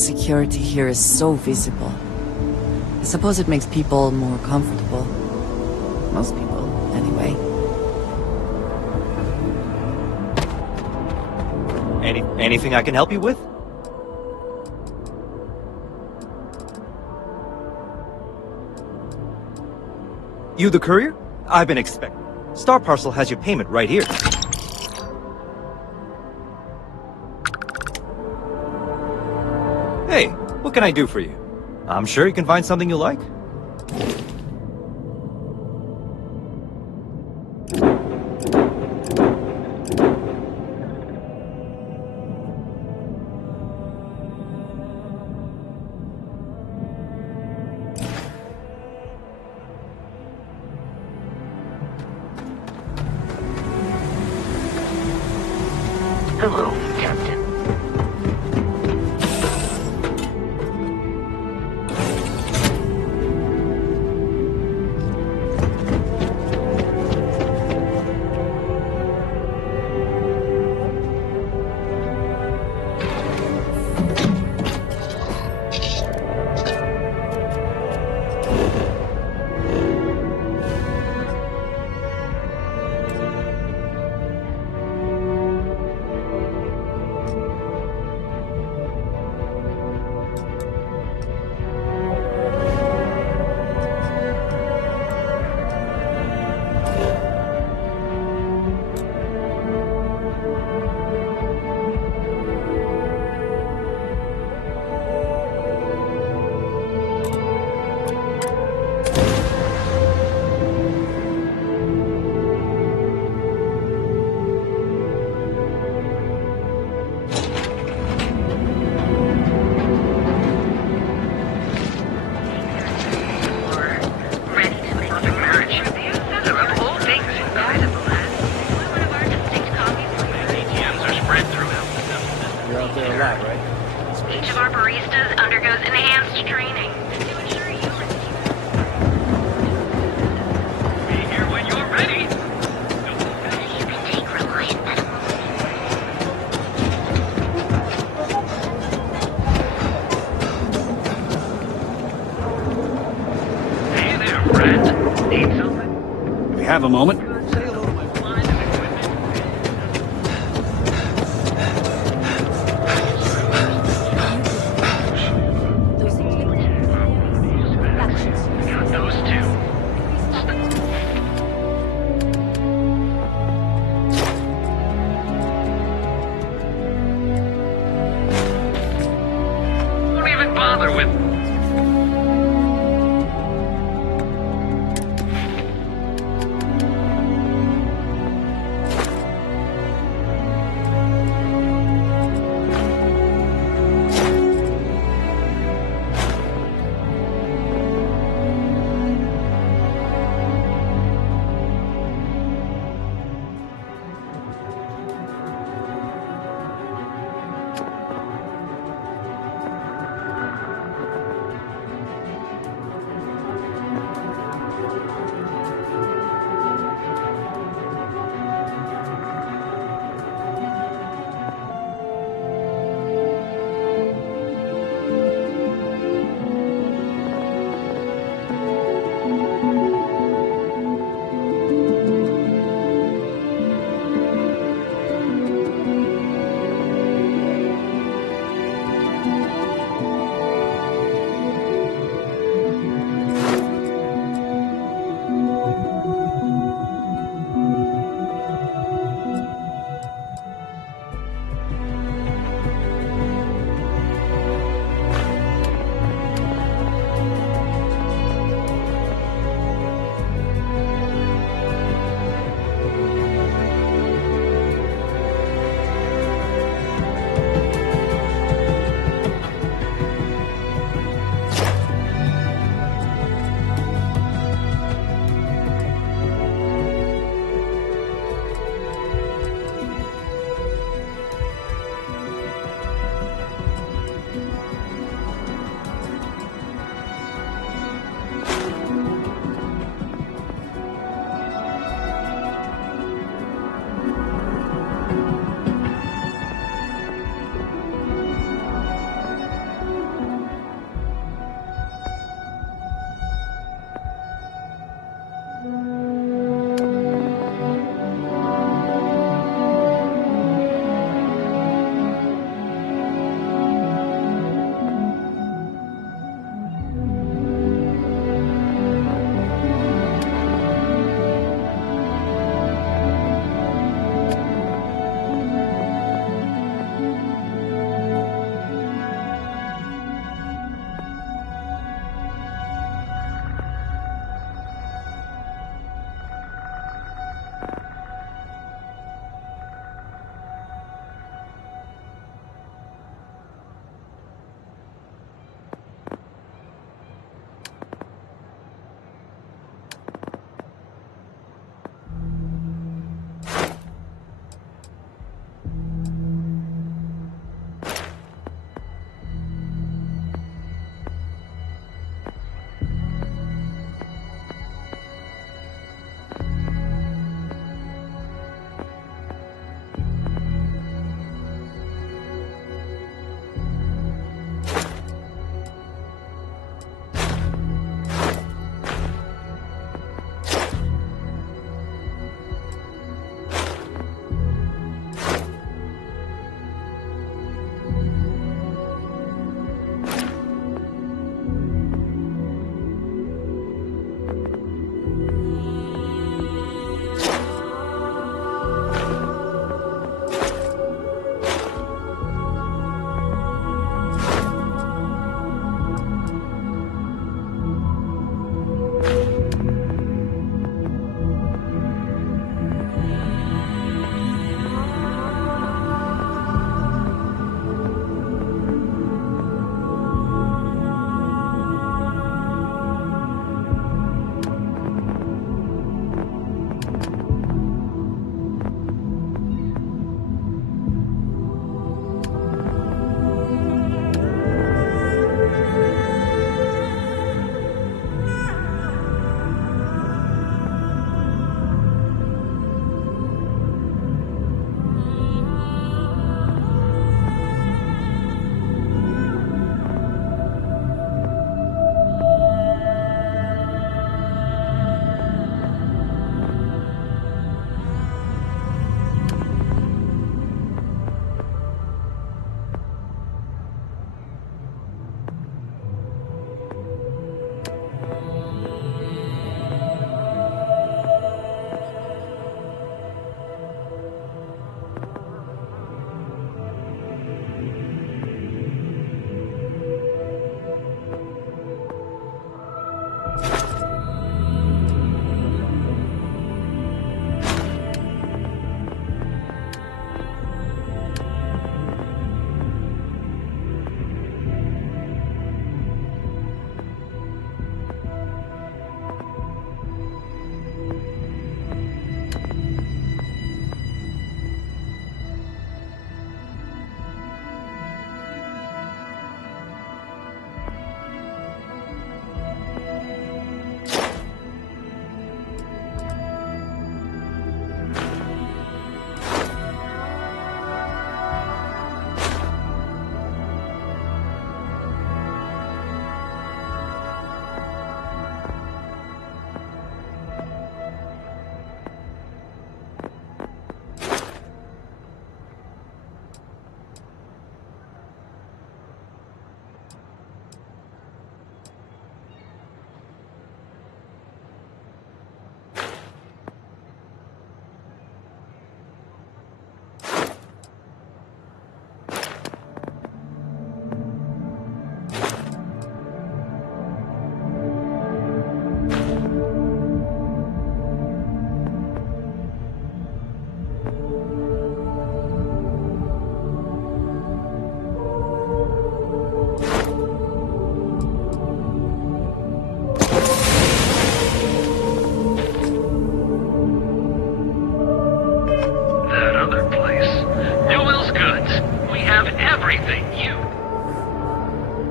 Security here is so visible. I suppose it makes people more comfortable. Most people, anyway. Anything I can help you with? You the courier? I've been expecting. Star Parcel has your payment right here. Hey, what can I do for you? I'm sure you can find something you like. Hello, Captain. Each of our baristas undergoes enhanced training. Be here when you're ready. You can take Reliant edibles. Hey there, friend. Need something? We have a moment.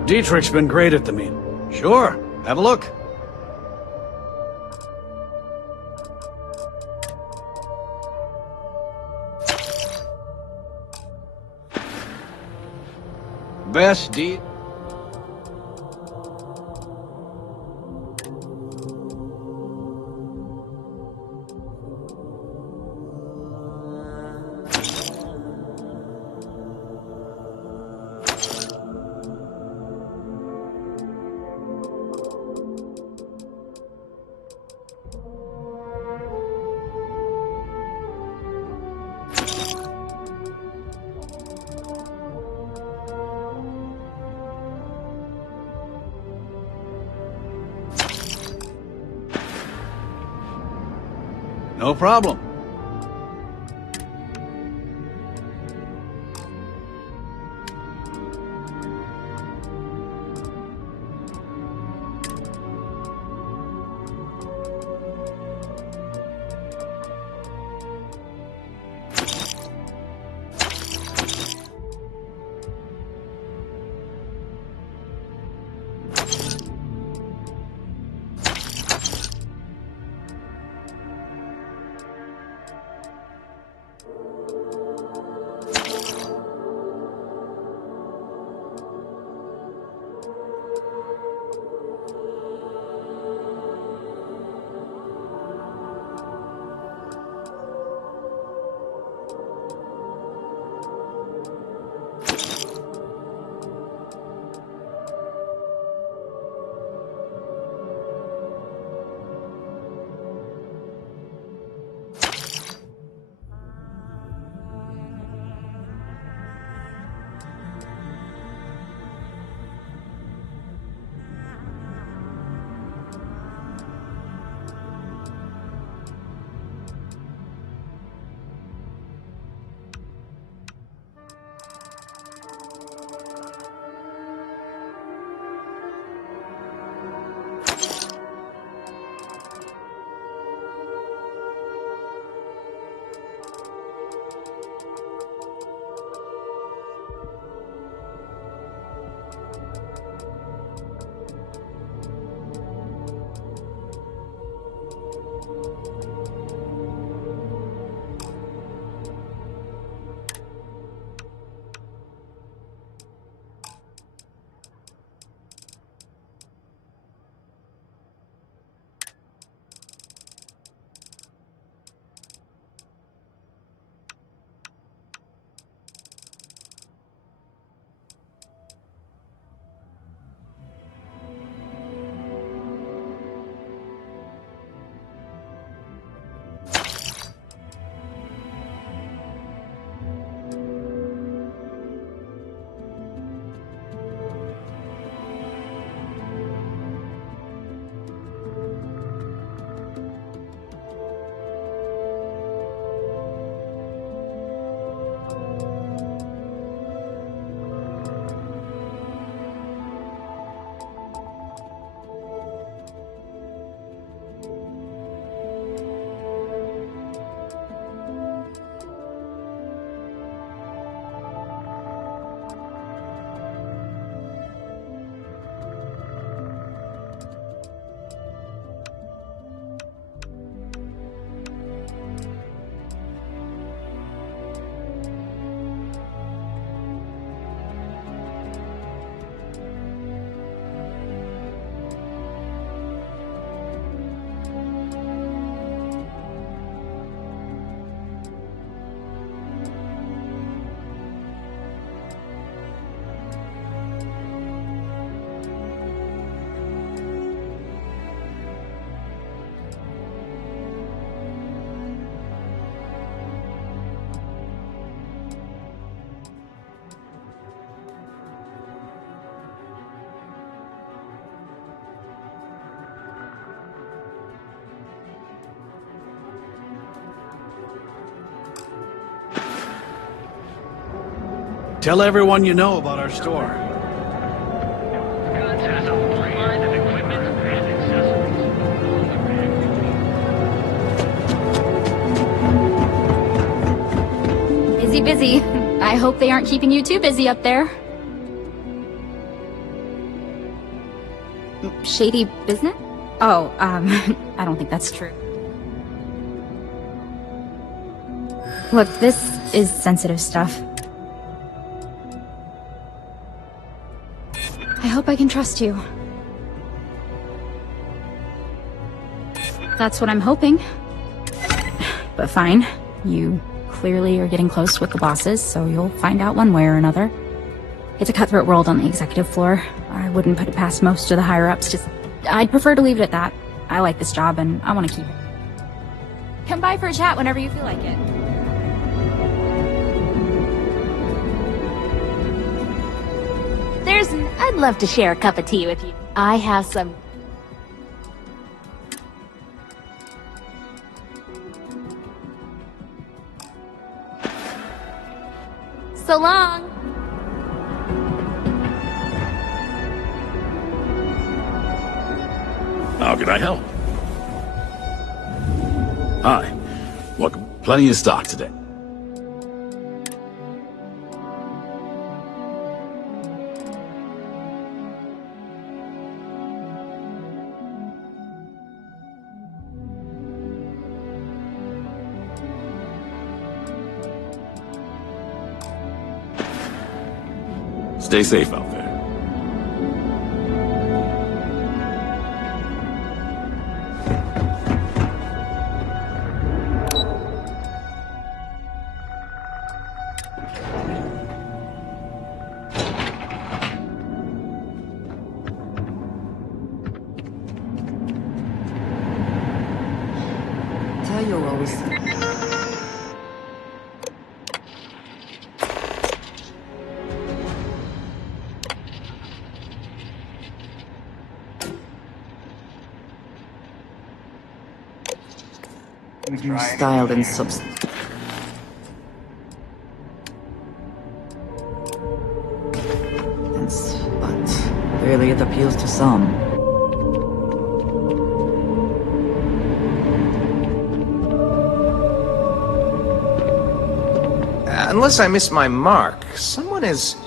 Dietrich's been great at the meet. Sure, have a look. Best deed. No problem. Tell everyone you know about our store. Goods has a full line of equipment and accessories. Busy, busy. I hope they aren't keeping you too busy up there. shady business? Oh, I don't think that's true. Look, this is sensitive stuff. I hope I can trust you. That's what I'm hoping. But fine. You clearly are getting close with the bosses, so you'll find out one way or another. It's a cutthroat world on the executive floor. I wouldn't put it past most of the higher-ups. I'd prefer to leave it at that. I like this job, and I want to keep it. Come by for a chat whenever you feel like it. I'd love to share a cup of tea with you. I have some... So long! How can I help? Hi. Welcome. Plenty of stock today. Stay safe out there. Tell you always. Styled and substance. But clearly it appeals to some. Unless I miss my mark, someone as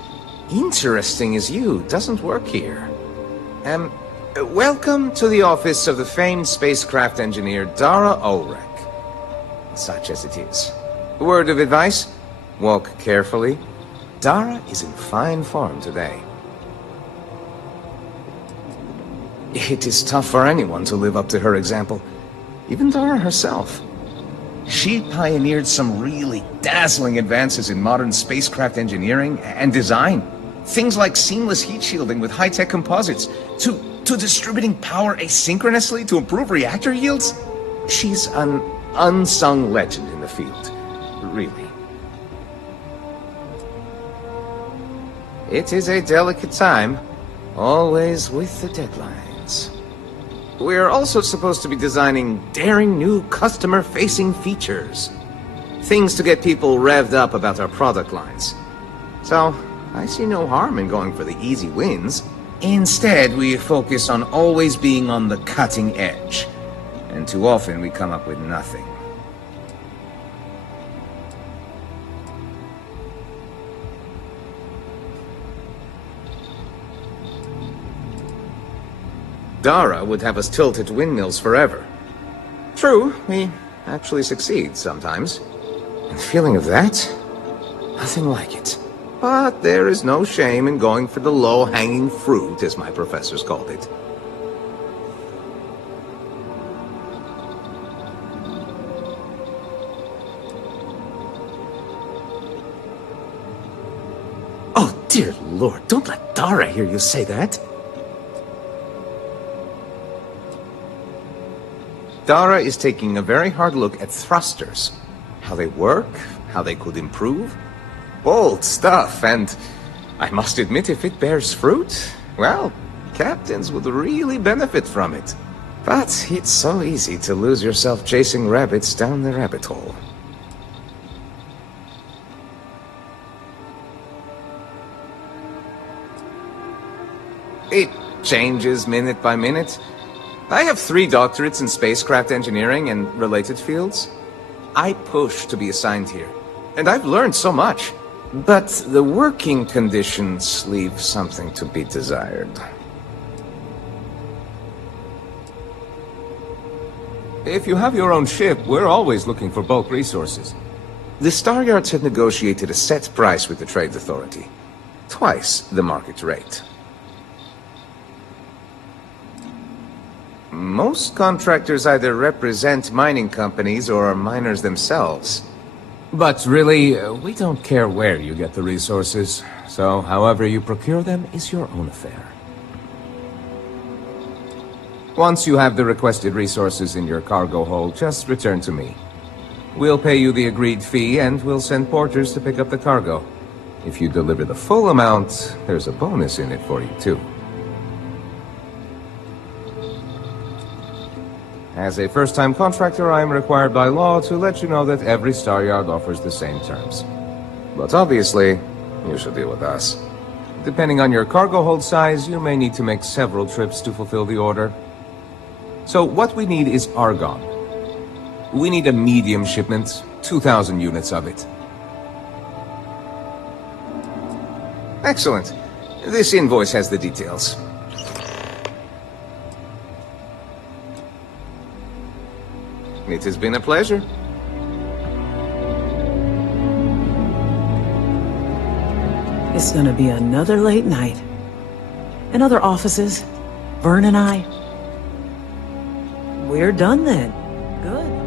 interesting as you doesn't work here. Welcome to the office of the famed spacecraft engineer Dara Ulrich. Such as it is. A word of advice? Walk carefully. Dara is in fine form today. It is tough for anyone to live up to her example. Even Dara herself. She pioneered some really dazzling advances in modern spacecraft engineering and design. Things like seamless heat shielding with high-tech composites, to distributing power asynchronously to improve reactor yields. She's an unsung legend in the field, really. It is a delicate time, always with the deadlines. We're also supposed to be designing daring new customer-facing features. Things to get people revved up about our product lines. So, I see no harm in going for the easy wins. Instead, we focus on always being on the cutting edge. And too often we come up with nothing. Dara would have us tilt at windmills forever. True, we actually succeed sometimes. And the feeling of that? Nothing like it. But there is no shame in going for the low-hanging fruit, as my professors called it. Oh, dear Lord, don't let Dara hear you say that. Dara is taking a very hard look at thrusters. How they work, how they could improve. Bold stuff, and I must admit, if it bears fruit, well, captains would really benefit from it. But it's so easy to lose yourself chasing rabbits down the rabbit hole. It changes minute by minute. I have 3 doctorates in spacecraft engineering and related fields. I push to be assigned here, and I've learned so much. But the working conditions leave something to be desired. If you have your own ship, we're always looking for bulk resources. The Star Yards have negotiated a set price with the Trade Authority. Twice the market rate. Most contractors either represent mining companies or are miners themselves. But really, we don't care where you get the resources, so however you procure them is your own affair. Once you have the requested resources in your cargo hold, just return to me. We'll pay you the agreed fee, and we'll send porters to pick up the cargo. If you deliver the full amount, there's a bonus in it for you, too. As a first-time contractor, I am required by law to let you know that every Star Yard offers the same terms. But obviously, you should deal with us. Depending on your cargo hold size, you may need to make several trips to fulfill the order. So what we need is argon. We need a medium shipment, 2,000 units of it. Excellent. This invoice has the details. It has been a pleasure. It's gonna be another late night. In other offices, Vern and I, we're done then. Good.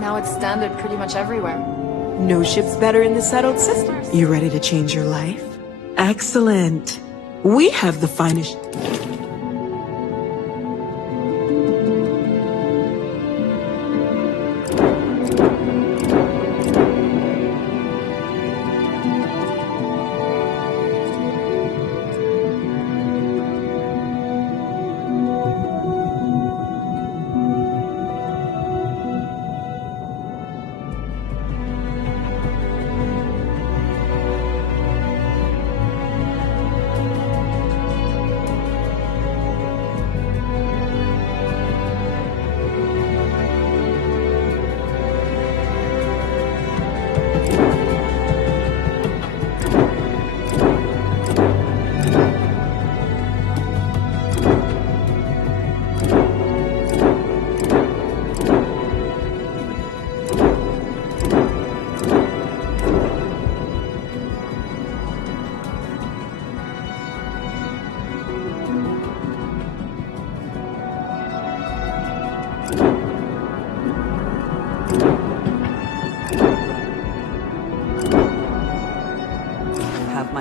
Now it's standard pretty much everywhere. No ship's better in the settled system. You ready to change your life? Excellent. We have the finest...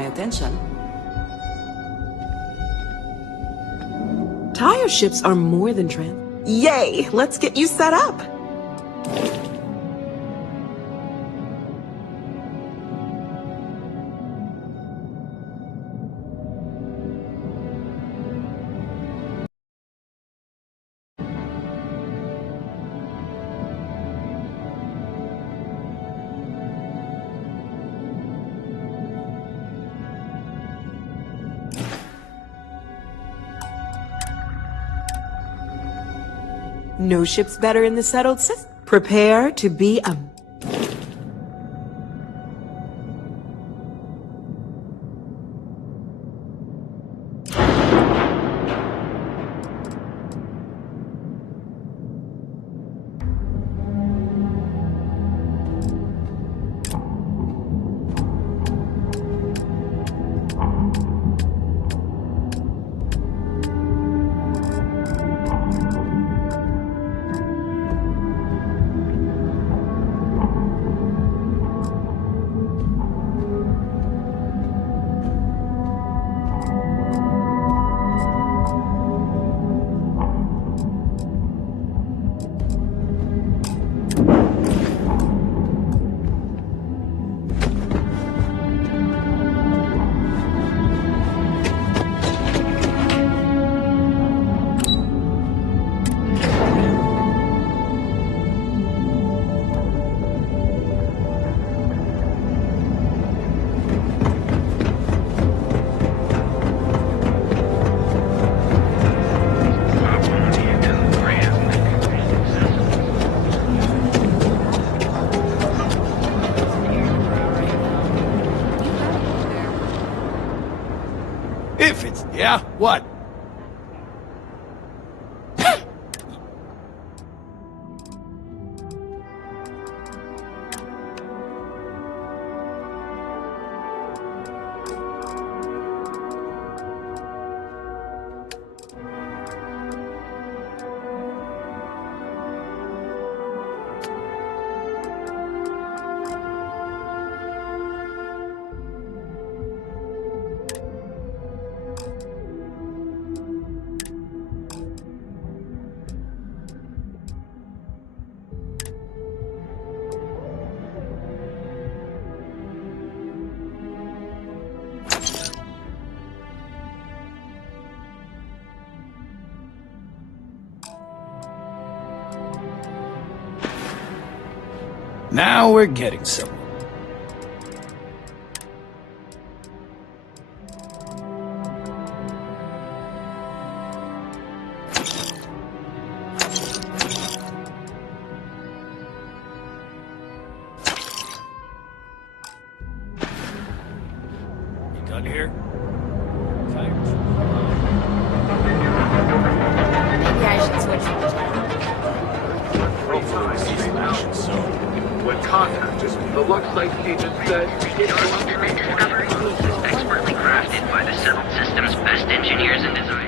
Attention. Tire ships are more than Yay! Let's get you set up! No ship's better in the settled system. Prepare to be a... What? Now we're getting somewhere. You done here? Maybe I should switch to the channel. When contacted, the Luxite agent said Your ultimate discovery is expertly crafted by the settled system's best engineers and designers.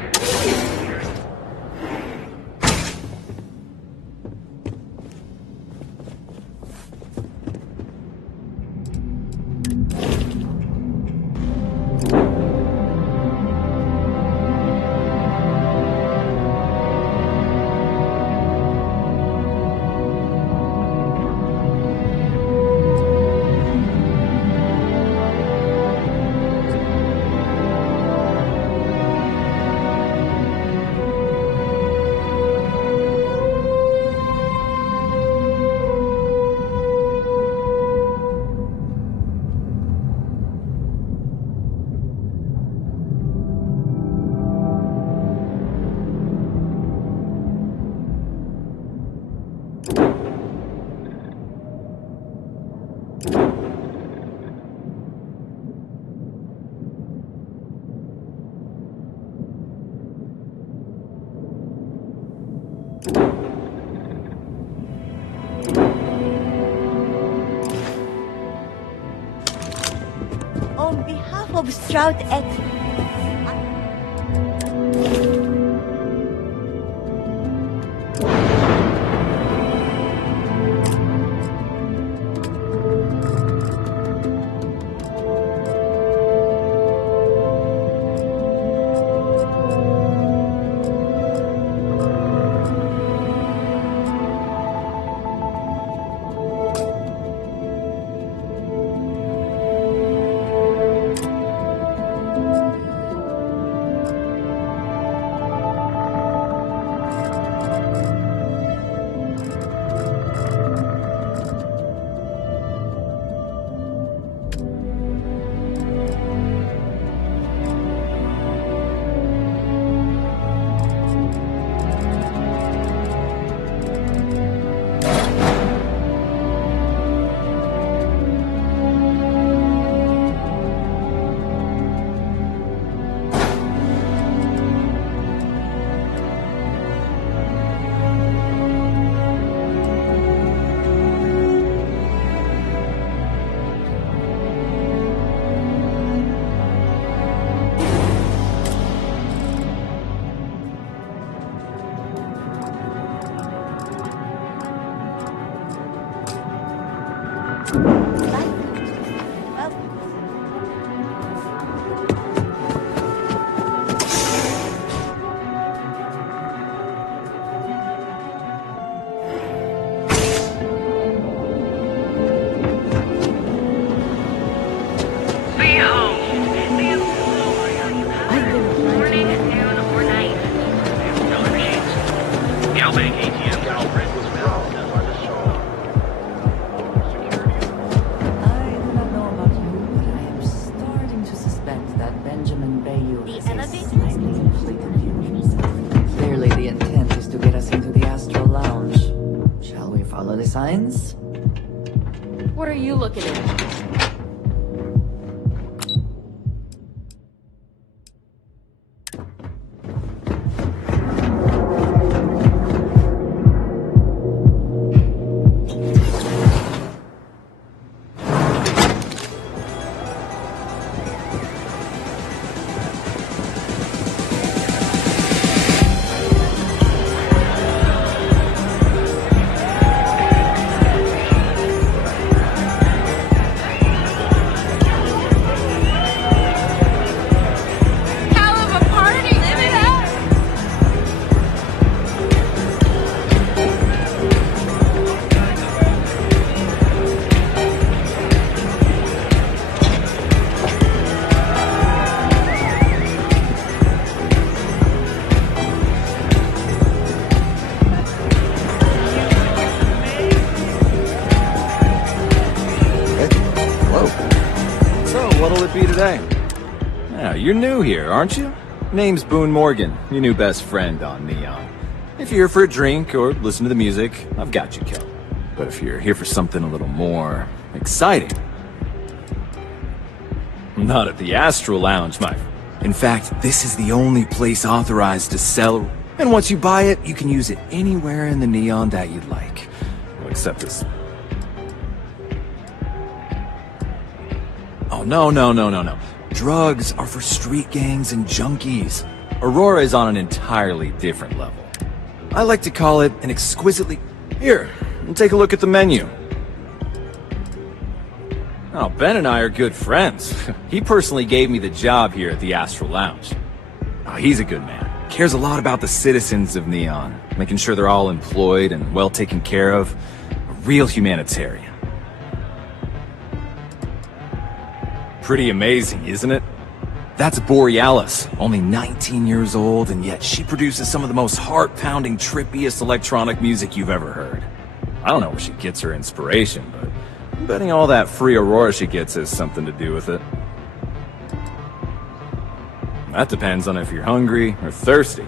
On behalf of Stroud X. Signs? What are you looking at? for you today? Yeah, you're new here, aren't you? Name's Boone Morgan, your new best friend on Neon. If you're here for a drink or listen to the music, I've got you covered. But if you're here for something a little more exciting, not at the Astral Lounge, my friend. In fact, this is the only place authorized to sell, and once you buy it, you can use it anywhere in the Neon that you'd like. Well, except this. Oh, no. Drugs are for street gangs and junkies. Aurora is on an entirely different level. I like to call it an exquisitely... Here, take a look at the menu. Oh, Ben and I are good friends. He personally gave me the job here at the Astral Lounge. Oh, he's a good man. Cares a lot about the citizens of Neon, making sure they're all employed and well taken care of. A real humanitarian. Pretty amazing, isn't it? That's Borealis, only 19 years old, and yet she produces some of the most heart-pounding, trippiest electronic music you've ever heard. I don't know where she gets her inspiration, but I'm betting all that free Aurora she gets has something to do with it. That depends on if you're hungry or thirsty.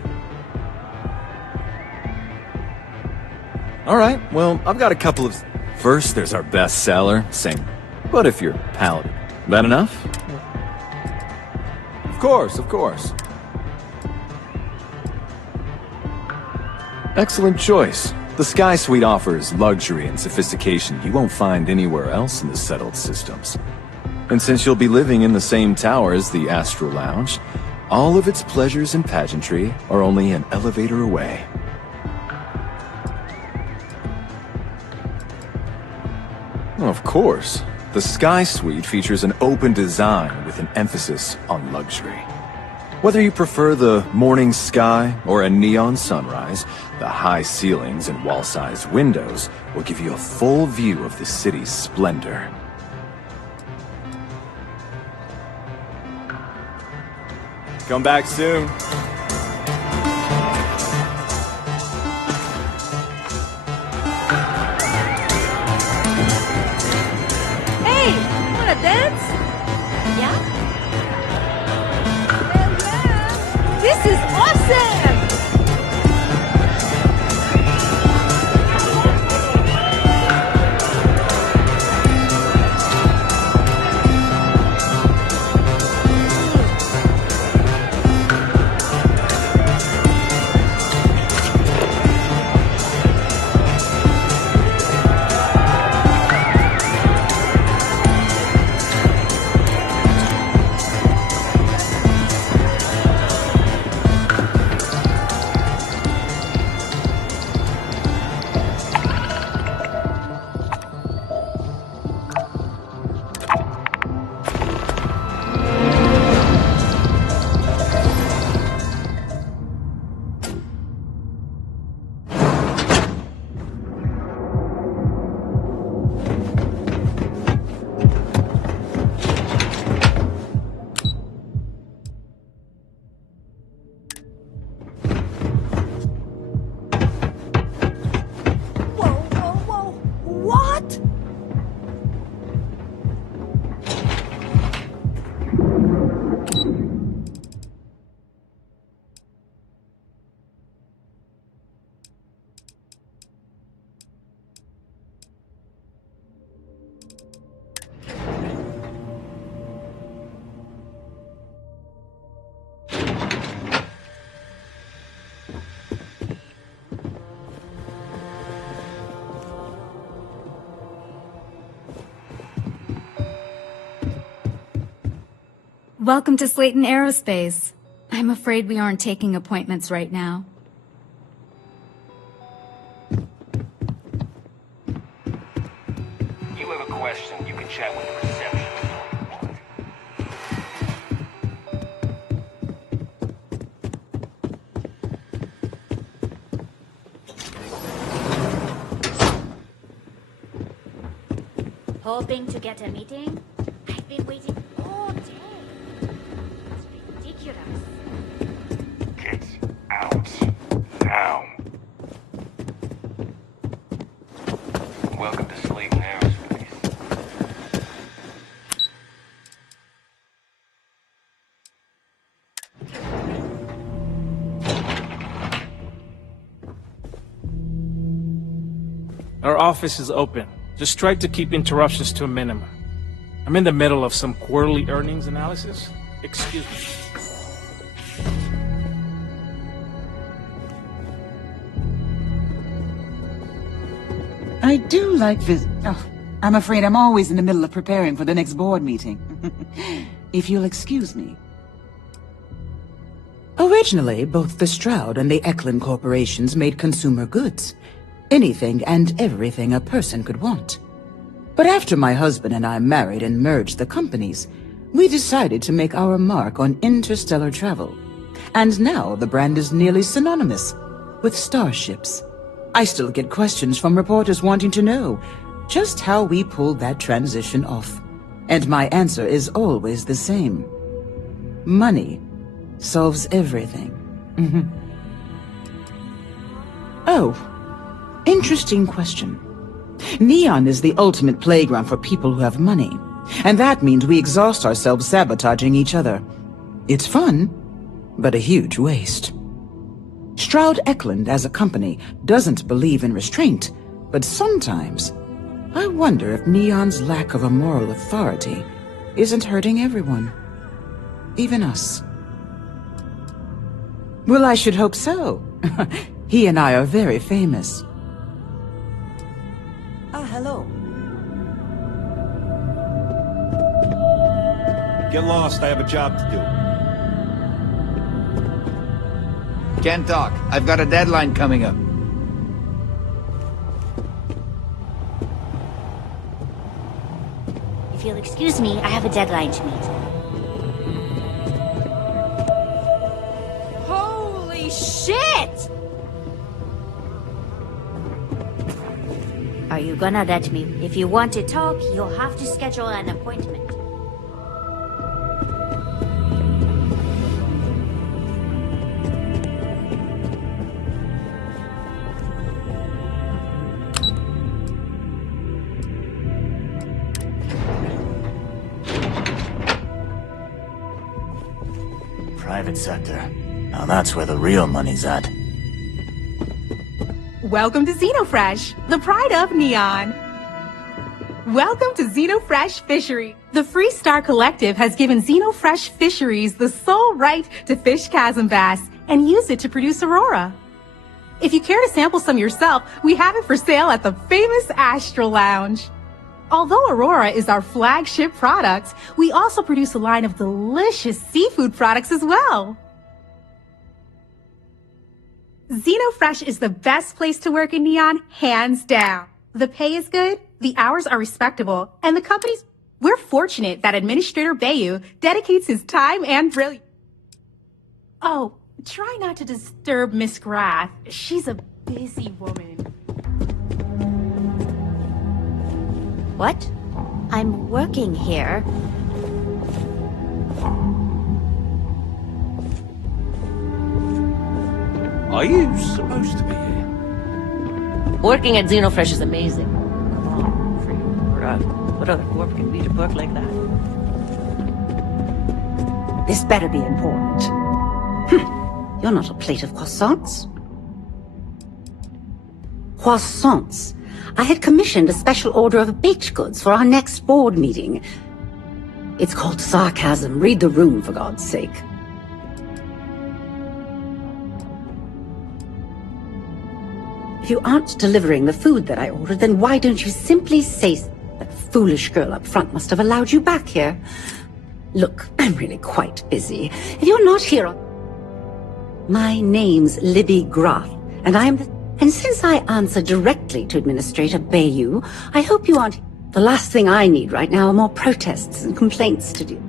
Alright, well, I've got a couple of... First, there's our best seller, same. But if you're paladin. That enough? Of course. Excellent choice. The Sky Suite offers luxury and sophistication you won't find anywhere else in the settled systems. And since you'll be living in the same tower as the Astral Lounge, all of its pleasures and pageantry are only an elevator away. Well, of course. The Sky Suite features an open design with an emphasis on luxury. Whether you prefer the morning sky or a neon sunrise, the high ceilings and wall-sized windows will give you a full view of the city's splendor. Come back soon. Wanna dance? Yeah? Hell yeah! This is awesome! Welcome to Slayton Aerospace. I'm afraid we aren't taking appointments right now. You have a question, you can chat with the receptionist all you want. Hoping to get a meeting? I've been waiting all day. It's ridiculous. Get out. Now. Welcome to Slayton Aerospace. Our office is open. Just try to keep interruptions to a minimum. I'm in the middle of some quarterly earnings analysis. Excuse me. I do like Oh, I'm afraid I'm always in the middle of preparing for the next board meeting. If you'll excuse me. Originally, both the Stroud and the Eklund corporations made consumer goods. Anything and everything a person could want. But after my husband and I married and merged the companies, we decided to make our mark on interstellar travel. And now the brand is nearly synonymous with starships. I still get questions from reporters wanting to know just how we pulled that transition off. And my answer is always the same. Money solves everything. Oh, interesting question. Neon is the ultimate playground for people who have money, and that means we exhaust ourselves sabotaging each other. It's fun, but a huge waste. Stroud Eklund as a company doesn't believe in restraint, but sometimes I wonder if Neon's lack of a moral authority isn't hurting everyone. Even us. Well, I should hope so. He and I are very famous. Hello. Get lost, I have a job to do. Can't talk. I've got a deadline coming up. If you'll excuse me, I have a deadline to meet. Holy shit! Are you gonna let me? If you want to talk, you'll have to schedule an appointment. Private sector. Now that's where the real money's at. Welcome to Xenofresh, the pride of Neon. Welcome to Xenofresh Fishery. The Freestar Collective has given Xenofresh Fisheries the sole right to fish chasm bass and use it to produce Aurora. If you care to sample some yourself, we have it for sale at the famous Astral Lounge. Although Aurora is our flagship product, we also produce a line of delicious seafood products as well. Xenofresh is the best place to work in Neon, hands down. The pay is good, the hours are respectable, and the company's... We're fortunate that Administrator Bayu dedicates his time and brilliance. Oh, try not to disturb Miss Grath. She's a busy woman. What? I'm working here. Are you supposed to be here? Working at Xenofresh is amazing. What other corp can beat a book like that? This better be important. You're not a plate of croissants. Croissants. I had commissioned a special order of baked goods for our next board meeting. It's called sarcasm. Read the room, for God's sake. If you aren't delivering the food that I ordered, then why don't you simply say so? That foolish girl up front must have allowed you back here. Look, I'm really quite busy. If you're not here on... My name's Libby Grath, and I am the... And since I answer directly to Administrator Bayu, I hope you aren't... The last thing I need right now are more protests and complaints to do.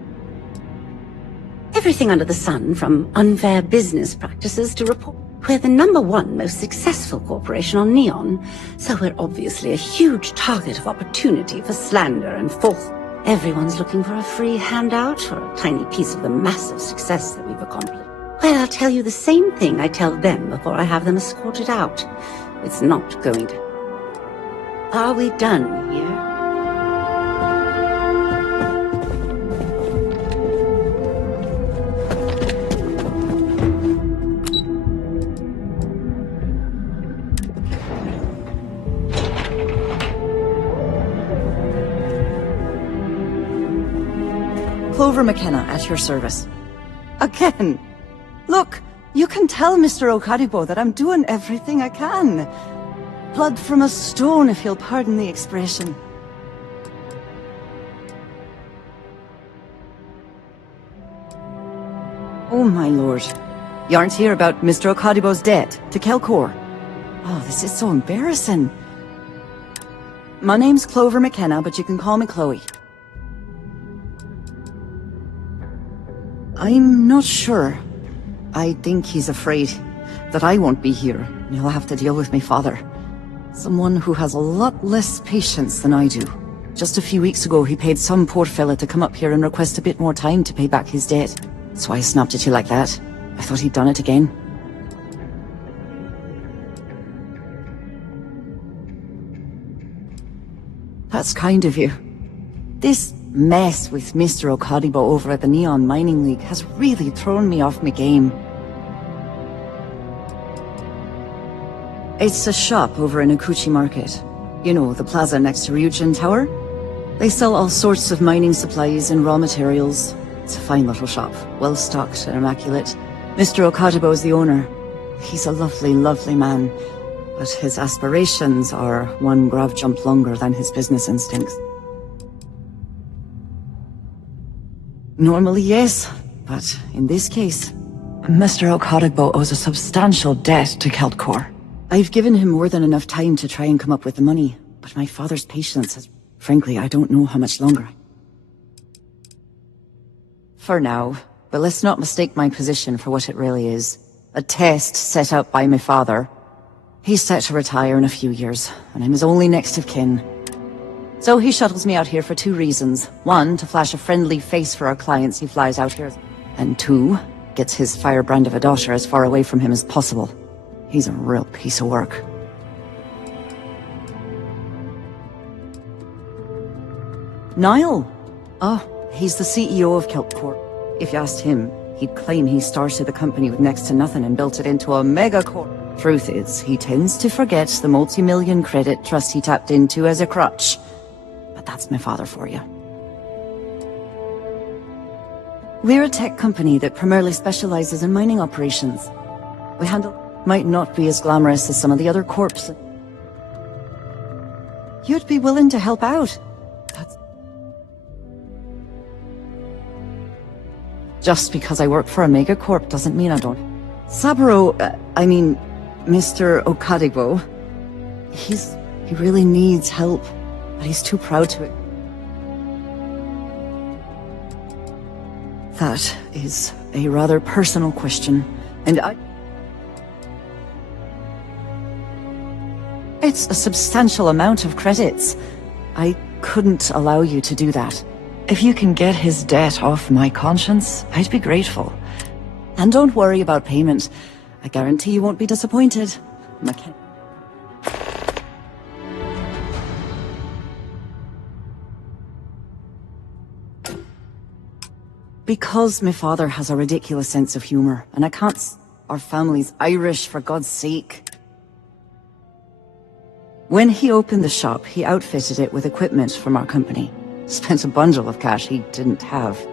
Everything under the sun, from unfair business practices to report... We're the #1 most successful corporation on Neon, so we're obviously a huge target of opportunity for slander and false. Everyone's looking for a free handout or a tiny piece of the massive success that we've accomplished. Well, I'll tell you the same thing I tell them before I have them escorted out. It's not going to... Are we done here? Clover McKenna at your service. Again. Look, you can tell Mr. Okadibo that I'm doing everything I can. Blood from a stone, if you'll pardon the expression. Oh, my lord. You aren't here about Mr. Okadibo's debt to Kelkor. Oh, this is so embarrassing. My name's Clover McKenna, but you can call me Chloe. I'm not sure. I think he's afraid that I won't be here. He'll have to deal with my father. Someone who has a lot less patience than I do. Just a few weeks ago, he paid some poor fella to come up here and request a bit more time to pay back his debt. So I snapped at you like that. I thought he'd done it again. That's kind of you. This mess with Mr. Okadibo over at the Neon Mining League has really thrown me off my game. It's a shop over in Akuchi Market. You know, the plaza next to Ryujin Tower? They sell all sorts of mining supplies and raw materials. It's a fine little shop, well-stocked and immaculate. Mr. Okadibo is the owner. He's a lovely, lovely man. But his aspirations are one grav jump longer than his business instincts. Normally, yes, but in this case, Mr. Okadibo owes a substantial debt to Kelkor. I've given him more than enough time to try and come up with the money, but my father's patience is... Frankly, I don't know how much longer. For now, but let's not mistake my position for what it really is. A test set up by my father. He's set to retire in a few years, and I'm his only next of kin. So he shuttles me out here for two reasons. One, to flash a friendly face for our clients he flies out here. And two, gets his firebrand of a daughter as far away from him as possible. He's a real piece of work. Niall? Oh, he's the CEO of Kelpcorp. If you asked him, he'd claim he started the company with next to nothing and built it into a megacorp. Truth is, he tends to forget the multi-million credit trust he tapped into as a crutch. But that's my father for you. We're a tech company that primarily specializes in mining operations. We handle... might not be as glamorous as some of the other corps. You'd be willing to help out. That's... Just because I work for a megacorp doesn't mean I don't. Saburo, Mr. Okadibo, he really needs help, but he's too proud to it. That is a rather personal question, and it's a substantial amount of credits. I couldn't allow you to do that. If you can get his debt off my conscience, I'd be grateful. And don't worry about payment. I guarantee you won't be disappointed. Because my father has a ridiculous sense of humor, and I can't... Our family's Irish, for God's sake. When he opened the shop, he outfitted it with equipment from our company. Spent a bundle of cash he didn't have.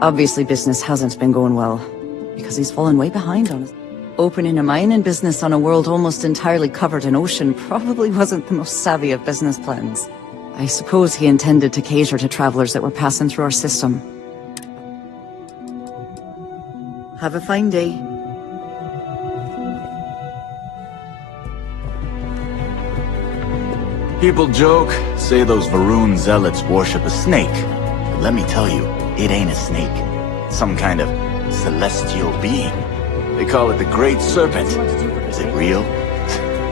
Obviously business hasn't been going well, because he's fallen way behind on it. Opening a mining business on a world almost entirely covered in ocean probably wasn't the most savvy of business plans. I suppose he intended to cater to travelers that were passing through our system. Have a fine day. People joke, say those Varun zealots worship a snake. But let me tell you, it ain't a snake. Some kind of celestial being. They call it the Great Serpent. Is it real?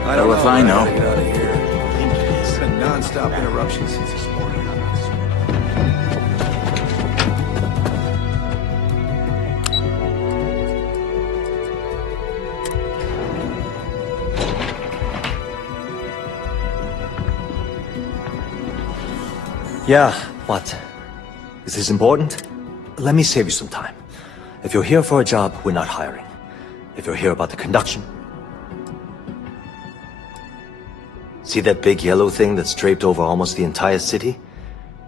I don't know. If I know. I get out of here. I think it is. It's been non-stop interruptions since this morning. Yeah, what? Is this important? Let me save you some time. If you're here for a job, we're not hiring. If you're here about the conduction... See that big yellow thing that's draped over almost the entire city?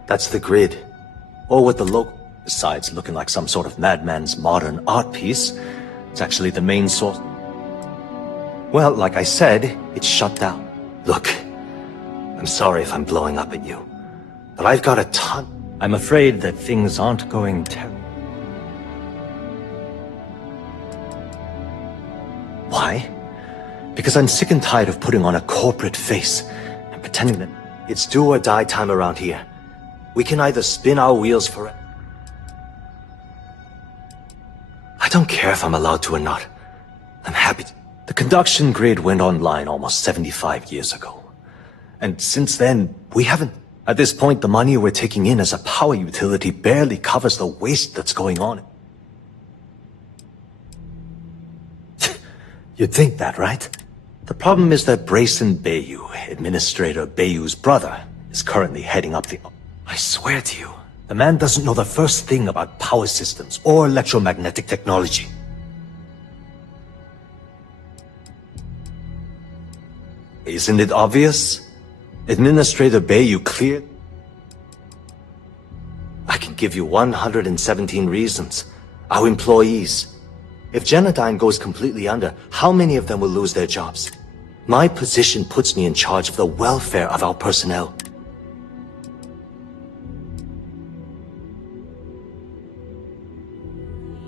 That's the grid. Or what the Besides looking like some sort of madman's modern art piece, it's actually the main source. Well, like I said, it's shut down. Look, I'm sorry if I'm blowing up at you, but I've got a ton. I'm afraid that things aren't going terribly. Why? Because I'm sick and tired of putting on a corporate face and pretending that it's do or die time around here. We can either spin our wheels for it. I don't care if I'm allowed to or not. I'm happy to. The conduction grid went online almost 75 years ago. And since then, we haven't. At this point, the money we're taking in as a power utility barely covers the waste that's going on. You'd think that, right? The problem is that Brayson Bayou, Administrator Bayou's brother, is currently heading up the... I swear to you, the man doesn't know the first thing about power systems or electromagnetic technology. Isn't it obvious? Administrator Bayou cleared... I can give you 117 reasons. Our employees. If Genodyne goes completely under, how many of them will lose their jobs? My position puts me in charge of the welfare of our personnel.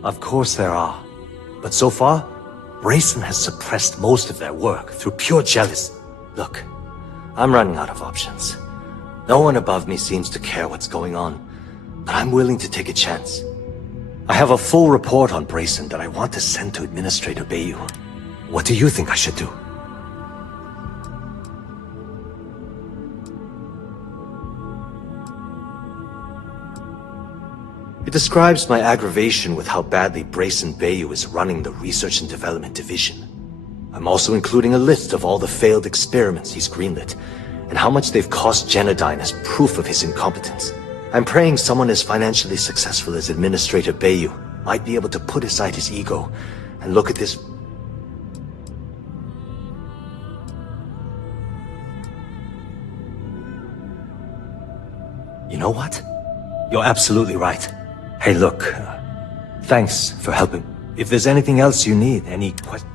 Of course there are. But so far, Brayson has suppressed most of their work through pure jealousy. Look, I'm running out of options. No one above me seems to care what's going on, but I'm willing to take a chance. I have a full report on Brayson that I want to send to Administrator Bayou. What do you think I should do? It describes my aggravation with how badly Brayson Bayou is running the Research and Development Division. I'm also including a list of all the failed experiments he's greenlit, and how much they've cost Genodyne as proof of his incompetence. I'm praying someone as financially successful as Administrator Bayou might be able to put aside his ego and look at this. You know what? You're absolutely right. Hey, look, thanks for helping. If there's anything else you need, any questions?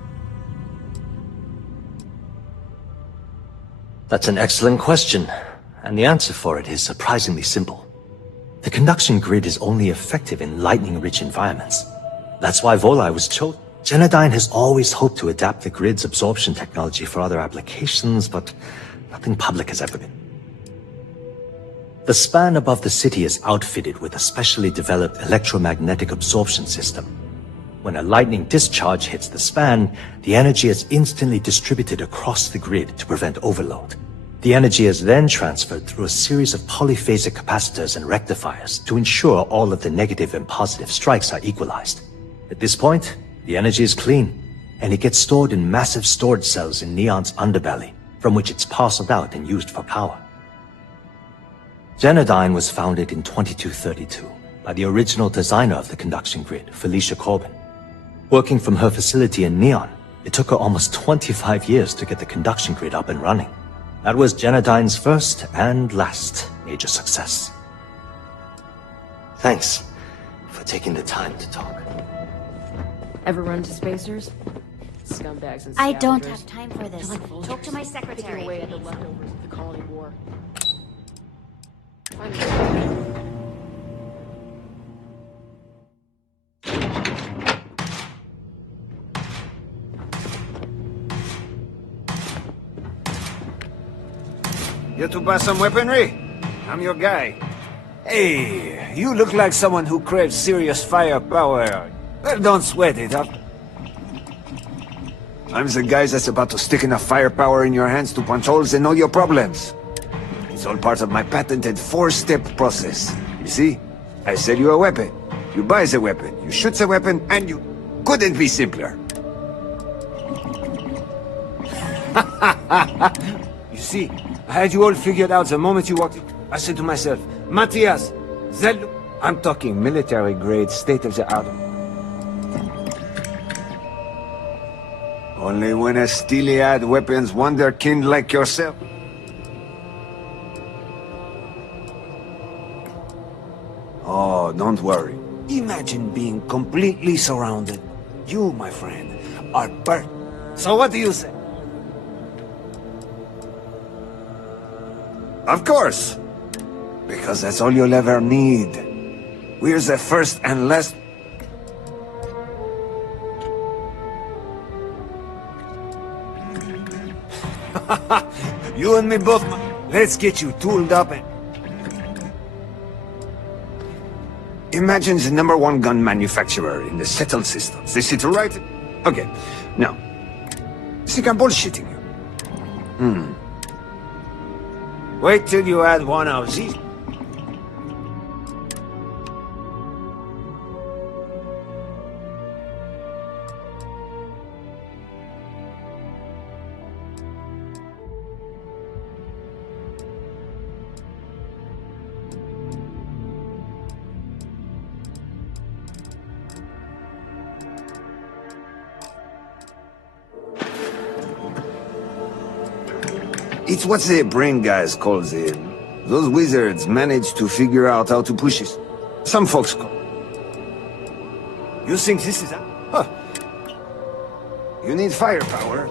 That's an excellent question, and the answer for it is surprisingly simple. The conduction grid is only effective in lightning-rich environments. That's why Volai was chosen. Genodyne has always hoped to adapt the grid's absorption technology for other applications, but nothing public has ever been. The span above the city is outfitted with a specially developed electromagnetic absorption system. When a lightning discharge hits the span, the energy is instantly distributed across the grid to prevent overload. The energy is then transferred through a series of polyphasic capacitors and rectifiers to ensure all of the negative and positive strikes are equalized. At this point, the energy is clean, and it gets stored in massive storage cells in Neon's underbelly, from which it's parceled out and used for power. Genodyne was founded in 2232 by the original designer of the conduction grid, Felicia Corbin. Working from her facility in Neon, it took her almost 25 years to get the conduction grid up and running. That was Genodyne's first and last major success. Thanks for taking the time to talk. Ever run to spacers? Scumbags and I don't scavengers. have time for this. They're like vultures, Talk to my picking secretary. away at the leftovers of the colony war. You to buy some weaponry? I'm your guy. Hey, you look like someone who craves serious firepower. Well, don't sweat it, huh? I'm the guy that's about to stick enough firepower in your hands to punch holes in all your problems. It's all part of my patented 4-step process. You see? I sell you a weapon. You buy the weapon. You shoot the weapon, and you... Couldn't be simpler. You see, I had you all figured out the moment you walked in. I said to myself, Matthias, I'm talking military-grade, state-of-the-art. Only when a steely-eyed weapons wonderkind like yourself. Oh, don't worry. Imagine being completely surrounded. You, my friend, are So what do you say? Of course. Because that's all you'll ever need. We're the first and last... You and me both, let's get you tooled up and... Imagine the #1 gun manufacturer in the settled systems. This is right? Okay, now, think I'm bullshitting you. Wait till you add one of these. It's what the brain guys call the... Those wizards manage to figure out how to push it. Some folks call. You think this is... Huh. You need firepower.